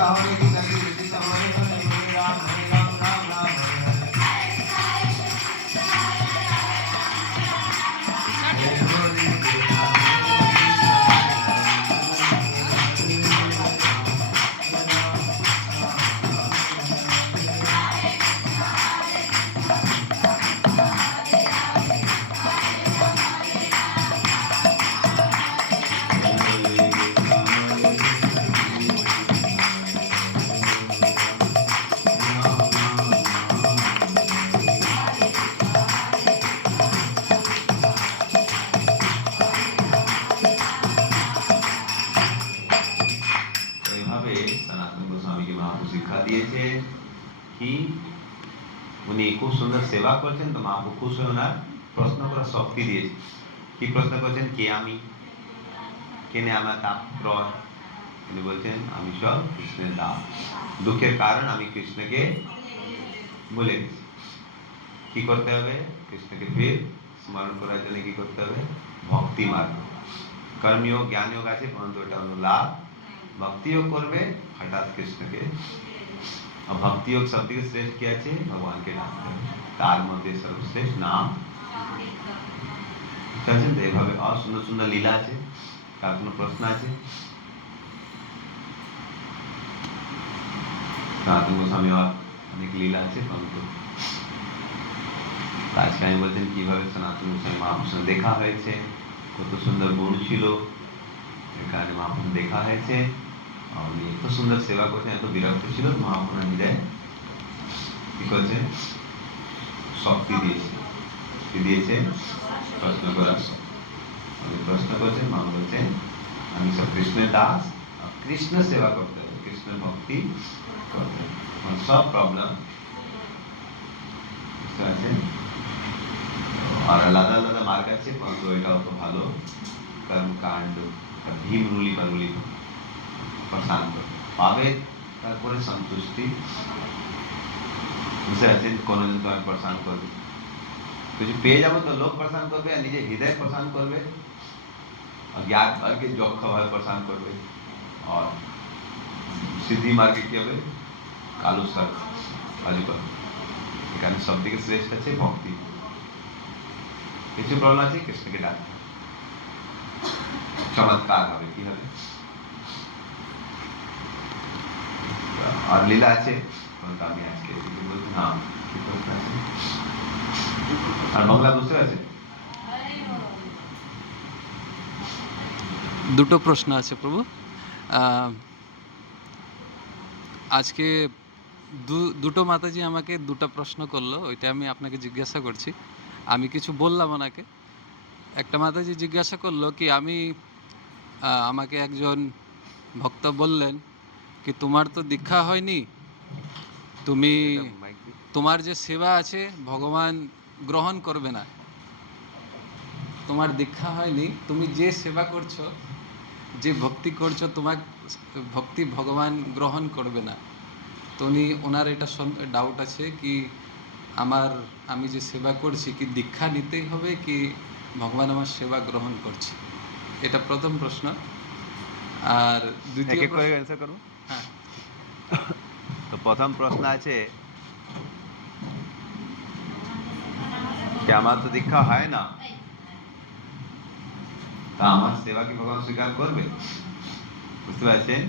Hare Krishna Krishna Krishna Hare Hare Hare Ram Ram Ram Hare Hare এইভাবে সনাতন গোস্বামীকে মহাপ্রভু শিক্ষা দিয়েছে কি উনি খুব সুন্দর সেবা করছেন, তো মহাপ্রভু খুশ হয়ে ওনার প্রশ্ন করার শক্তি দিয়েছে। কি প্রশ্ন করছেন? কে আমি, কেনে আমার তাৎপর্য? তিনি বলছেন আমি সব কৃষ্ণের দাস, দুঃখের কারণ আমি কৃষ্ণকে ভুলে গেছি। কি করতে হবে? কৃষ্ণকে ফির স্মরণ করার জন্য কি করতে হবে? ভক্তি মার্গ। কর্মযোগ জ্ঞানযোগ আছে, পরন্তু এটা হলো লাভ। ভক্তিযোগ করবে হঠাৎ কৃষ্ণকে, और भक्ति योग सब থেকে শ্রেষ্ঠ কি আছে? ভগবানকে ডাকতে হবে, তার মধ্যে সর্বশ্রেষ্ঠ নাম। ঠিক আছে, তো এইভাবে আর সুন্দর সুন্দর লীলা আছে। কার কোনো প্রশ্ন আছে? সনাতন গোস্বামী আর অনেক লীলা আছে, কিন্তু আজকে আমি বলছেন কিভাবে সনাতন গোস্বামী মহাপুরুষ দেখা হয়েছে, কত সুন্দর গুণ ছিল, এখানে মহাপুরুষ দেখা হয়েছে। উনি এত সুন্দর সেবা করছেন, এত বিরক্ত ছিল, মহাপুরুষ হৃদয় কি করেছে? শক্তি দিয়েছে। কি দিয়েছে? প্রশ্ন করার শক্তি। উনি প্রশ্ন করছেন, মা বলছেন আমি সব কৃষ্ণের দাস, আর কৃষ্ণ সেবা করতে হবে, কৃষ্ণ ভক্তি করতে হবে, সব প্রবলেম বুঝতে পারছেন। আর আলাদা আলাদা মার্গ আছে, কিন্তু এটা অত ভালো কর্মকাণ্ড ভীম রুলি বা রুলি প্রশান্ত পাবে, তারপরে সন্তুষ্টি। বুঝতে পারছেন, কোনোদিন তোমাকে প্রশান্ত করবে, কিছু পেয়ে যাবো তো লোক প্রশান্ত করবে, আর নিজের হৃদয় প্রশান্ত করবে, আর জ্ঞান মার্গে যক্ষভাবে প্রশান্ত করবে, আর সিদ্ধি মার্গে কি হবে? কালো সার কাজু করবে। এখানে সব থেকে শ্রেষ্ঠ আছে ভক্তি। কিছু প্রবলেম আছে, কৃষ্ণকে ডাকতে চমৎকার হবে। কি হবে? আর লীলা আছে, আমি আজকে বলছি। হ্যাঁ, কি প্রশ্ন আছে? আর বাংলা বুঝতে পারছে? দুটো প্রশ্ন আছে প্রভু। আজকে দুটো মাতাজি আমাকে দুটো প্রশ্ন করলো, ওইটা আমি আপনাকে জিজ্ঞাসা করছি। আমি কিছু বললাম ওনাকে। একটা মাতাজি জিজ্ঞাসা করলো কি আমাকে একজন ভক্ত বললেন কি তোমার তো দীক্ষা হয়নি, তুমি তোমার যে সেবা আছে ভগবান গ্রহণ করবে না, তোমার দীক্ষা হয়নি, তুমি যে সেবা করছো, যে ভক্তি করছো, তোমার ভক্তি ভগবান গ্রহণ করবে না। তো ওনার এটা ডাউট আছে কি আমি যে সেবা করছি কি দীক্ষা নিতেই হবে কি ভগবান আমার সেবা গ্রহণ করছে? এটা প্রথম প্রশ্ন। আর দ্বিতীয় করে অ্যানসার করব। হ্যাঁ, তো প্রথম প্রশ্ন আছে যে আমার তো দীক্ষা হয় না, তা আমার সেবা কি ভগবান স্বীকার করবে? বুঝতে পারছেন?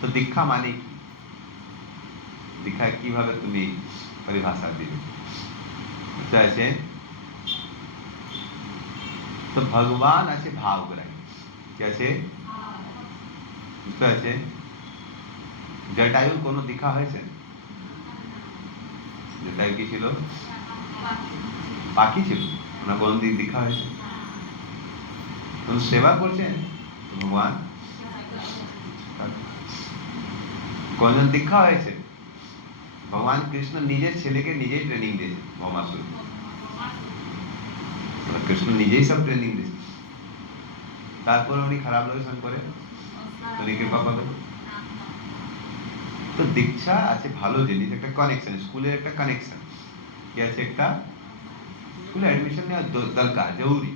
তো দীক্ষা মানে কি? দীক্ষা কিভাবে তুমি পরিভাষা দিবে? বুঝতে পারছেন? তো ভগবান আছে ভাবগ্রাহী, কি আছে? বুঝতে পারছেন? জটায়ুর কোনো দীক্ষা হয়েছে? জটায়ু কি ছিল? পাখি ছিল, ওনার কোনদিন দীক্ষা হয়েছে? সেবা করছেন ভগবান। কোনজন দীক্ষা হয়েছে? ভগবান কৃষ্ণ নিজের ছেলেকে নিজেই ট্রেনিং দিয়েছে, ভৌমাসুর। কৃষ্ণ নিজেই সব ট্রেনিং দিয়েছে, তারপরে উনি খারাপ লোকেশন করে উনি কৃপা পাবেন। তো দীক্ষা আছে ভালো জিনিস, একটা কানেকশন, স্কুলের একটা কানেকশন। কি আছে? একটা স্কুলে অ্যাডমিশন নেওয়া দরকার, জরুরি।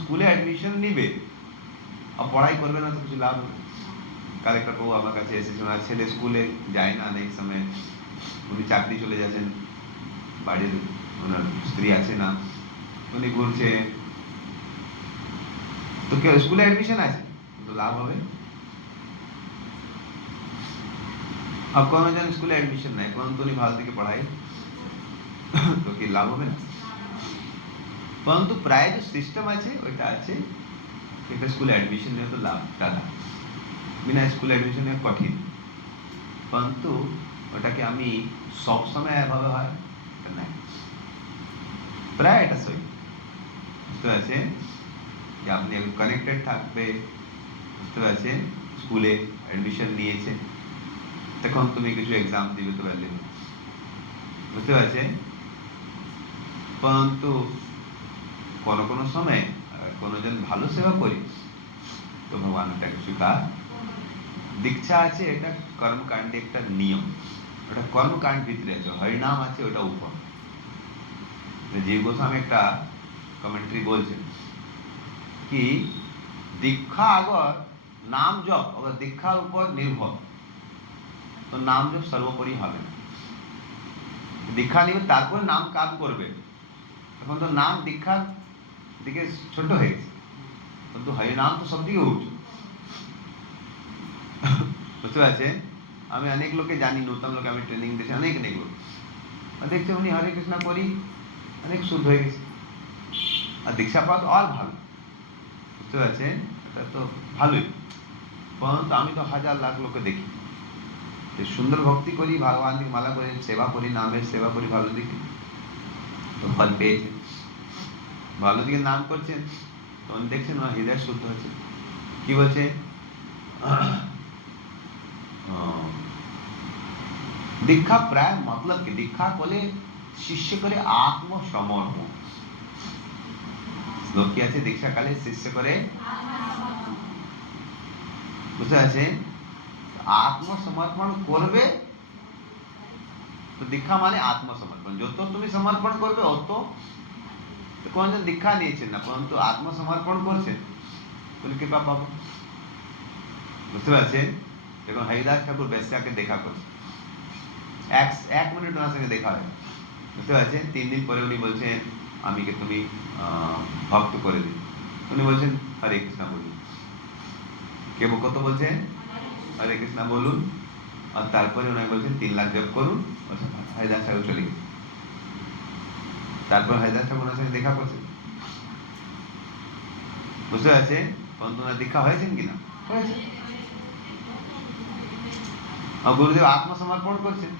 স্কুলে অ্যাডমিশন নিবে আর পড়াই করবে না, তো কিছু লাভ হবে? কাল একটা বউ আমার কাছে এসেছে, ওনার ছেলে স্কুলে যায় না অনেক সময়, উনি চাকরি চলে যাচ্ছেন, বাড়ির ওনার স্ত্রী আছে না, উনি ঘুরছে, তো কেউ স্কুলে অ্যাডমিশন আছে তো লাভ হবে। अब কোনো জন স্কুলে অ্যাডমিশন নাই, কোন তো উনি ভালো থেকে পড়াই, তো কি লাভ হবে না? परंतु প্রায় যে সিস্টেম আছে ওইটা আছে, একটা স্কুলে অ্যাডমিশন নিয়ে তো লাভ দাদা, বিনা স্কুলে অ্যাডমিশন নেওয়া কঠিন, परंतु ওটাকে আমি সব সময় এভাবে হয় এটা নাই, প্রায় এটা সই বুঝতে পারছেন যে আপনি কানেক্টেড থাকবে, বুঝতে পারছেন স্কুলে অ্যাডমিশন নিয়েছে, তখন তুমি কিছু এক্সাম দিবে তো পারলে, বুঝতে পারছেন, परंतु কোনো কোনো সময় কোনো জন ভালো সেবা করি তো ভগবান এটাকে স্বীকার, দীক্ষা আছে এটা কর্মকাণ্ডে একটা নিয়ম, ওটা কর্মকাণ্ড ভিতরে আছে, হরিনাম আছে ওটা উপর। জীব গোস্বামী একটা কমেন্ট্রি বলছেন কি দীক্ষা আগর নাম জপ अगर দীক্ষার উপর নির্ভর তো নাম জপ সর্বোপরি হবে না, দীক্ষা নিবে তারপর নাম কাজ করবে, এখন তো নাম দীক্ষার দিকে ছোট হয়ে গেছে, কিন্তু হরিনাম তো সব দিকে উঁচু, বুঝতে পারছেন, আমি অনেক লোকে জানি, নতুন লোকে আমি ট্রেনিং দিয়েছি, অনেক লোক দেখছে উনি হরে কৃষ্ণ করি অনেক শুদ্ধ হয়ে গেছে, আর দীক্ষা পাওয়া তো আর ভালো, বুঝতে পারছেন, এটা তো ভালোই, परंतु আমি তো হাজার লাখ লোকে দেখি যে সুন্দর ভক্তি করি, ভগবানকে মালা করে সেবা করি, নামের সেবা করি ভালো দিকে, তো ফল পেয়েছে, ভালো দিকে নাম করছেন, তো উনি দেখছেন ওনার হৃদয় শুদ্ধ হচ্ছে, কি বলছে দীক্ষা প্রায় মতলব কি দীক্ষা বলে শিষ্য করে আত্মসমর্পণ, শ্লোক কি আছে, দীক্ষা কালে শিষ্য করে, বুঝতে পারছেন, আত্মসমর্পণ করবে, তো দীক্ষা মানে আত্মসমর্পণ, যত তুমি সমর্পণ করবে অত, তো কোনজন দীক্ষা নিয়েছেন না परंतु আত্মসমর্পণ করছেন বলে কৃপা পাবো, বুঝতে পারছেন, যখন হরিদাস ঠাকুর বেশ্যাকে দেখা করছে, এক মিনিট ওনার সঙ্গে দেখা হয়, বুঝতে পারছেন, 3 দিন পরে উনি বলছেন আমি কে তুমি ভক্ত করে দিই, উনি বলছেন হরে কৃষ্ণ বলুন, কে কত বলছেন হরে কৃষ্ণ বলুন, আর তারপরে উনি বলছেন 3 লাখ জপ করুন, হরিদাস ঠাকুর চলে গেছে, তারপর হরিদাস ঠাকুর ওনার সঙ্গে দেখা করছেন, বুঝতে পারছেন, परंतु ওনার দীক্ষা হয়েছেন কিনা, হয়েছে, আর গুরুদেব আত্মসমর্পণ করছেন,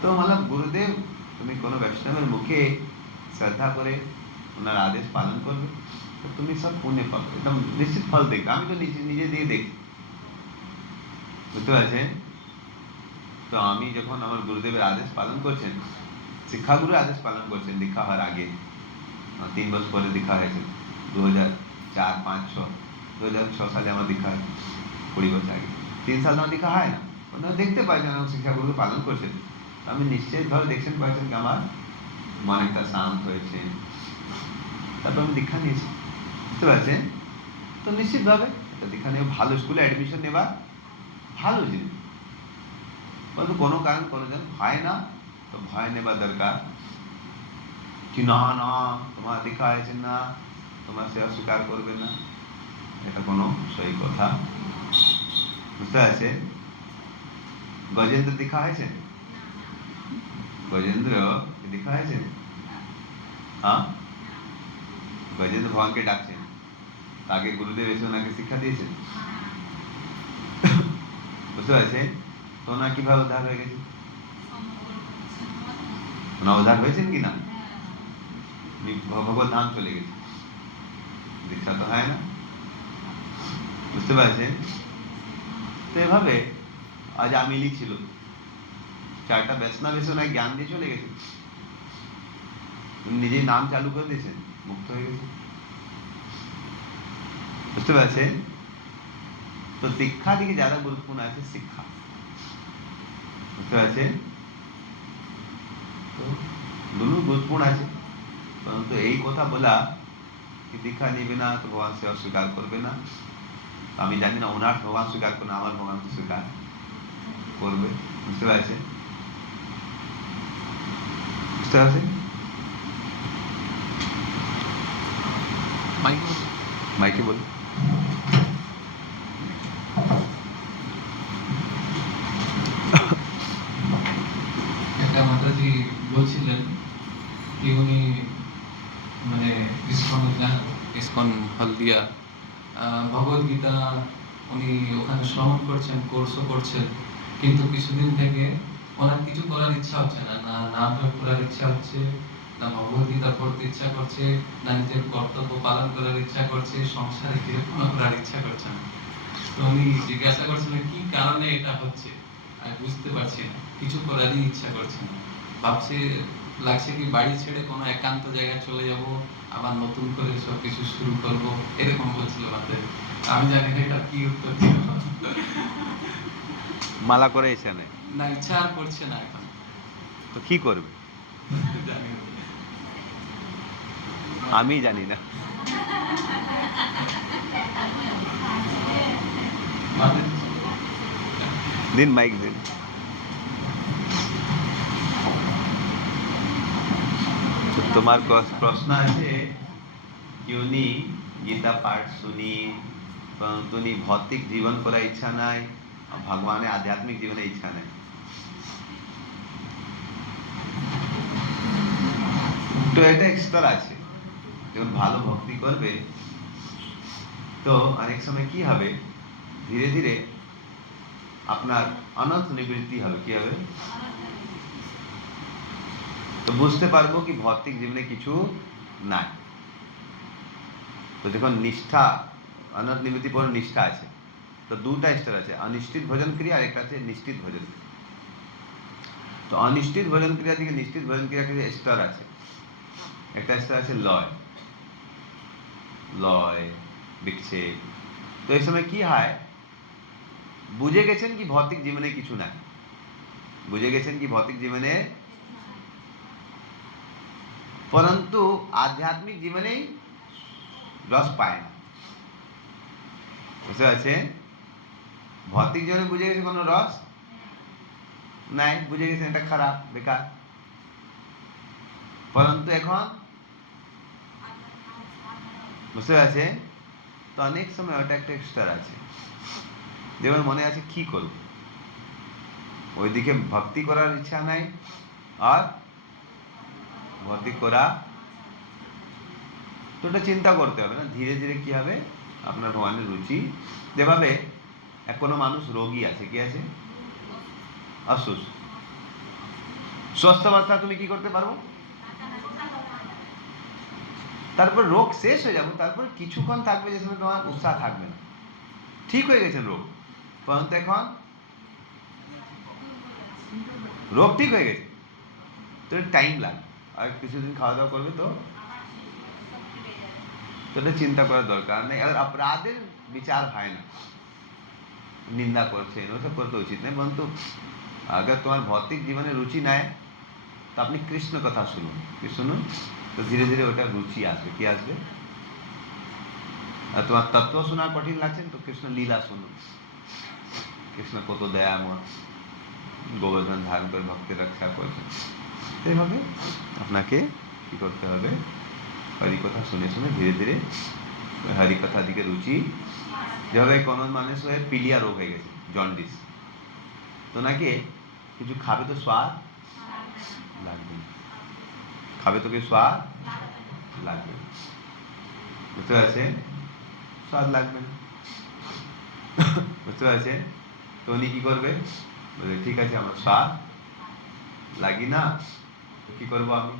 তো मतलब গুরুদেব তুমি কোনো বৈষ্ণবের মুখে শ্রদ্ধা করে ওনার আদেশ পালন করবে তো তুমি সব পুণ্য পাবে, একদম নিশ্চিত ফল দেখবে, আমি তো নিজে দিয়ে দেখি, বুঝতে পারছেন, তো আমি যখন আমার গুরুদেবের আদেশ পালন করছেন, শিক্ষাগুরুর আদেশ পালন করছেন, দীক্ষা হওয়ার আগে 3 বছর পরে দীক্ষা হয়েছে 2004, 5, 6, 2006 সালে আমার দীক্ষা হয়, 20 বছর আগে, 3 সাল আমার দীক্ষা হয় না, ওনারা দেখতে পাচ্ছেন আমার শিক্ষাগুরুকে পালন করছেন, আমি নিশ্চয়ভাবে দেখছেন পাচ্ছেন কি আমার মনটা শান্ত হয়েছে, তারপর আমি দীক্ষা নিয়েছি, বুঝতে পারছেন, তো নিশ্চিতভাবে এটা দীক্ষা নিয়ে ভালো স্কুলে অ্যাডমিশন নেবা ভালো জিনিস, কিন্তু কোনো কারণ কোনো জন হয় না, তো ভয় নেবা দরকার কি না না তোমার দীক্ষা হয়েছে না তোমার সেবা স্বীকার করবে না, এটা কোনো সহি কথা, বুঝতে পারছে, গজেন্দ্র দীক্ষা হয়েছে, গজেন্দ্র দীক্ষা হয়েছে, হ্যাঁ গজেন্দ্র ভগবানকে ডাকছেন, তাকে গুরুদেব এসে ওনাকে শিক্ষা দিয়েছেন, বুঝতে পারছে, তো ওনার কিভাবে উদ্ধার হয়ে গেছে, ওনার উদ্ধার হয়েছেন কিনা, ভগবত ধাম চলে গেছে, দীক্ষা তো হয় না, বুঝতে পারছেন, তো এভাবে আজ আমিলি ছিল 4টা বৈষ্ণব এসে ওনাকে জ্ঞান দিয়ে চলে গেছে, নিজেই নাম চালু করে দিয়েছেন, মুক্ত হয়ে গেছে, বুঝতে পারছেন, তো দীক্ষা থেকে যারা গুরুত্বপূর্ণ আছে শিক্ষা, বুঝতে পারছেন, তো দুটো গুরুত্বপূর্ণ আছে, परंतु এই কথা বলা কি দীক্ষা নিবে না তো ভগবান সেবা স্বীকার করবে না, তো আমি জানি না ওনার ভগবান স্বীকার করুন, আমার ভগবান তো স্বীকার করবে। বুঝতে পারছেন? বুঝতে পারছেন? মাইকে বলুন। মাইকে বলুন। একটা মাতাজি বলছিলেন কি উনি মানে ইসকন হলদিয়া ভগবদ গীতা উনি ওখানে শ্রবণ করছেন, কোর্সও করছেন, কিন্তু কিছুদিন থেকে ওনার কিছু করার ইচ্ছা হচ্ছে না, না নাম জপ করার ইচ্ছা হচ্ছে, না ভগবদ গীতা পড়তে ইচ্ছা করছে, না নিজের কর্তব্য পালন করার ইচ্ছা করছে, সংসারে বিরক্ত করার ইচ্ছা করছে না। তো উনি জিজ্ঞাসা করছিলেন কি কারণে এটা হচ্ছে, আমি বুঝতে পারছি না, কিছু করারই ইচ্ছা করছে না, ভাবছে লাগছে কি বাড়ি ছেড়ে কোনো একান্ত জায়গায় চলে যাব, আবার নতুন করে সব কিছু শুরু করব, এরকম বলছিল মাথায়। আমি জানি না এটা কি উত্তর দিব। মালা করে এখানে না ইচ্ছা আর করছে না এখন, তো কি করবে? জানি না। আমি জানি না। মাথায় দিন মাইক দিন। তো তোমার প্রশ্ন আছে कि उन्हीं गीता पाठ सुनी परंतु उन्हीं भौतिक जीवन করার ইচ্ছা নাই, ভগবানের আধ্যাত্মিক জীবনের ইচ্ছা নাই। তো এটা এক স্তর আছে, যখন ভালো ভক্তি করবে তো অনেক সময় কি হবে, ধীরে ধীরে আপনার অনন্ত নিবৃত্তি হবে। কি হবে? তো বুঝতে পারবো কি ভৌতিক জীবনে কিছু নাই। তো যখন নিষ্ঠা, অনন্ত নিবৃত্তি পর নিষ্ঠা আছে, তো দুটা স্তর আছে, অনিশ্চিত ভোজন ক্রিয়া আর একটা আছে নিশ্চিত ভোজন ক্রিয়া। তো অনিশ্চিত ভোজন ক্রিয়া থেকে নিশ্চিত ভোজন ক্রিয়া থেকে স্তর আছে। একটা স্তর আছে লয়, লয় বিক্ষেপ। তো এই সময় কি হয়, বুঝে গেছেন কি ভৌতিক জীবনে কিছু নাই, বুঝে গেছেন কি ভৌতিক জীবনে, পরন্তু আধ্যাত্মিক জীবনেই রস পায় না। বুঝতে পারছেন? ভৌতিক জীবনে বুঝে গেছে কোনো রস নাই, বুঝে গেছেন এটা খারাপ বেকার, পরন্তু এখন বুঝতে পারছেন? তো অনেক সময় ওটা একটা স্তর আছে, যেমন মনে আছে কি করব, ওইদিকে ভক্তি করার ইচ্ছা নাই আর ভক্তি করা, তো ওটা চিন্তা করতে হবে না, ধীরে ধীরে কি হবে আপনার ভগবানের রুচি। যেভাবে কোনো মানুষ রোগী আছে, কি আছে, অসুস্থ, সুস্থ অবস্থা তুমি কি করতে পারবো, তারপর রোগ শেষ হয়ে যাবে, তারপর কিছুক্ষণ থাকবে যে সময় তোমার উৎসাহ থাকবে না, ঠিক হয়ে গেছে রোগ, পরন্তু এখন রোগ ঠিক হয়ে গেছে, তো টাইম লাগবে, আর কিছুদিন খাওয়া দাওয়া করবে তো এটা চিন্তা করার দরকার নেই। আর অপরাধের বিচার হয় না, নিন্দা করছেন ওসব করতে উচিত নেই, পরন্তু अगर তোমার ভৌতিক জীবনে রুচি নাই তো আপনি কৃষ্ণ কথা শুনুন, কি শুনুন, তো ধীরে ধীরে ওটা রুচি আসবে। কি আসবে? আর তোমার তত্ত্ব শোনা কঠিন লাগছে তো কৃষ্ণ লীলা শুনুন, কৃষ্ণ কত দয়াময়, গোবর্ধন ধারণ করে ভক্তের রক্ষা করেছেন। এইভাবে আপনাকে কি করতে হবে, হরিকথা শুনে শুনে ধীরে ধীরে হরিকথা দিকে রুচি। যেভাবে কোনো মানুষের পিলিয়া রোগ হয়ে গেছে, জন্ডিস, তো নাকি কিছু খাবে তো স্বাদ লাগবে না, খাবে তো কি স্বাদ লাগবে না, বুঝতে পারছেন? স্বাদ লাগবে না, বুঝতে পারছেন? তো উনি কি করবে, বলে ঠিক আছে আমার স্বাদ লাগি না, কি করবো আমি,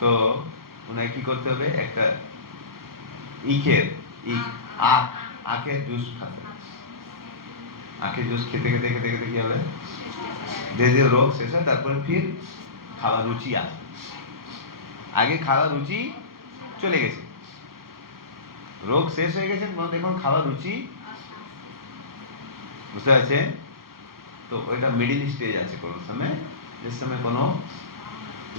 তো ওনাকে কি করতে হবে, একটা ইখের আখের জুস খাবে, আখের জুস খেতে খেতে খেতে খেতে কি হবে, ধীরে ধীরে রোগ শেষ হয়, তারপরে ফির খাওয়ার রুচি আসবে। আগে খাওয়ার রুচি চলে গেছে, রোগ শেষ হয়ে গেছে, এখন খাওয়ার রুচি, বুঝতে পারছেন? তো ওইটা মিডিল স্টেজ আছে কোনো সময়, যে সময় কোনো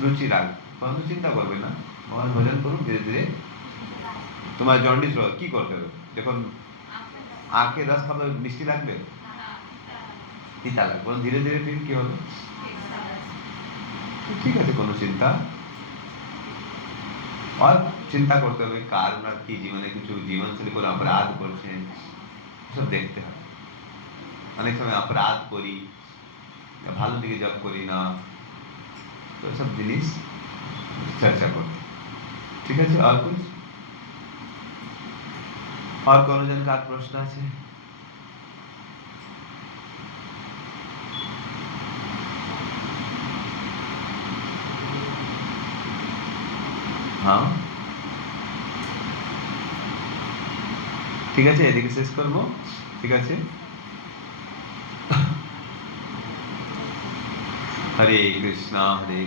রুচি রাখবে, কোনো চিন্তা করবে না, ভগবান ভজন করুন, ধীরে ধীরে তোমার জন্ডিস রোগ কি করতে হবে? যখন আখে রস খাবে মিষ্টি লাগবে, তিতা লাগবে, ধীরে ধীরে ধীরে কি হবে? তো ঠিক আছে, কোনো চিন্তা আর চিন্তা করতে হবে কার ওনার কি জীবনে কিছু জীবনশৈলী করে অপরাধ করছেন, সব দেখতে হবে। অনেক সময় অপরাধ করি, ভালো দিকে জব করি না, তো সব জিনিস চর্চা করতে। ঠিক আছে, আর कुछ আর কোনো জন কার প্রশ্ন আছে? হ্যাঁ, ঠিক আছে, এদিকে শেষ করবো। ঠিক আছে, হরে কৃষ্ণা হরে